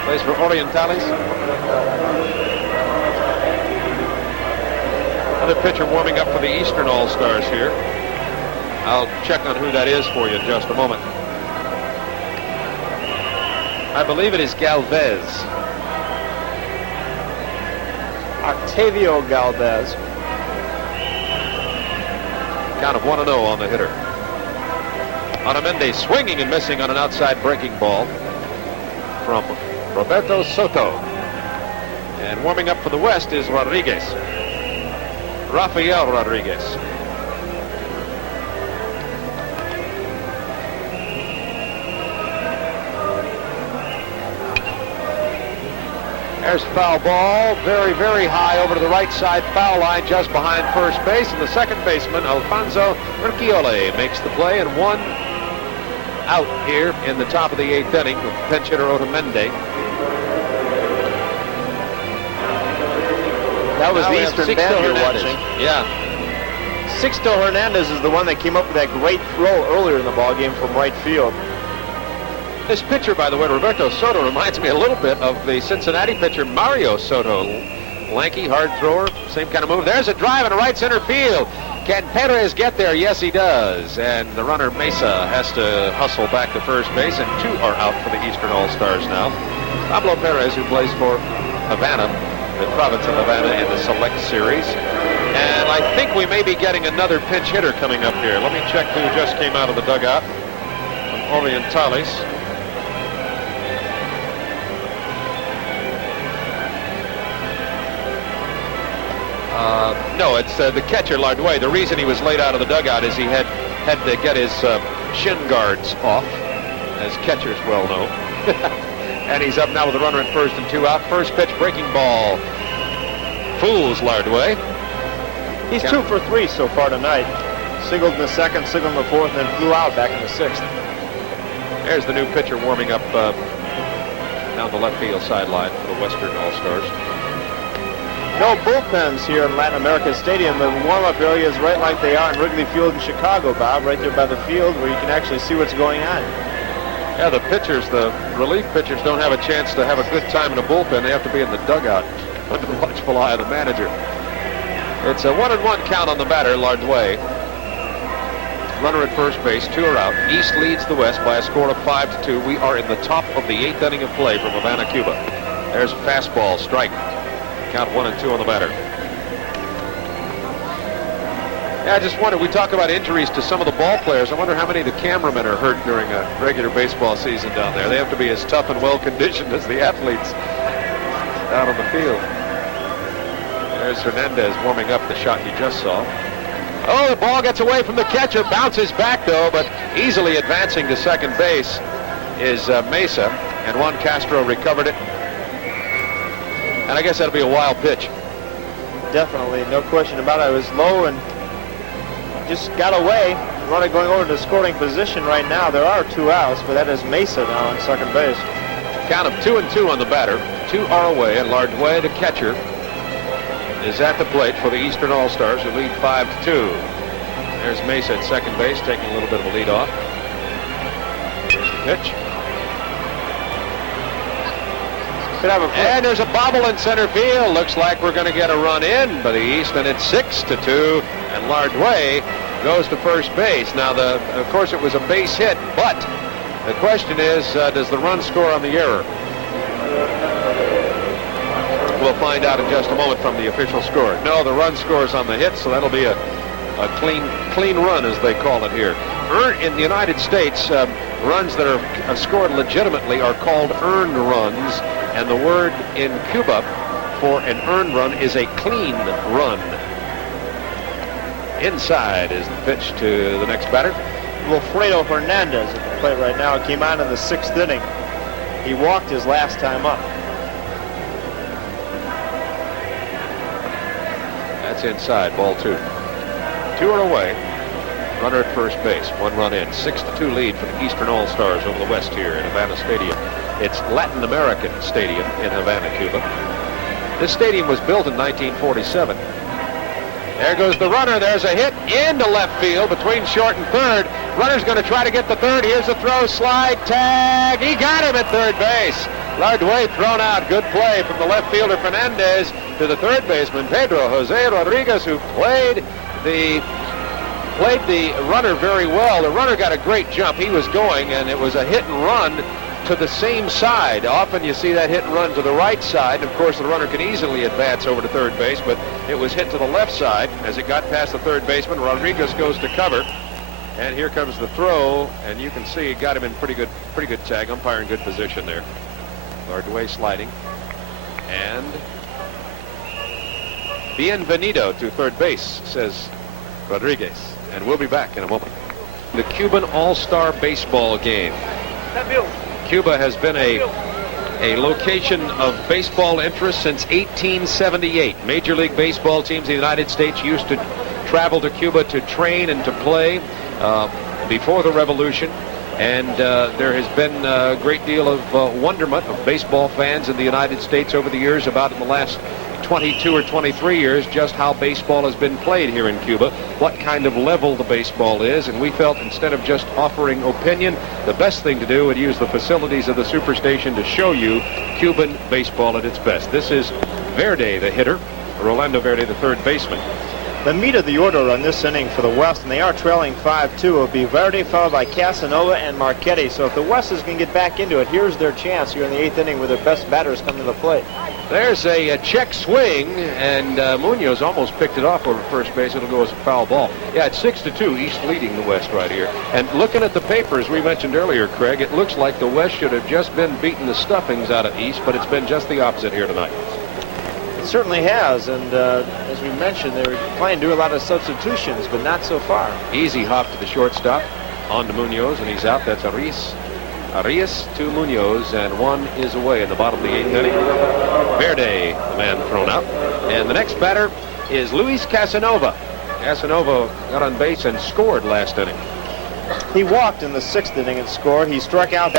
Plays for Orientales. Another pitcher warming up for the Eastern All-Stars here. I'll check on who that is for you in just a moment. I believe it is Galvez. Octavio Galvez. Count of 1-0 on the hitter. Otamendi swinging and missing on an outside breaking ball from Roberto Soto. And warming up for the West is Rodriguez. Rafael Rodriguez. There's foul ball, very, very high over to the right side foul line just behind first base. And the second baseman, Alfonso Urquiole, makes the play, and one out here in the top of the 8th inning with pinch hitter Otamendi. That was Now the we have Eastern Sixto band you're Hernandez. watching. Yeah. Sixto Hernandez is the one that came up with that great throw earlier in the ballgame from right field. This pitcher, by the way, Roberto Soto, reminds me a little bit of the Cincinnati pitcher Mario Soto. Lanky, hard thrower, same kind of move. There's a drive in right center field. Can Perez get there? Yes, he does. And the runner, Mesa, has to hustle back to first base, and 2 are out for the Eastern All-Stars now. Pablo Perez, who plays for Havana, the province of Havana, in the Select Series. And I think we may be getting another pinch hitter coming up here. Let me check who just came out of the dugout from Orientales. No, it's the catcher, Lardway. The reason he was laid out of the dugout is he had to get his shin guards off, as catchers well know. And he's up now with a runner at first and 2 out. First pitch, breaking ball. Fools Lardway. He's 2 for 3 so far tonight. Singled in the 2nd, singled in the 4th, and then flew out back in the 6th. There's the new pitcher warming up down the left field sideline for the Western All-Stars. No bullpens here in Latin America Stadium. The warm-up area is right like they are in Wrigley Field in Chicago, Bob, right there by the field where you can actually see what's going on. Yeah, the pitchers, the relief pitchers, don't have a chance to have a good time in a bullpen. They have to be in the dugout under the watchful eye of the manager. It's a 1-1 count on the batter, Lardway. Runner at first base, 2 are out. East leads the West by a score of 5-2. We are in the top of the 8th inning of play from Havana, Cuba. There's a fastball, strike. Count 1-2 on the batter. Yeah, I just wonder, we talk about injuries to some of the ball players. I wonder how many of the cameramen are hurt during a regular baseball season down there. They have to be as tough and well-conditioned as the athletes out on the field. There's Hernandez warming up the shot you just saw. Oh, the ball gets away from the catcher, bounces back though, but easily advancing to second base is Mesa, and Juan Castro recovered it. And I guess that'll be a wild pitch. Definitely, no question about it. It was low and just got away. Runner going over to the scoring position right now. There are 2 outs, but that is Mesa now on second base. Count of 2-2 on the batter. 2 are away, and Lardway, the catcher, is at the plate for the Eastern All-Stars, who lead 5-2. There's Mesa at second base, taking a little bit of a lead off. Here's the pitch. And there's a bobble in center field. Looks like we're going to get a run in by the East, and it's 6-2. And Lardway goes to first base. Now, of course, it was a base hit, but the question is, does the run score on the error? We'll find out in just a moment from the official score. No, the run scores on the hit, so that'll be a clean run, as they call it here. In the United States, runs that are scored legitimately are called earned runs, and the word in Cuba for an earned run is a clean run. Inside is the pitch to the next batter. Wilfredo Hernandez at the plate right now. Came on in the 6th inning. He walked his last time up. That's inside, ball 2. 2 are away. Runner at first base, 1 run in. 6-2 lead for the Eastern All-Stars over the West here in Havana Stadium. It's Latin American Stadium in Havana, Cuba. This stadium was built in 1947. There goes the runner. There's a hit into left field between short and third. Runner's going to try to get the third. Here's the throw, slide, tag. He got him at third base. Lardway thrown out. Good play from the left fielder Fernandez to the third baseman Pedro José Rodriguez, who played the runner very well. The runner got a great jump. He was going, and it was a hit and run to the same side. Often you see that hit and run to the right side. Of course, the runner can easily advance over to third base, but it was hit to the left side. As it got past the third baseman, Rodriguez goes to cover. And here comes the throw, and you can see it got him in pretty good tag. Umpire in good position there. Lardway sliding. And bienvenido to third base, says Rodriguez. And we'll be back in a moment. The Cuban All-Star Baseball game. Cuba has been a location of baseball interest since 1878. Major League Baseball teams in the United States used to travel to Cuba to train and to play before the revolution. And there has been a great deal of wonderment of baseball fans in the United States over the years, about in the last 22 or 23 years, just how baseball has been played here in Cuba, what kind of level the baseball is. And we felt instead of just offering opinion, the best thing to do would use the facilities of the Superstation to show you Cuban baseball at its best. This is Verde, the hitter, Rolando Verde, the third baseman. The meat of the order on this inning for the West, and they are trailing 5-2, will be Verde followed by Casanova and Marchetti. So if the West is going to get back into it, here's their chance here in the 8th inning with their best batters coming to the plate. There's a check swing, and Munoz almost picked it off over first base. It'll go as a foul ball. Yeah, it's 6-2, East leading the West right here. And looking at the paper, as we mentioned earlier, Craig, it looks like the West should have just been beating the stuffings out of East, but it's been just the opposite here tonight. It certainly has, and as we mentioned, they were trying to do a lot of substitutions, but not so far. Easy hop to the shortstop, on to Munoz, and he's out. That's Arias. Arias to Munoz, and one is away in the bottom of the 8th inning. Verde, the man thrown out. And the next batter is Luis Casanova. Casanova got on base and scored last inning. He walked in the 6th inning and scored. He struck out.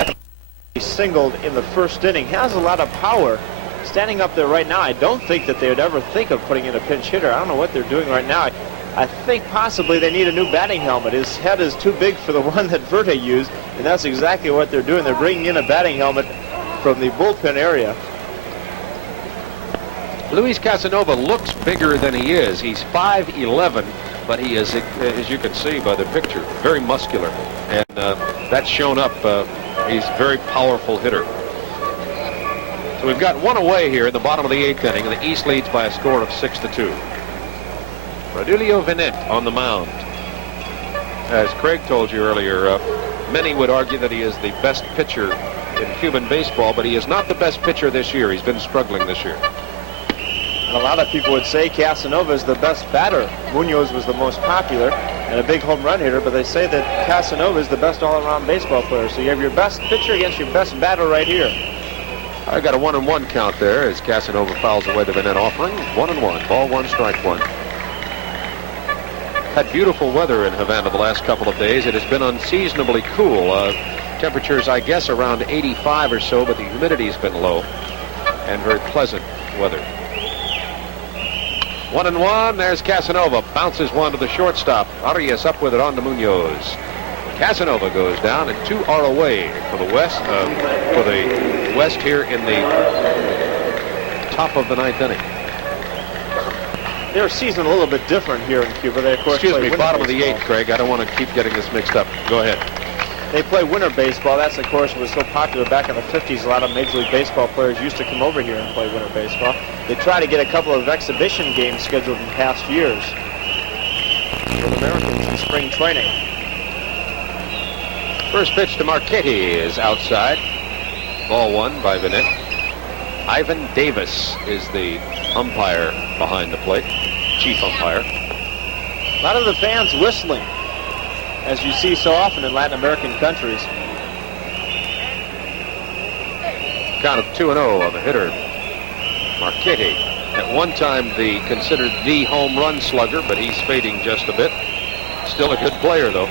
He singled in the 1st inning. Has a lot of power. Standing up there right now, I don't think that they would ever think of putting in a pinch hitter. I don't know what they're doing right now. I think possibly they need a new batting helmet. His head is too big for the one that Verde used, and that's exactly what they're doing. They're bringing in a batting helmet from the bullpen area. Luis Casanova looks bigger than he is. He's 5'11", but he is, as you can see by the picture, very muscular, and that's shown up. He's a very powerful hitter. So we've got one away here in the bottom of the 8th inning, and the East leads by a score of 6-2. Rodulio Vinet on the mound. As Craig told you earlier, many would argue that he is the best pitcher in Cuban baseball, but he is not the best pitcher this year. He's been struggling this year. And a lot of people would say Casanova is the best batter. Munoz was the most popular and a big home run hitter, but they say that Casanova is the best all-around baseball player. So you have your best pitcher against your best batter right here. I got a 1-1 count there as Casanova fouls away the Vinet offering. 1-1, ball 1, strike 1. Had beautiful weather in Havana the last couple of days. It has been unseasonably cool. Temperatures, I guess, around 85 or so, but the humidity has been low and very pleasant weather. 1-1, there's Casanova. Bounces one to the shortstop. Arias up with it on to Munoz. Casanova goes down, and 2 are away for the West. Here in the top of the 9th inning. Their season a little bit different here in Cuba. They, of course, play bottom of the baseball. 8th, Craig. I don't want to keep getting this mixed up. Go ahead. They play winter baseball. That's, of course, was so popular back in the 50s. A lot of Major League Baseball players used to come over here and play winter baseball. They try to get a couple of exhibition games scheduled in past years for the Americans in spring training. First pitch to Marchetti is outside. Ball 1 by Vinet. Ivan Davis is the umpire behind the plate, chief umpire. A lot of the fans whistling, as you see so often in Latin American countries. Count of 2-0 on the hitter, Marchetti. At one time considered the home run slugger, but he's fading just a bit. Still a good player, though.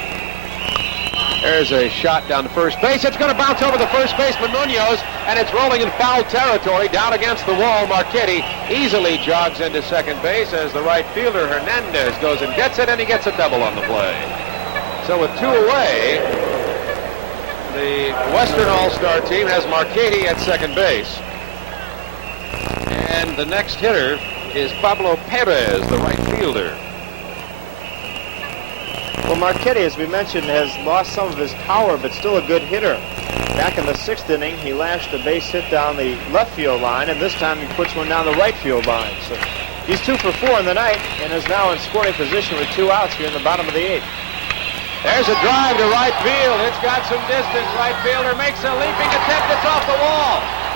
There's a shot down to first base. It's going to bounce over the first baseman, Munoz, and it's rolling in foul territory down against the wall. Marchetti easily jogs into second base as the right fielder, Hernandez, goes and gets it, and he gets a double on the play. So with 2 away, the Western All-Star team has Marchetti at second base. And the next hitter is Pablo Perez, the right fielder. Well, Marchetti, as we mentioned, has lost some of his power, but still a good hitter. Back in the 6th inning, he lashed a base hit down the left field line, and this time he puts one down the right field line. So he's 2 for 4 in the night and is now in scoring position with 2 outs here in the bottom of the 8th. There's a drive to right field. It's got some distance. Right fielder makes a leaping attempt. It's off the wall.